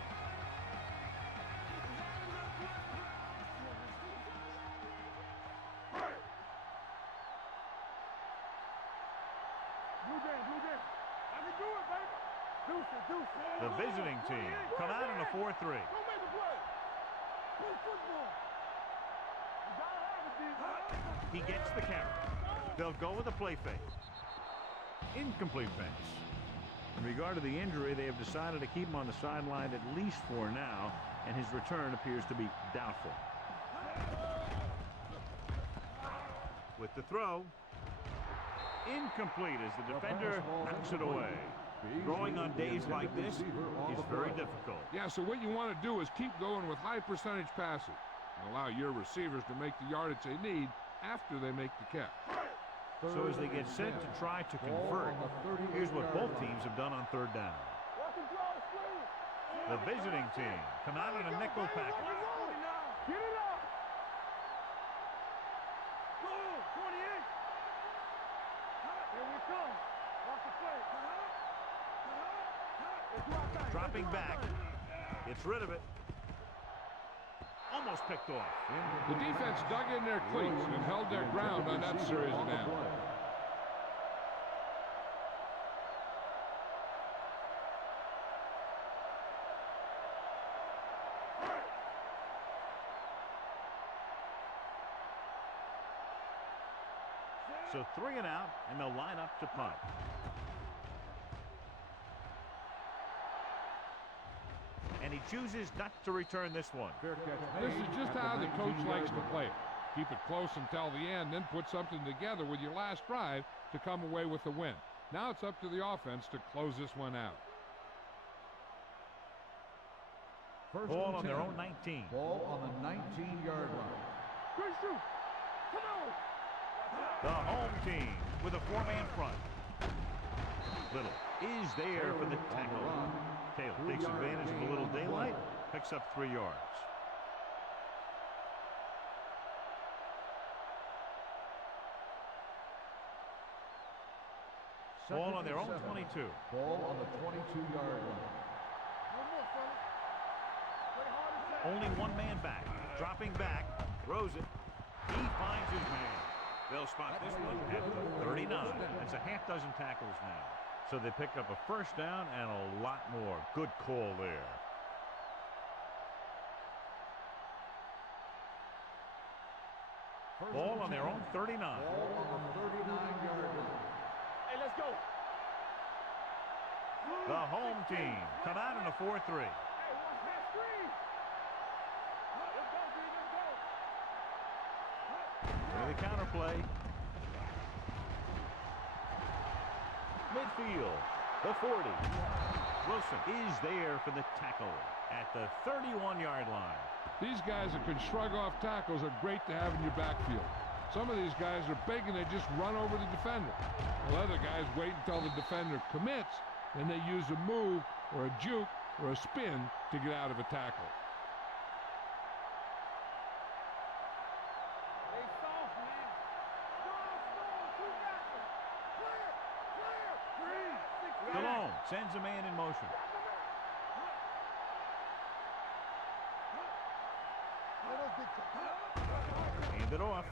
Blue game. I can do it, baby. Deuce it. The visiting team come out in a 4-3. Don't make the play. Play football. You gotta have it, D. He gets the carry. They'll go with a play fake. Incomplete pass. In regard to the injury, they have decided to keep him on the sideline at least for now, and his return appears to be doubtful. With the throw. Incomplete as the defender knocks it away. Throwing on days like this is very difficult. Yeah, so what you want to do is keep going with high percentage passes and allow your receivers to make the yardage they need after they make the catch. So as they get set to try to convert, here's what both teams have done on third down. The visiting team come out in a nickel package. Get it up. Go, 28. Here we come. Watch the play. Dropping back. Gets rid of it. Almost picked off. The defense dug in their cleats and held their ground on that series of downs. So 3 and out, and they'll line up to punt. And he chooses not to return this one. This is just how the coach likes to play it. Keep it close until the end, then put something together with your last drive to come away with the win. Now it's up to the offense to close this one out. Ball on their own 19. Ball on the 19-yard line. Good shoot. Come on. The home team with a 4-man front. Little is there for the tackle. Taylor takes advantage of a little daylight, picks up 3 yards. Ball on their own 22. Ball on the 22-yard line. Only 1 man back. Dropping back. Throws it. He finds his man. They'll spot this one at the 39. That's a half dozen tackles now. So they pick up a first down and a lot more. Good call there. Ball on their own 39. Ball on the 39-yard line. Hey, let's go. The home team come out in a 4-3. Hey, watch that screen. Let's go, D. Let's go. With the counter play. Midfield, the 40. Wilson is there for the tackle at the 31-yard line. These guys that can shrug off tackles are great to have in your backfield. Some of these guys are big and they just run over the defender. While other guys wait until the defender commits, and they use a move or a juke or a spin to get out of a tackle. Stallone sends a man in motion. Hand it off.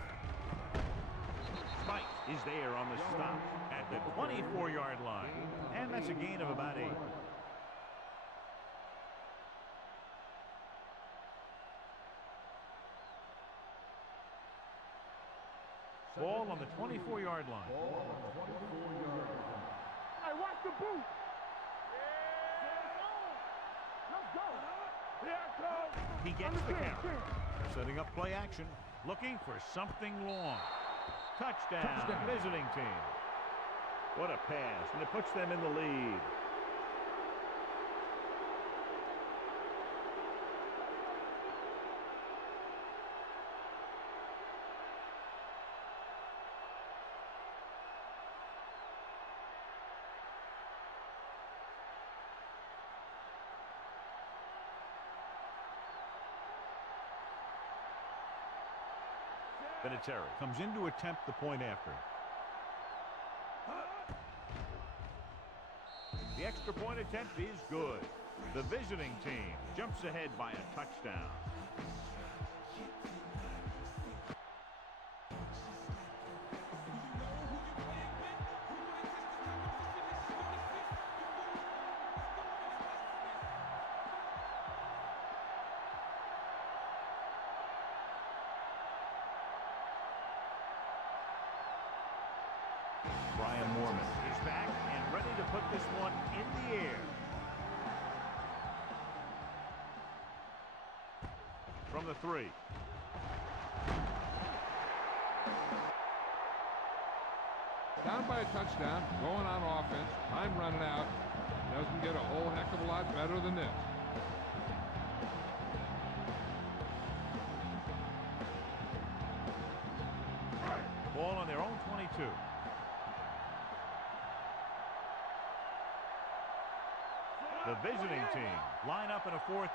Spike is there on the stop at the 24-yard line. And that's a gain of about 8. Ball on the 24-yard line. Ball on the 24-yard line. Hey, watch the boot. Let's go. Here it comes. He gets the count. Setting up play action, looking for something long. Touchdown, visiting team. What a pass, and it puts them in the lead. Vinatieri comes in to attempt the point after. The extra point attempt is good. The visiting team jumps ahead by a touchdown. Brian Moorman is back and ready to put this one in the air. From the 3. Down by a touchdown, going on offense, time running out. Doesn't get a whole heck of a lot better than this. Ball on their own 22. The visiting team line up in a 4-3.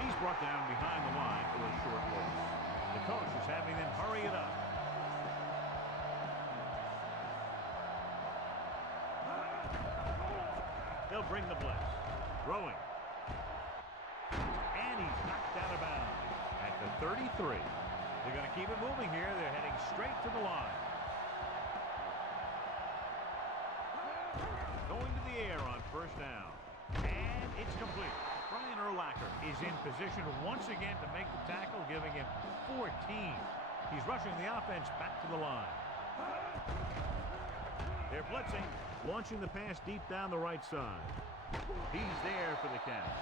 He's brought down behind the line for a short loss. The coach is having them hurry it up. They'll bring the blitz. Throwing. And he's knocked out of bounds at the 33. They're going to keep it moving here. They're heading straight to the line. Going to the air on first down. And it's complete. Brian Urlacher is in position once again to make the tackle, giving him 14. He's rushing the offense back to the line. They're blitzing, launching the pass deep down the right side. He's there for the catch.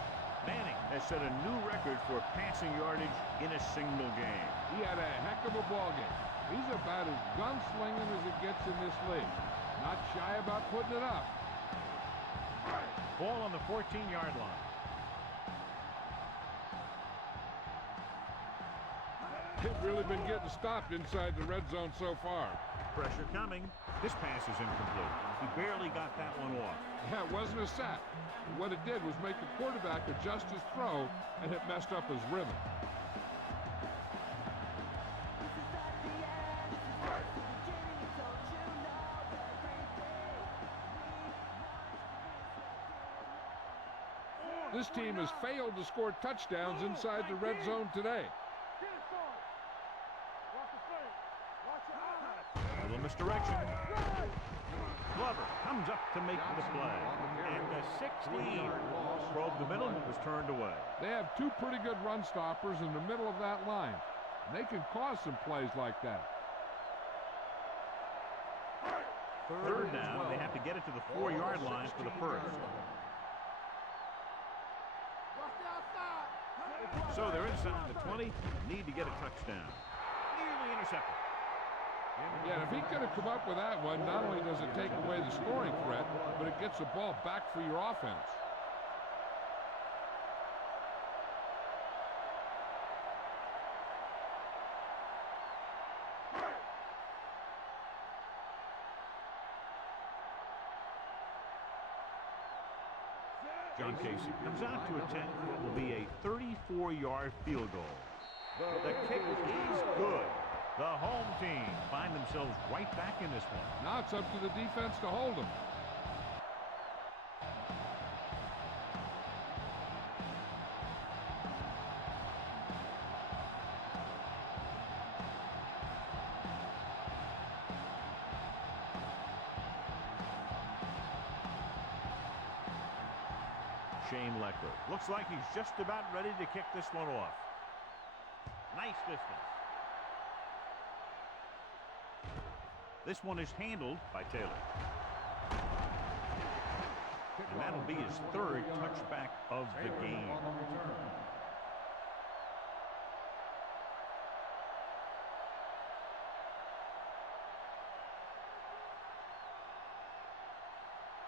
Manning has set a new record for passing yardage in a single game. He had a heck of a ball game. He's about as gunslinging as it gets in this league. Not shy about putting it up. Ball on the 14-yard line. They've really been getting stopped inside the red zone so far. Pressure coming. This pass is incomplete. He barely got that one off. Yeah, it wasn't a sack. What it did was make the quarterback adjust his throw, and it messed up his rhythm. This team has failed to score touchdowns inside the red zone today. A little misdirection. Glover comes up to make the play. And the 16 probed the middle, was turned away. They have two pretty good run stoppers in the middle of that line. And they can cause some plays like that. Third down, and they have to get it to the 4-yard line for the first. So they're inside the 20, need to get a touchdown. Nearly intercepted. Yeah, and if he could have come up with that one, not only does it take away the scoring threat, but it gets the ball back for your offense. John Casey comes out to attempt what will be a 34-yard field goal. The kick is good. The home team find themselves right back in this one. Now it's up to the defense to hold them. Shane Leckler looks like he's just about ready to kick this one off. Nice distance. This one is handled by Taylor. And that'll be his third touchback of the game. On the return.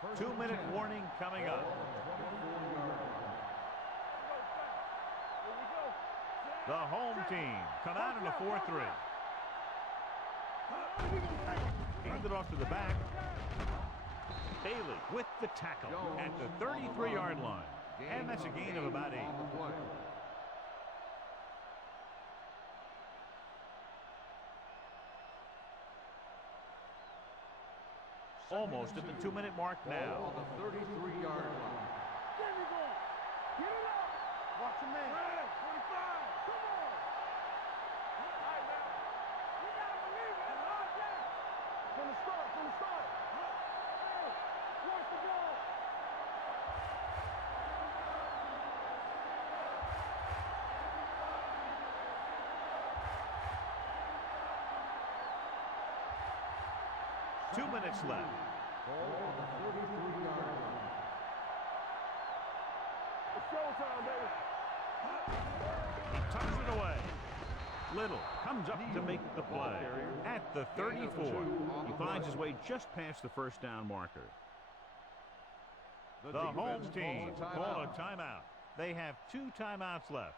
First 2-minute and 10. warning coming Ball up. on the 24-yard line. The home team come out in a 4-3. Handed off to the back. Bailey with the tackle at the 33-yard line. And that's a gain of about 8. On the play. Almost at the 2-minute mark now. Ball on the 33-yard line. There we go. Get it up. Watch your man. 25. Come on. All right, now. We got to believe it. It's all day. From the start. Hey, watch the ball. Two minutes left. Ball on the 33-yard line. It's showtime, baby. He tucks it away. Little comes up to make the play at the 34. He finds his way just past the first down marker. The home team call a timeout. They have 2 timeouts left.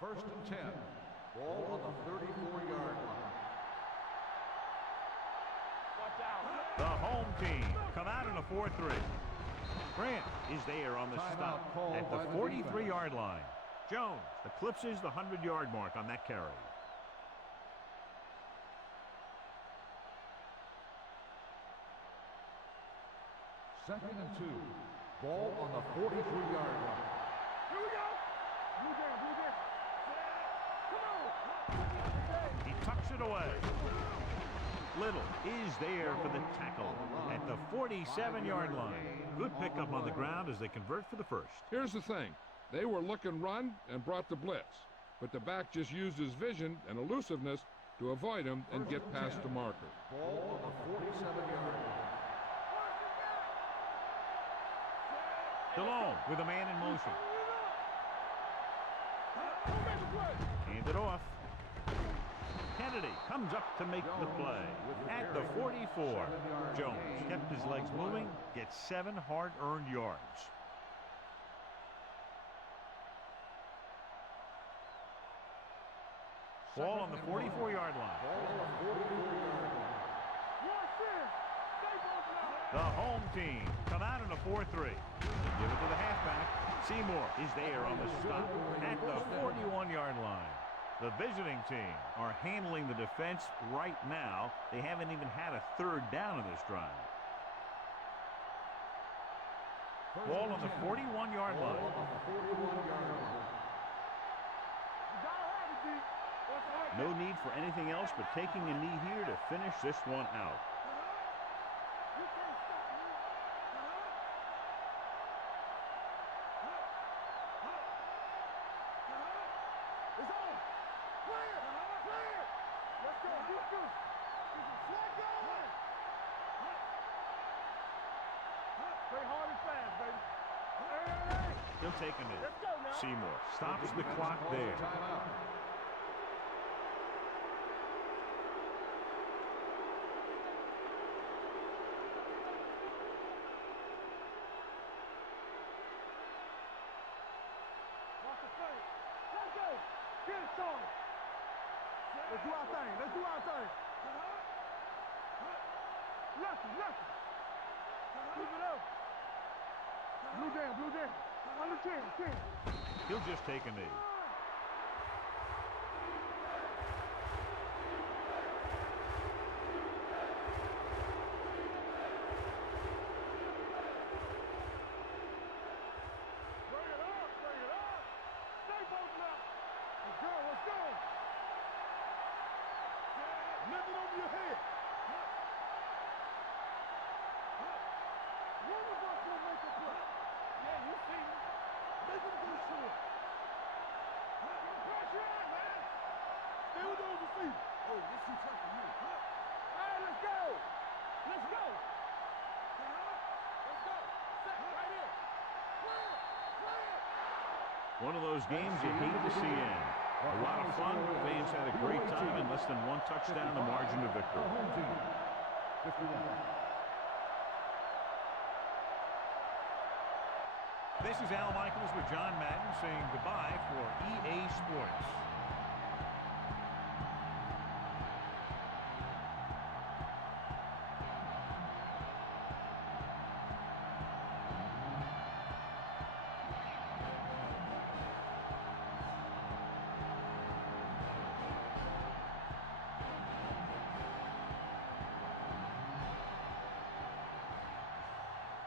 First and 10. Ball on the 34-yard line. Watch out. The home team come out in a 4-3. Grant is there on the Timeout stop called at by the the 43-yard line. Jones eclipses the 100-yard mark on that carry. Second and 2. Ball on the 43-yard line. Here we go. Blue down. Come on. He tucks it away. Little is there for the tackle at the 47-yard line. Good pickup on the ground as they convert for the first. Here's the thing. They were looking run and brought the blitz. But the back just used his vision and elusiveness to avoid him and get past the marker. Ball on the 47-yard line. DeLone with a man in motion. Hand it off. Kennedy comes up to make the play at the 44. Jones kept his legs moving, gets 7 hard-earned yards. Ball on the 44-yard line. Ball on the 44-yard line. The home team come out in a 4-3. Give it to the halfback. Seymour is there on the stop at the 41-yard line. The visiting team are handling the defense right now. They haven't even had a third down in this drive. Ball on the 41-yard Ball line. on the 41-yard line. No need for anything else but taking a knee here to finish this one out. He'll take a knee. Seymour stops the clock there. Timeout. Let's do our thing. Left. Keep it up. Blue down. Under 10. He'll just take a knee. Bring it up. Stay bolting up. Let's go. Lift it over your head. One of us will make a play. Yeah, you see me. Make him go short. One of those games you hate to see end. A lot of fun. Fans had a great time, and less than one touchdown, the margin of victory. Home team, 51. This is Al Michaels with John Madden saying goodbye for EA Sports.